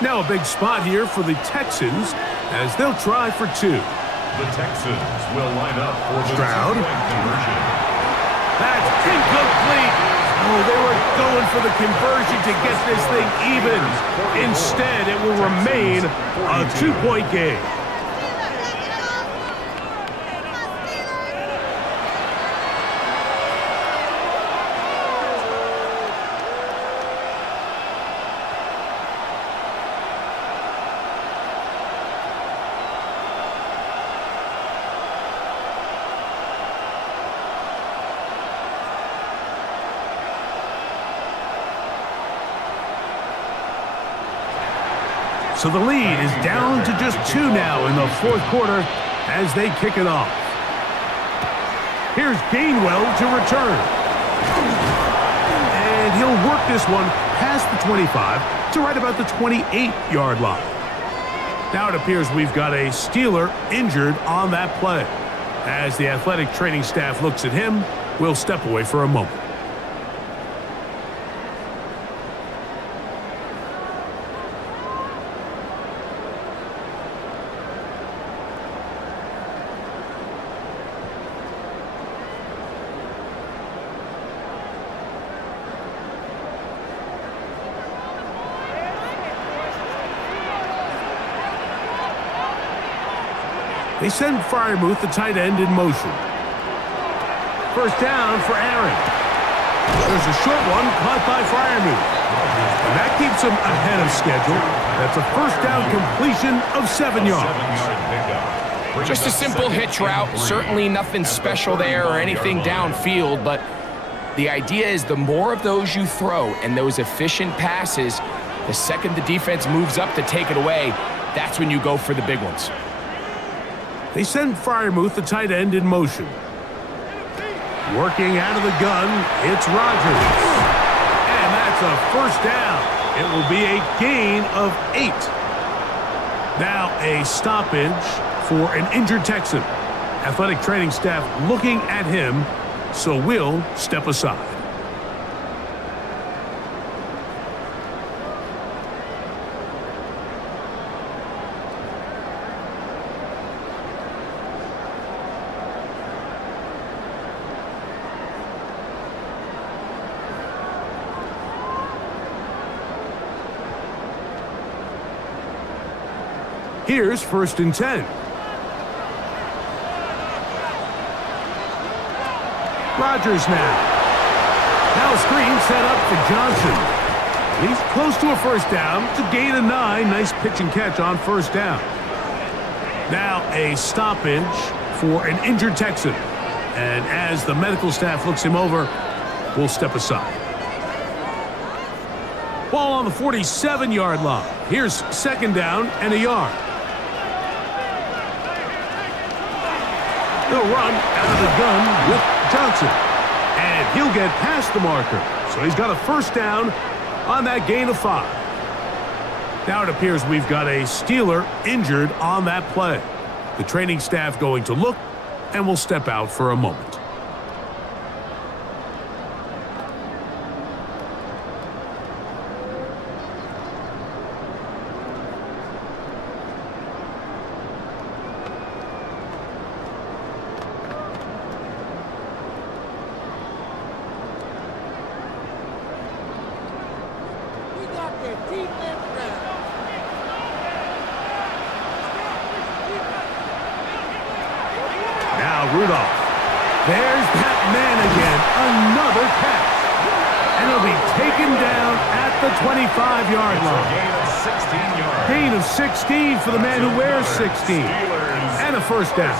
Now a big spot here for the Texans as they'll try for 2. The Texans will line up for the Stroud. 2-point conversion. That's incomplete. Oh, they were going for the conversion to get this thing even. Instead, it will remain a 2-point game. So the lead is down to just 2 now in the 4th quarter as they kick it off. Here's Gainwell to return. And he'll work this one past the 25 to right about the 28-yard line. Now it appears we've got a Steeler injured on that play. As the athletic training staff looks at him, we'll step away for a moment. They send Freiermuth, the tight end, in motion. First down for Aaron. There's a short one caught by Freiermuth. And that keeps him ahead of schedule. That's a first down completion of 7 yards. Just a simple hitch route. Certainly nothing special there or anything downfield, but the idea is the more of those you throw and those efficient passes, the second the defense moves up to take it away, that's when you go for the big ones. They send Freiermuth, the tight end, in motion. Working out of the gun, it's Rodgers. And that's a first down. It will be a gain of 8. Now a stoppage for an injured Texan. Athletic training staff looking at him, so we'll step aside. Here's 1st and 10. Rodgers now. Now a screen set up for Johnson. He's close to a first down. It's a gain of 9. Nice pitch and catch on first down. Now a stoppage for an injured Texan. And as the medical staff looks him over, we'll step aside. Ball on the 47-yard line. Here's 2nd down and a yard. They'll run out of the gun with Johnson. And he'll get past the marker. So he's got a first down on that gain of 5. Now it appears we've got a Steeler injured on that play. The training staff going to look, and we'll step out for a moment. Rudolph. There's that man again. Another catch. And he'll be taken down at the 25-yard line. Gain of 16 for the man who wears 16. And a first down.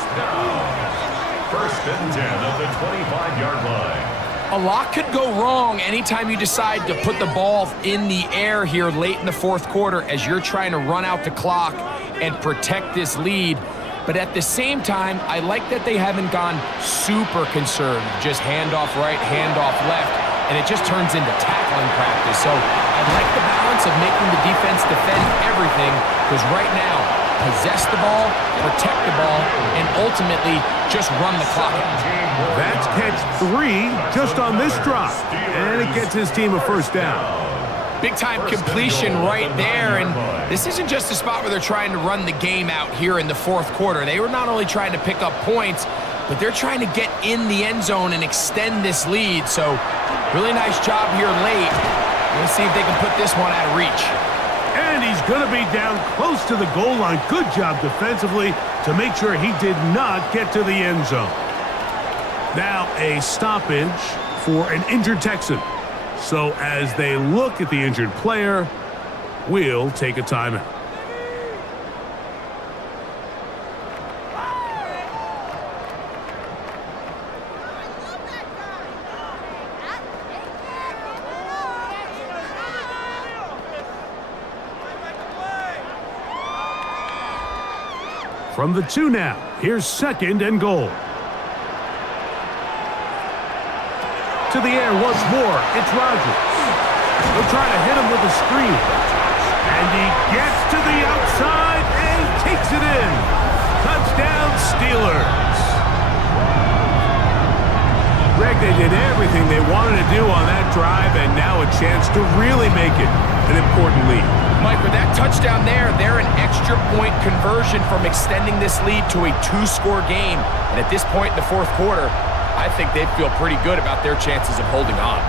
1st and 10 at the 25-yard line. A lot could go wrong anytime you decide to put the ball in the air here late in the 4th quarter as you're trying to run out the clock and protect this lead. But at the same time, I like that they haven't gone super conservative. Just handoff right, handoff left, and it just turns into tackling practice. So I like the balance of making the defense defend everything, because right now, possess the ball, protect the ball, and ultimately just run the clock out. That's catch 3 just on this drive, and it gets his team a first down. Big-time completion right there, and this isn't just a spot where they're trying to run the game out here in the 4th quarter. They were not only trying to pick up points, but they're trying to get in the end zone and extend this lead. So, really nice job here late. Let's see if they can put this one out of reach. And he's going to be down close to the goal line. Good job defensively to make sure he did not get to the end zone. Now a stoppage for an injured Texan. So as they look at the injured player, we'll take a timeout. From the 2 now, here's 2nd and goal. To the air once more, it's Rodgers. They'll try to hit him with a screen. And he gets to the outside and takes it in. Touchdown, Steelers. Greg, they did everything they wanted to do on that drive, and now a chance to really make it an important lead. Mike, with that touchdown there, they're an extra point conversion from extending this lead to a 2-score game. And at this point in the 4th quarter, I think they'd feel pretty good about their chances of holding on.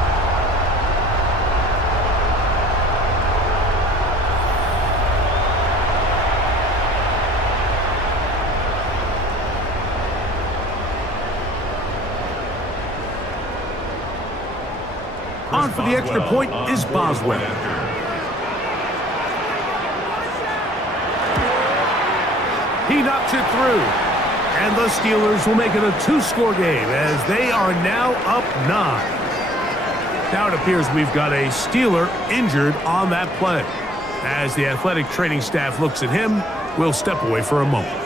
On for the extra point is Boswell. He knocks it through. And the Steelers will make it a two-score game as they are now up 9. Now it appears we've got a Steeler injured on that play. As the athletic training staff looks at him, we'll step away for a moment.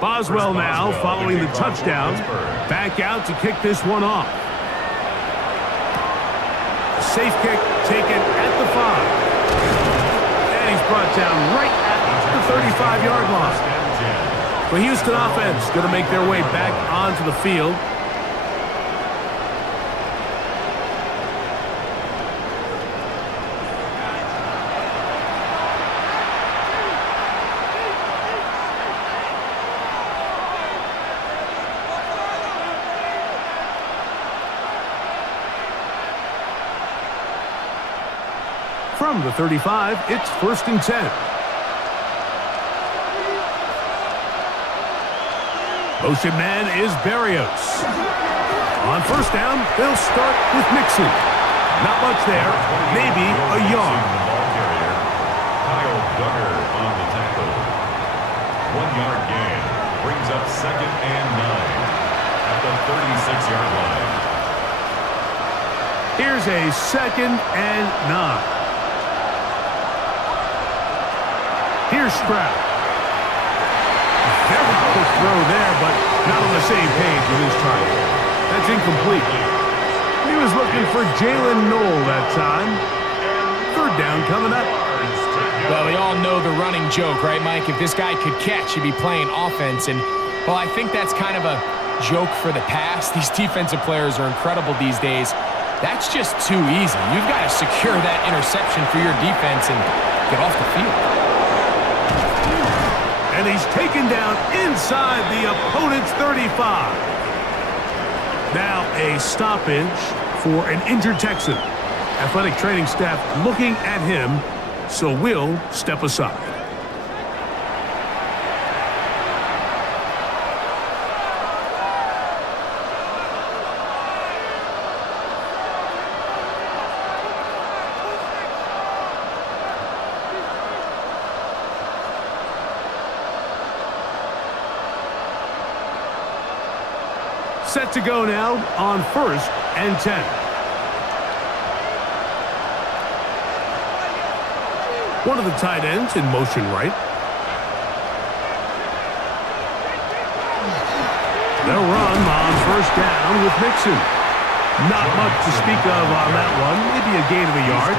Boswell now, following the touchdown, back out to kick this one off. Safe kick taken at the 5. And he's brought down right at the 35-yard line. The Houston offense going to make their way back onto the field. From the 35, it's 1st and 10. Motion man is Berrios. On 1st down, they'll start with Mixon. Not much there, maybe a yard. Kyle Duggar on the tackle. 1-yard gain brings up 2nd and 9 at the 36-yard line. Here's a 2nd and 9. Here's Stroud. Very good throw there, but not on the same page with his target. That's incomplete. He was looking for Jalen Noel that time. 3rd down coming up. Well, we all know the running joke, right, Mike? If this guy could catch, he'd be playing offense. And, well, I think that's kind of a joke for the past. These defensive players are incredible these days. That's just too easy. You've got to secure that interception for your defense and get off the field. And he's taken down inside the opponent's 35. Now a stoppage for an injured Texan. Athletic training staff looking at him, so we'll step aside. Set to go now on 1st and 10. One of the tight ends in motion right. They'll run on 1st down with Mixon. Not much to speak of on that one. Maybe a gain of a yard.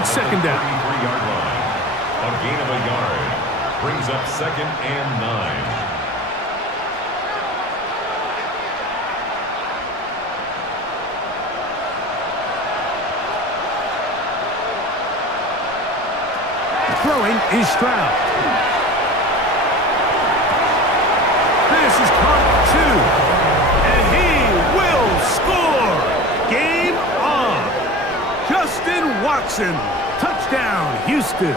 It's 2nd down. 33-yard line. A gain of a yard brings up 2nd and 9. Throwing is Stroud. This is caught 2. And he will score. Game on. Justin Watson. Touchdown, Houston.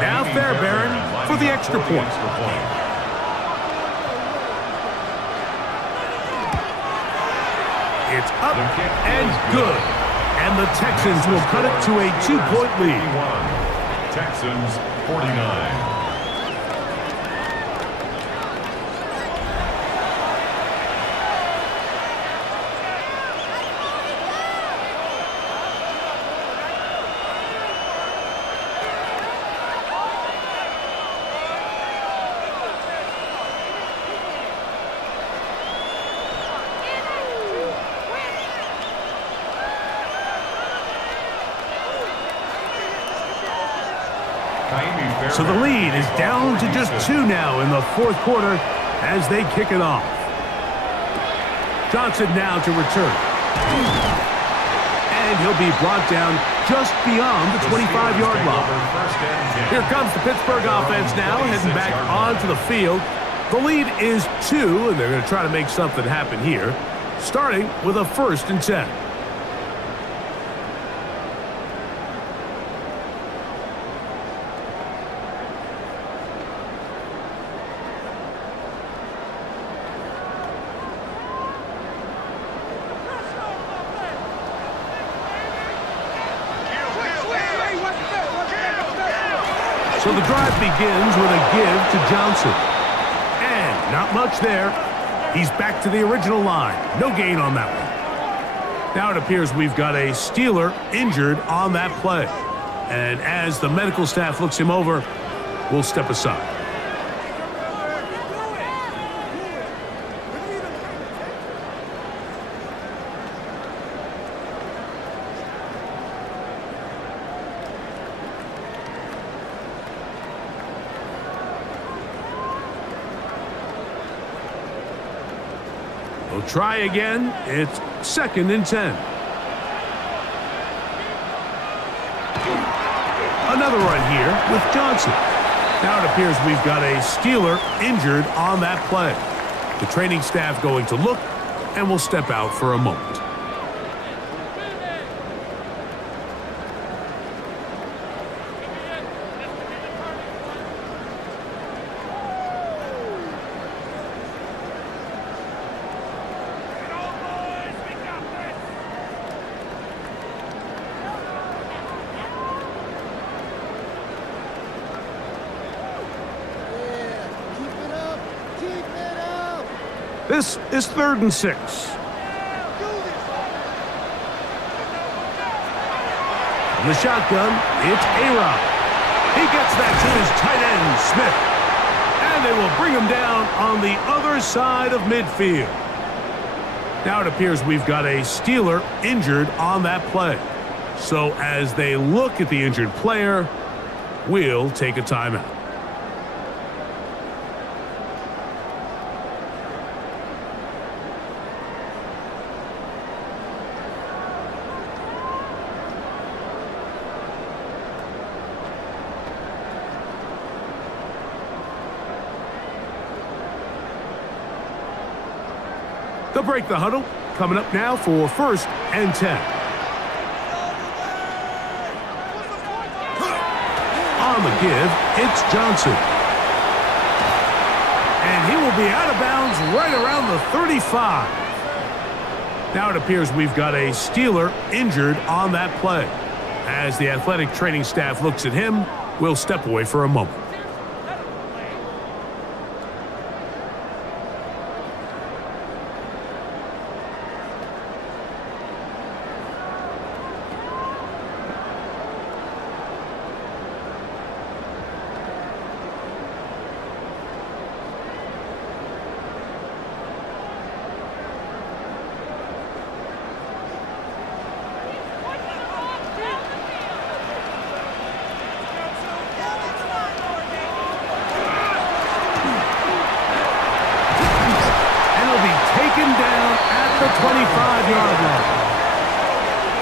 Now Fairbairn for the extra point. It's up and good. And the Texans will cut it to a 2-point lead. Texans 49. So the lead is down to just 2 now in the fourth quarter as they kick it off. Johnson now to return. And he'll be brought down just beyond the 25-yard line. Here comes the Pittsburgh offense now, heading back onto the field. The lead is 2, and they're going to try to make something happen here, starting with a 1st and 10. So the drive begins with a give to Johnson. And not much there. He's back to the original line. No gain on that one. Now it appears we've got a Steeler injured on that play. And as the medical staff looks him over, we'll step aside. We'll try again. It's 2nd and 10. Another run here with Johnson. Now it appears we've got a Steeler injured on that play. The training staff going to look, and we'll step out for a moment. This is 3rd and 6. From the shotgun, it's A-Rod. He gets that to his tight end, Smith. And they will bring him down on the other side of midfield. Now it appears we've got a Steeler injured on that play. So as they look at the injured player, we'll take a timeout. They'll break the huddle. Coming up now for 1st and 10. On the give, it's Johnson. And he will be out of bounds right around the 35. Now it appears we've got a Steeler injured on that play. As the athletic training staff looks at him, we'll step away for a moment. Down at the 25-yard line.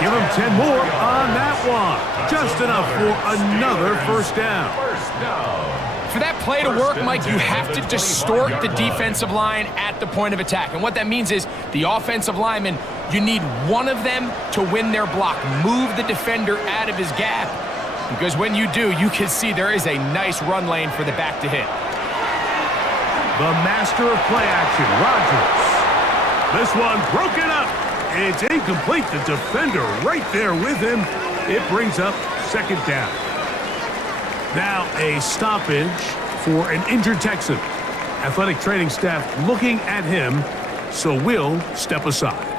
Give him 10 more on that one. Just enough for another 1st down. For that play to work, Mike, you have to distort the defensive line at the point of attack. And what that means is the offensive lineman, you need one of them to win their block. Move the defender out of his gap. Because when you do, you can see there is a nice run lane for the back to hit. The master of play action, Rodgers. This one broken up. It's incomplete. The defender right there with him. It brings up 2nd down. Now a stoppage for an injured Texan. Athletic training staff looking at him, so we'll step aside.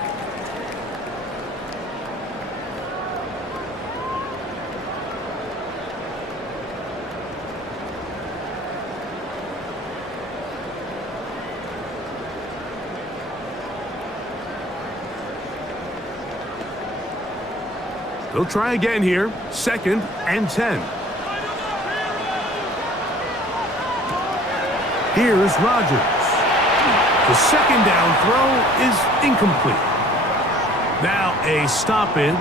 They'll try again here. 2nd and 10. Here's Rodgers. The second down throw is incomplete. Now a stoppage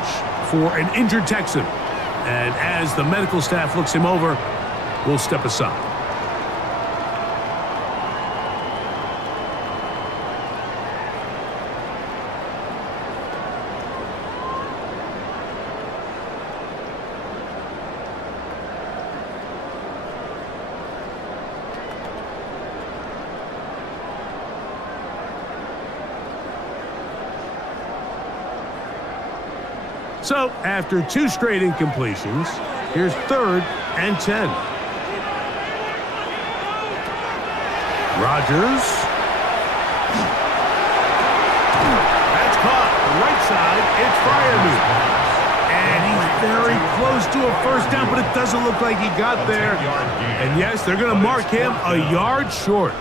for an injured Texan. And as the medical staff looks him over, we'll step aside. So, after 2 straight incompletions, here's 3rd and 10. Rodgers. That's caught. Right side, it's Freiermuth. And he's very close to a first down, but it doesn't look like he got there. And yes, they're going to mark him a yard short.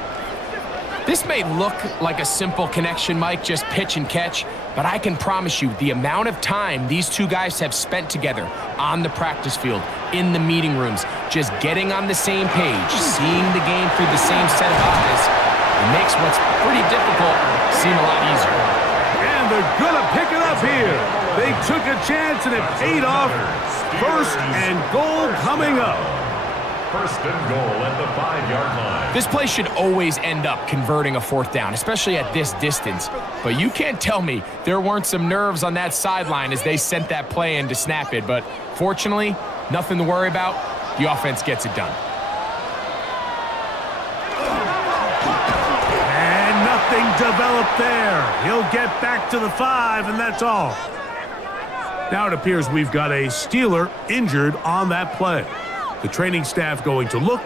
This may look like a simple connection, Mike, just pitch and catch, but I can promise you the amount of time these two guys have spent together on the practice field, in the meeting rooms, just getting on the same page, seeing the game through the same set of eyes, it makes what's pretty difficult seem a lot easier. And they're going to pick it up here. They took a chance and it paid off. 1st and goal coming up. 1st and goal at the 5-yard line. This play should always end up converting a 4th down, especially at this distance. But you can't tell me there weren't some nerves on that sideline as they sent that play in to snap it. But fortunately, nothing to worry about. The offense gets it done. And nothing developed there. He'll get back to the 5, and that's all. Now it appears we've got a Steeler injured on that play. The training staff going to look,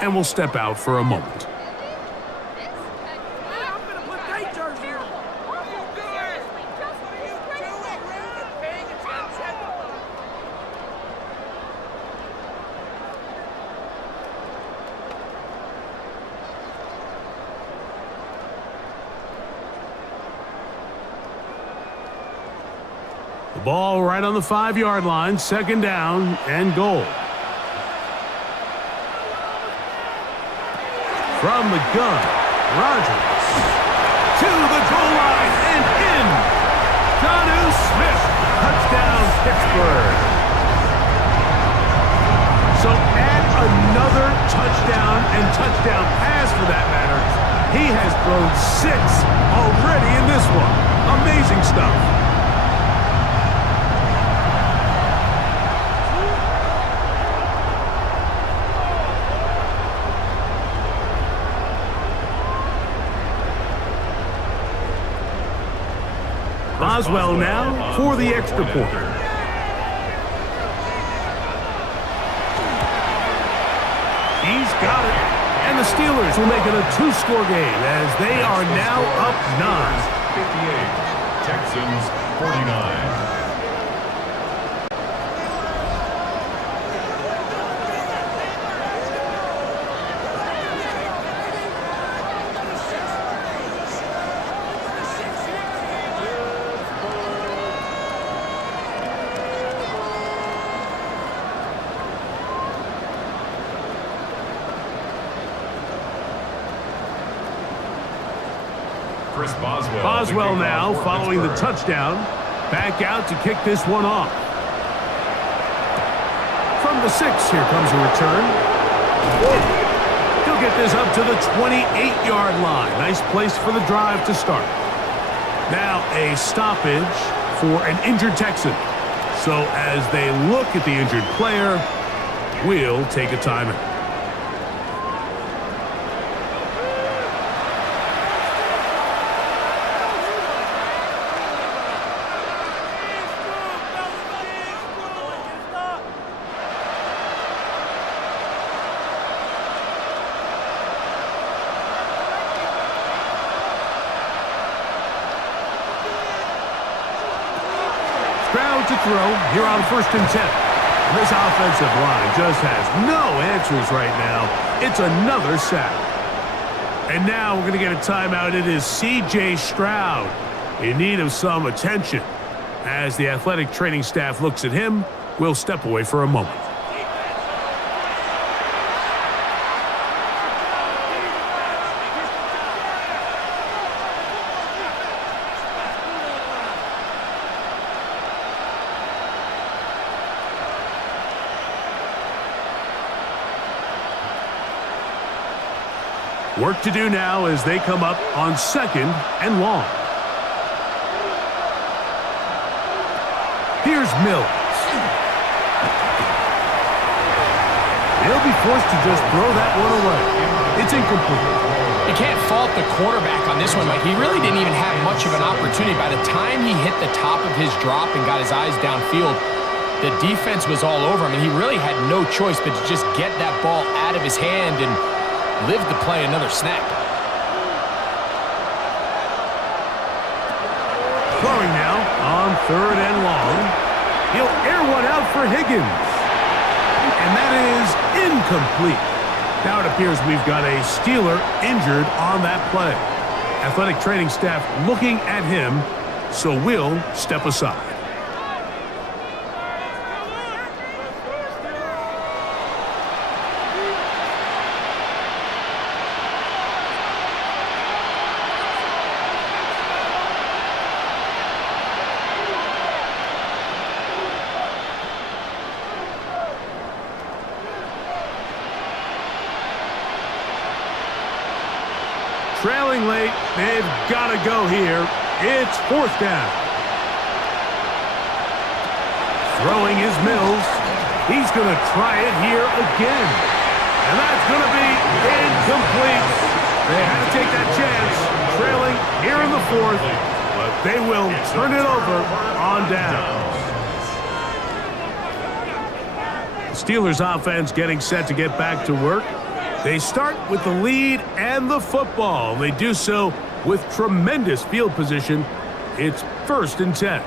and will step out for a moment. The ball right on the 5-yard line, 2nd down and goal. From the gun, Rodgers to the goal line and in. Jonnu Smith, touchdown Pittsburgh. So add another touchdown and touchdown pass for that matter. He has thrown 6 already in this one. Amazing stuff. Boswell now for the extra point. He's got it. And the Steelers will make it a 2-score game as they are now up 9. 58. Texans 49. Boswell now following the touchdown. Back out to kick this one off. From the 6, here comes a return. He'll get this up to the 28-yard line. Nice place for the drive to start. Now a stoppage for an injured Texan. So as they look at the injured player, we'll take a timeout. To throw here on 1st and 10. This offensive line just has no answers right now. It's another sack. And now we're going to get a timeout. It is C.J. Stroud in need of some attention. As the athletic training staff looks at him, we'll step away for a moment. Work to do now as they come up on 2nd and long. Here's Mills. He'll be forced to just throw that one away. It's incomplete. You can't fault the quarterback on this one, Mike. He really didn't even have much of an opportunity. By the time he hit the top of his drop and got his eyes downfield, the defense was all over him, and he really had no choice but to just get that ball out of his hand and live to play another snap. Throwing now on 3rd and long. He'll air one out for Higgins. And that is incomplete. Now it appears we've got a Steeler injured on that play. Athletic training staff looking at him, so we'll step aside. Trailing late, they've got to go here. It's 4th down. Throwing is Mills. He's going to try it here again. And that's going to be incomplete. They had to take that chance. Trailing here in the 4th. They will turn it over on down. The Steelers offense getting set to get back to work. They start with the lead and the football. They do so with tremendous field position. It's 1st and 10.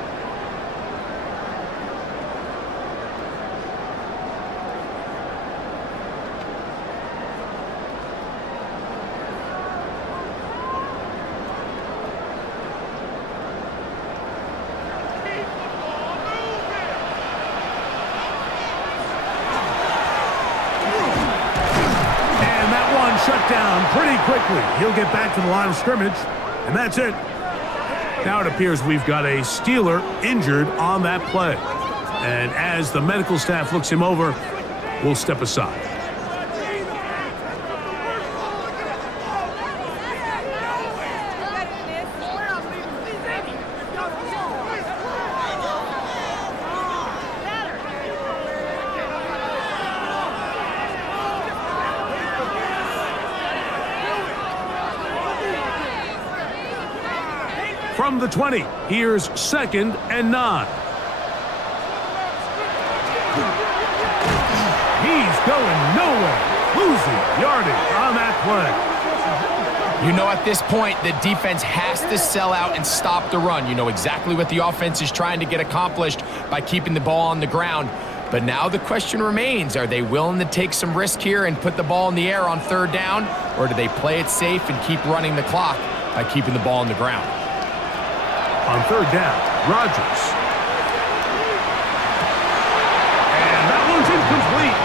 Shut down pretty quickly. He'll get back to the line of scrimmage, and that's it. Now it appears we've got a Steeler injured on that play. And as the medical staff looks him over, we'll step aside. From the 20, here's 2nd and 9. He's going nowhere. Losing yardage on that play. You know, at this point, the defense has to sell out and stop the run. You know exactly what the offense is trying to get accomplished by keeping the ball on the ground. But now the question remains, are they willing to take some risk here and put the ball in the air on 3rd down? Or do they play it safe and keep running the clock by keeping the ball on the ground? On 3rd down, Rodgers. And that one's incomplete.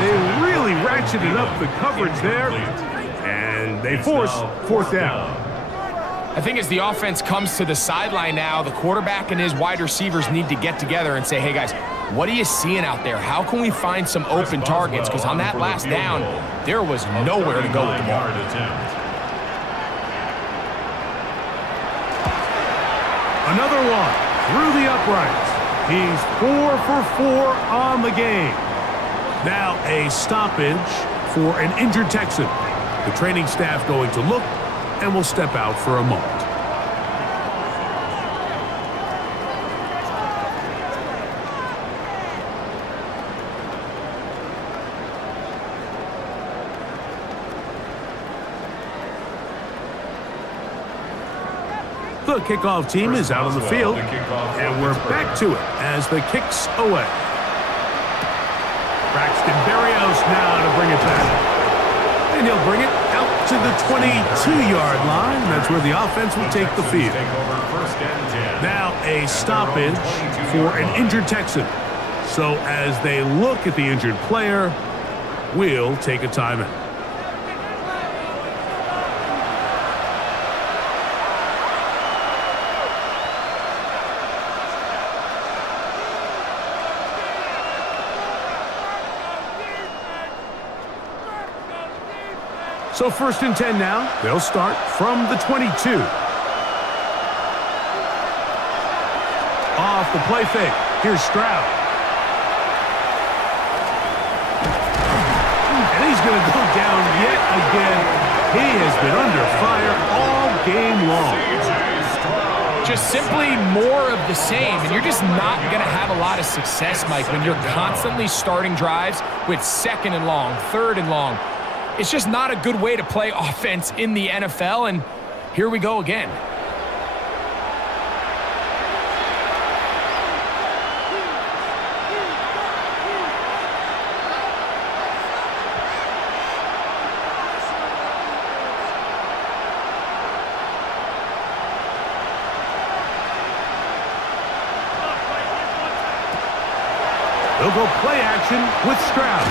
They really ratcheted up the coverage there, and they force 4th down. I think as the offense comes to the sideline now, the quarterback and his wide receivers need to get together and say, hey, guys, what are you seeing out there? How can we find some open targets? Because on that last down, there was nowhere to go with the ball. Another one through the uprights. He's 4 for 4 on the game. Now a stoppage for an injured Texan. The training staff going to look, and will step out for a moment. The kickoff team is out on the field, and we're back to it as the kick's away. Braxton Berrios now to bring it back. And he'll bring it out to the 22-yard line. That's where the offense will take the field. Now a stoppage for an injured Texan. So as they look at the injured player, we'll take a timeout. So 1st and 10 now. They'll start from the 22. Off the play fake. Here's Stroud. And he's going to go down yet again. He has been under fire all game long. Just simply more of the same, and you're just not going to have a lot of success, Mike, when you're constantly starting drives with 2nd and long, 3rd and long. It's just not a good way to play offense in the NFL, and here we go again. They'll go play action with Stroud.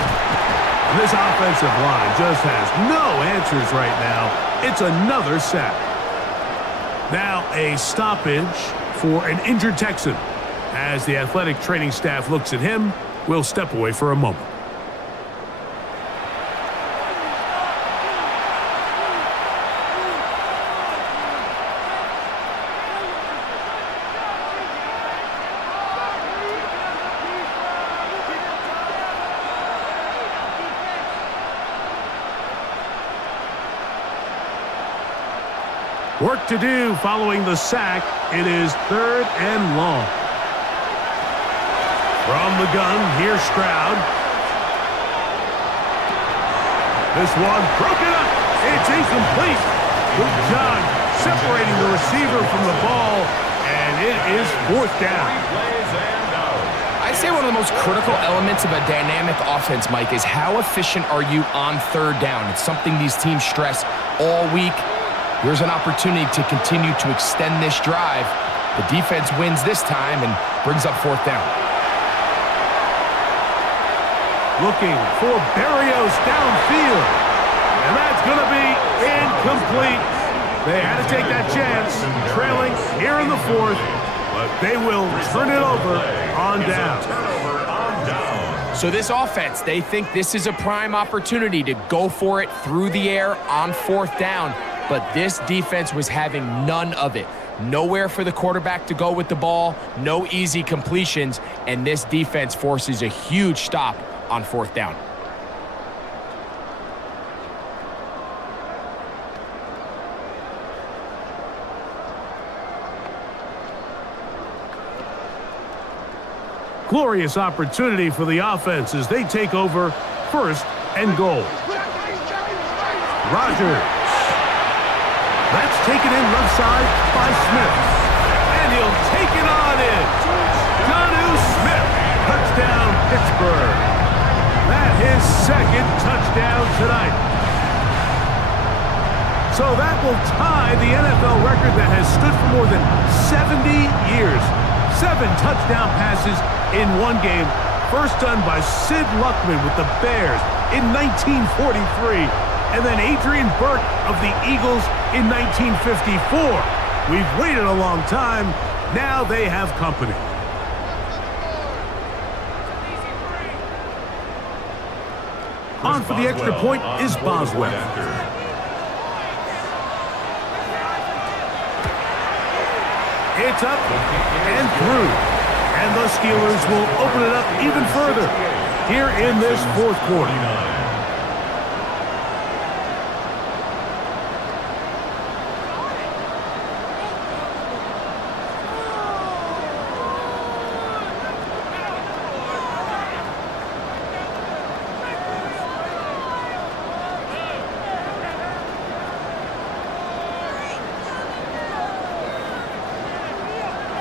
And this offensive line just has no answers right now. It's another sack. Now a stoppage for an injured Texan. As the athletic training staff looks at him, we'll step away for a moment. Work to do following the sack. It is 3rd and long. From the gun, here's Stroud. This one broken up. It's incomplete. Good job separating the receiver from the ball, and it is 4th down. I say one of the most critical elements of a dynamic offense, Mike, is how efficient are you on 3rd down? It's something these teams stress all week. Here's an opportunity to continue to extend this drive. The defense wins this time and brings up 4th down. Looking for Berrios downfield. And that's going to be incomplete. They had to take that chance, trailing here in the 4th, but they will turn it over on down. So this offense, they think this is a prime opportunity to go for it through the air on 4th down. But this defense was having none of it. Nowhere for the quarterback to go with the ball, no easy completions, and this defense forces a huge stop on 4th down. Glorious opportunity for the offense as they take over 1st and goal. Rodgers. That's taken in left side by Smith. And he'll take it on in. Jonnu Smith. Touchdown, Pittsburgh. That his 2nd touchdown tonight. So that will tie the NFL record that has stood for more than 70 years. 7 touchdown passes in one game. First done by Sid Luckman with the Bears in 1943. And then Adrian Burke of the Eagles in 1954. We've waited a long time. Now they have company. On for the extra point is Boswell. It's up and through. And the Steelers will open it up even further here in this 4th quarter.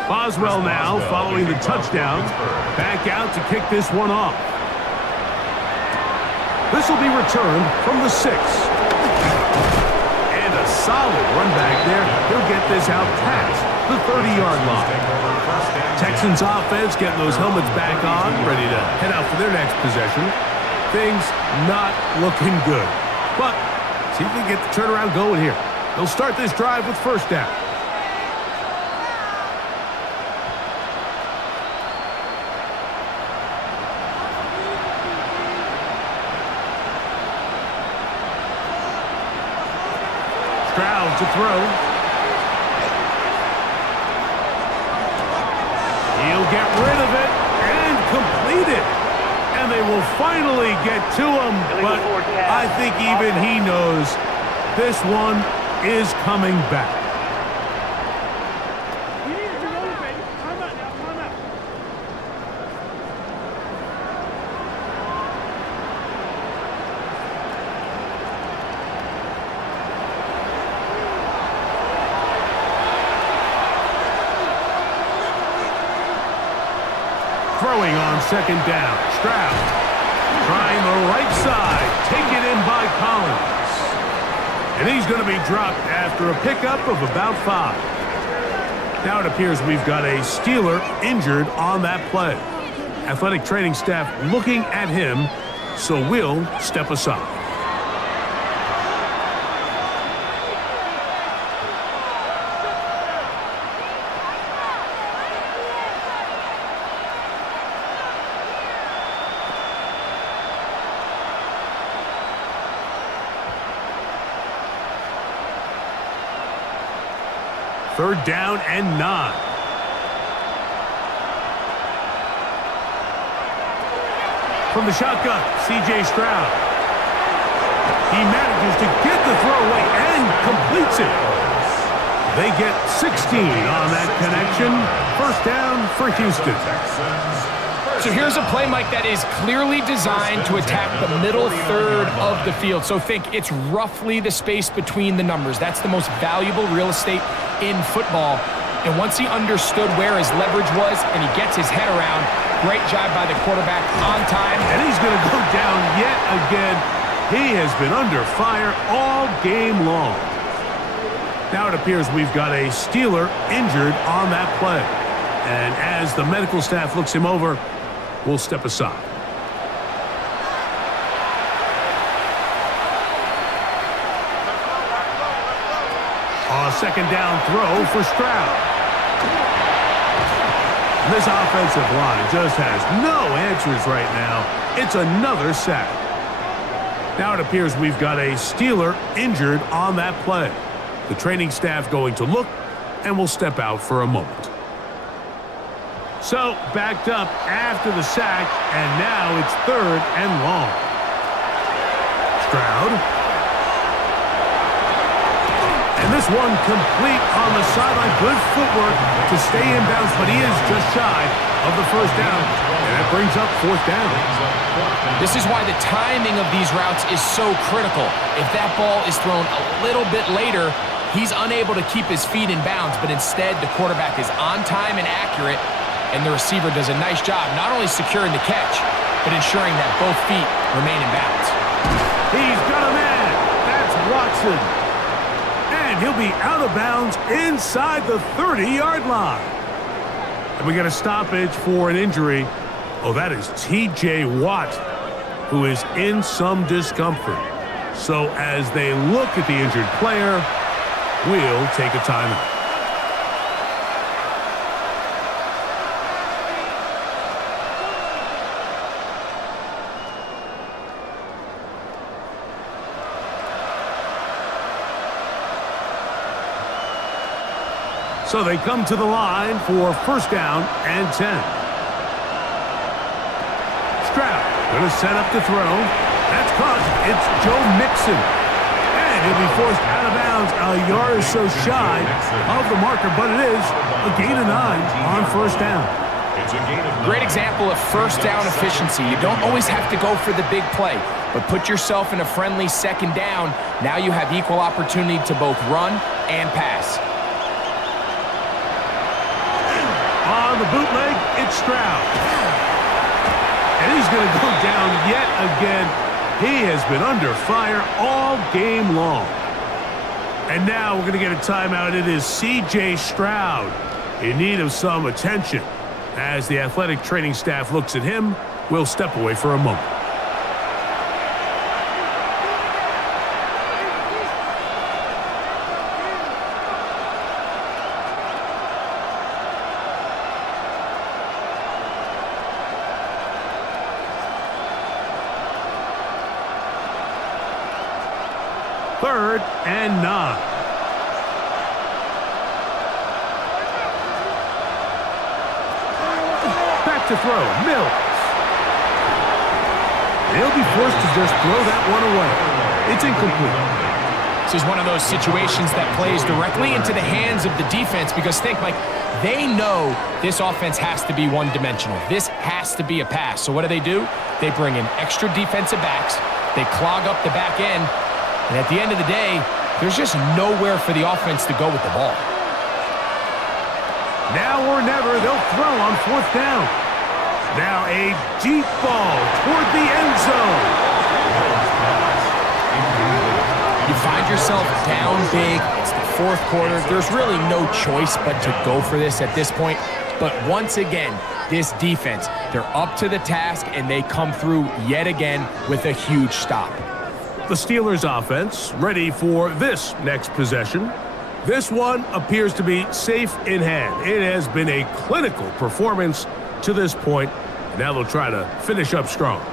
Boswell now following the touchdown. Back out to kick this one off. This will be returned from the 6. And a solid run back there. He'll get this out past the 30-yard line. Texans offense getting those helmets back on, ready to head out for their next possession. Things not looking good. But see if they get the turnaround going here. They'll start this drive with 1st down. Stroud to throw. He'll get rid of it and complete it. And they will finally get to him, but I think even he knows this one is coming back. Throwing on second down. Stroud trying the right side. Taken in by Collins. And he's going to be dropped after a pickup of about 5. Now it appears we've got a Steeler injured on that play. Athletic training staff looking at him, so we'll step aside. Third down and 9. From the shotgun, C.J. Stroud. He manages to get the throw away and completes it. They get 16 on that connection. First down for Houston. So here's a play, Mike, that is clearly designed to attack the middle third of the field. So think it's roughly the space between the numbers. That's the most valuable real estate in football. And once he understood where his leverage was and he gets his head around, great job by the quarterback on time. And he's going to go down yet again. He has been under fire all game long. Now it appears we've got a Steeler injured on that play. And as the medical staff looks him over, we'll step aside. A second down throw for Stroud. This offensive line just has no answers right now. It's another sack. Now it appears we've got a Steeler injured on that play. The training staff going to look, and we'll step out for a moment. So, backed up after the sack, and now it's third and long. Stroud. And this one complete on the sideline. Good footwork to stay in bounds, but he is just shy of the first down. And that brings up fourth down. This is why the timing of these routes is so critical. If that ball is thrown a little bit later, he's unable to keep his feet in bounds, but instead the quarterback is on time and accurate, and the receiver does a nice job not only securing the catch, but ensuring that both feet remain in bounds. He's got a man. That's Watson. And he'll be out of bounds inside the 30-yard line. And we got a stoppage for an injury. Oh, that is T.J. Watt, who is in some discomfort. So as they look at the injured player, we'll take a timeout. So they come to the line for first down and 10. Stroud going to set up to throw. That's caught. It's Joe Mixon. And he'll be forced out of bounds a yard or so shy of the marker, but it is a gain of 9 on first down. Great example of first down efficiency. You don't always have to go for the big play, but put yourself in a friendly second down. Now you have equal opportunity to both run and pass. On the bootleg, it's Stroud. And he's going to go down yet again. He has been under fire all game long. And now we're going to get a timeout. It is C.J. Stroud in need of some attention. As the athletic training staff looks at him, we'll step away for a moment. Third and 9. to throw. Mills. They'll be forced to just throw that one away. It's incomplete. This is one of those situations that plays directly into the hands of the defense because think, Mike, they know this offense has to be one-dimensional. This has to be a pass. So what do? They bring in extra defensive backs. They clog up the back end. And at the end of the day, there's just nowhere for the offense to go with the ball. Now or never, they'll throw on 4th down. Now a deep ball toward the end zone. You find yourself down big. It's the 4th quarter. There's really no choice but to go for this at this point. But once again, this defense, they're up to the task, and they come through yet again with a huge stop. The Steelers offense ready for this next possession. This one appears to be safe in hand. It has been a clinical performance to this point. Now they'll try to finish up strong.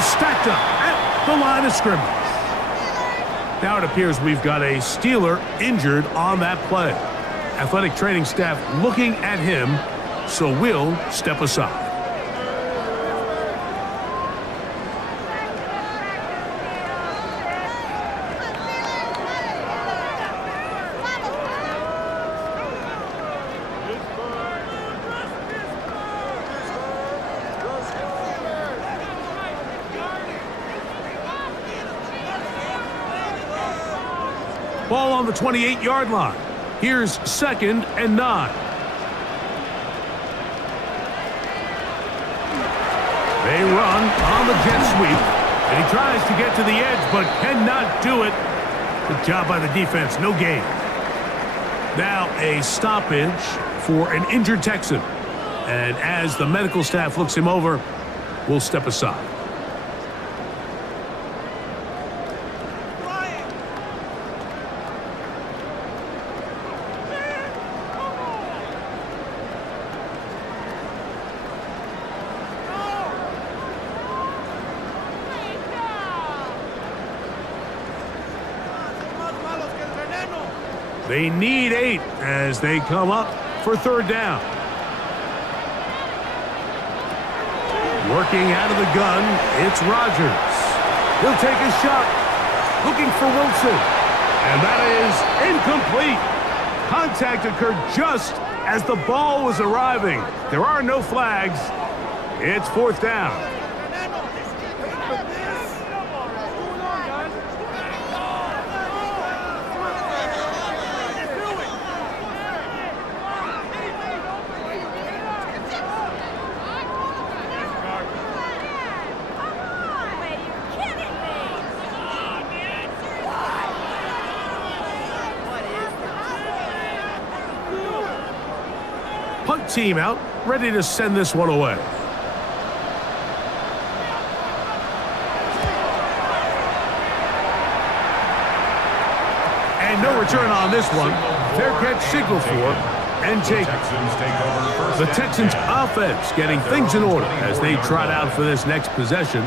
Stacked up at the line of scrimmage. Now it appears we've got a Steeler injured on that play. Athletic training staff looking at him, so we'll step aside. Ball on the 28-yard line. Here's 2nd and 9. They run on the jet sweep, and he tries to get to the edge, but cannot do it. Good job by the defense, no gain. Now a stoppage for an injured Texan. And as the medical staff looks him over, we'll step aside. They need 8 as they come up for 3rd down. Working out of the gun, it's Rodgers. He'll take a shot, looking for Wilson. And that is incomplete. Contact occurred just as the ball was arriving. There are no flags. It's 4th down. Punt team out, ready to send this one away. And no return on this one. Fair catch signal for and take the Texans offense getting things in order as they trot out for this next possession.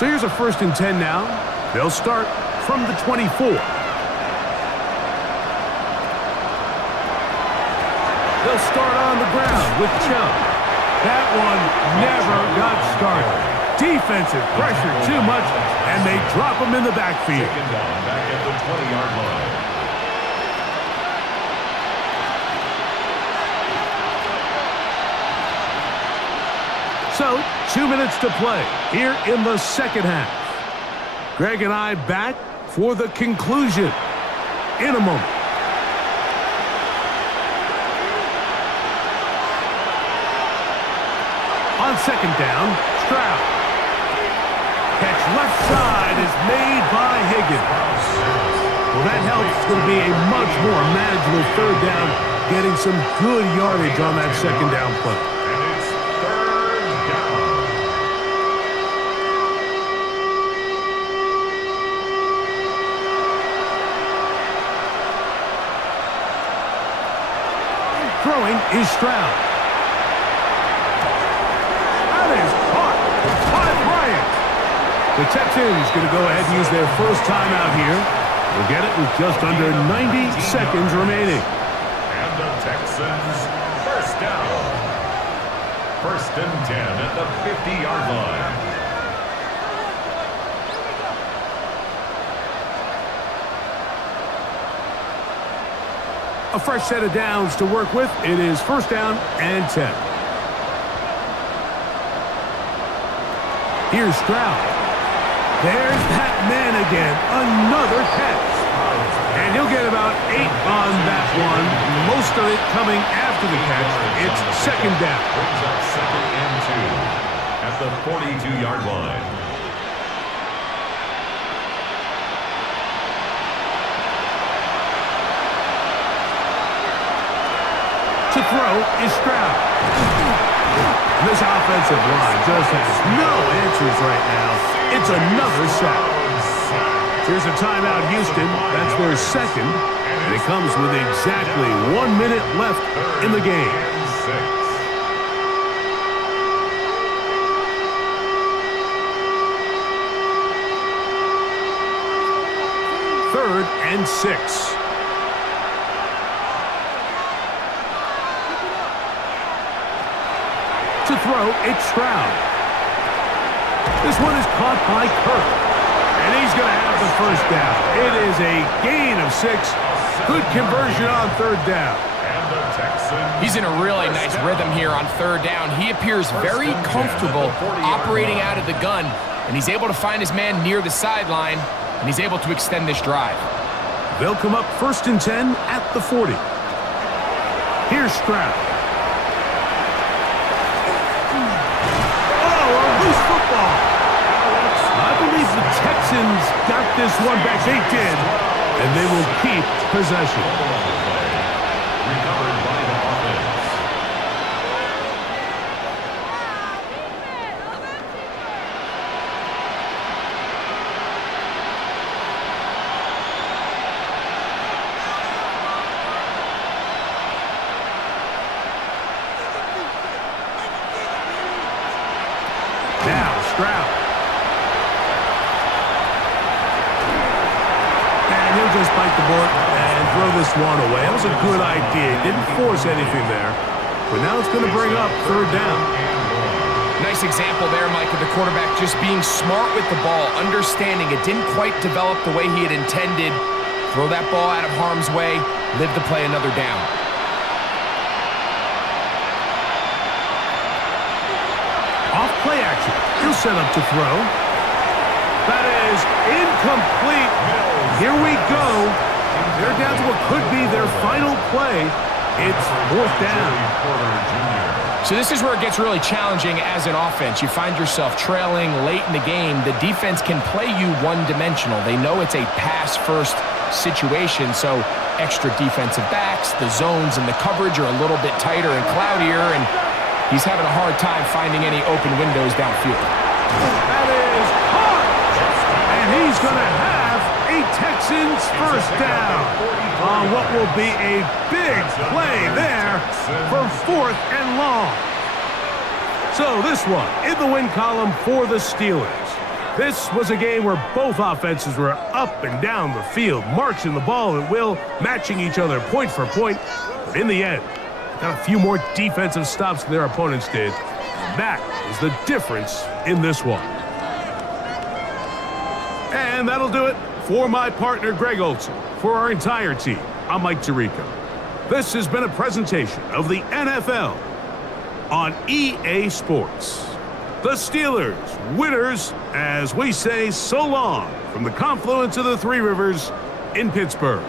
So here's a 1st and 10 now. They'll start from the 24. They'll start on the ground with Chubb. That one never got started. Defensive pressure too much, and they drop him in the backfield. Taken down back at the 20-yard line. So, 2 minutes to play here in the 2nd half. Greg and I back for the conclusion in a moment. On 2nd down, Stroud. Catch left side is made by Higgins. Well, that helps. It's going to be a much more manageable third down, getting some good yardage on that second down play. And it's third down. Throwing is Stroud. That is caught by Bryant. The Texans going to go ahead and use their first timeout here. We'll get it with just under 90 seconds remaining. And the Texans first down. First and 10 at the 50-yard line. A fresh set of downs to work with. It is first down and 10. Here's Stroud. There's that man again. Another catch. And he'll get about 8 on that one. Most of it coming after the catch. It's second down. Brings up second and 2 at the 42-yard line. To throw is Stroud. This offensive line just has no answers right now. It's another sack. Here's a timeout, Houston. That's their second. And it comes with exactly 1 minute left in the game. Third and 6. To throw, it's Stroud. This one is caught by Kirk. And he's going to have the first down. It is a gain of 6. Good conversion on third down. And the Texans. He's in a really nice rhythm here on third down. He appears very comfortable operating out of the gun, and he's able to find his man near the sideline, and he's able to extend this drive. They'll come up first and 10 at the 40. Here's Stroud. Football. I believe the Texans got this one back. They did, and they will keep possession. Recovered by the offense. Now Stroud. And he'll just bite the bullet and throw this one away. That was a good idea. Didn't force anything there. But now it's going to bring up third down. Nice example there, Mike, of the quarterback just being smart with the ball, understanding it didn't quite develop the way he had intended. Throw that ball out of harm's way, live to play another down. Off play action. He'll set up to throw. That is incomplete. Here we go. They're down to what could be their final play. It's fourth down. So this is where it gets really challenging as an offense. You find yourself trailing late in the game. The defense can play you one-dimensional. They know it's a pass-first situation, so extra defensive backs, the zones and the coverage are a little bit tighter and cloudier, and he's having a hard time finding any open windows downfield. That is hard. And he's going to have a Texans first down on what will be a big play there for fourth and long. So this one in the win column for the Steelers. This was a game where both offenses were up and down the field, marching the ball at will, matching each other point for point. But in the end, got a few more defensive stops than their opponents did. That is the difference in this one. And that'll do it for my partner, Greg Olson. For our entire team, I'm Mike Tirico. This has been a presentation of the NFL on EA Sports. The Steelers, winners, as we say so long from the confluence of the Three Rivers in Pittsburgh.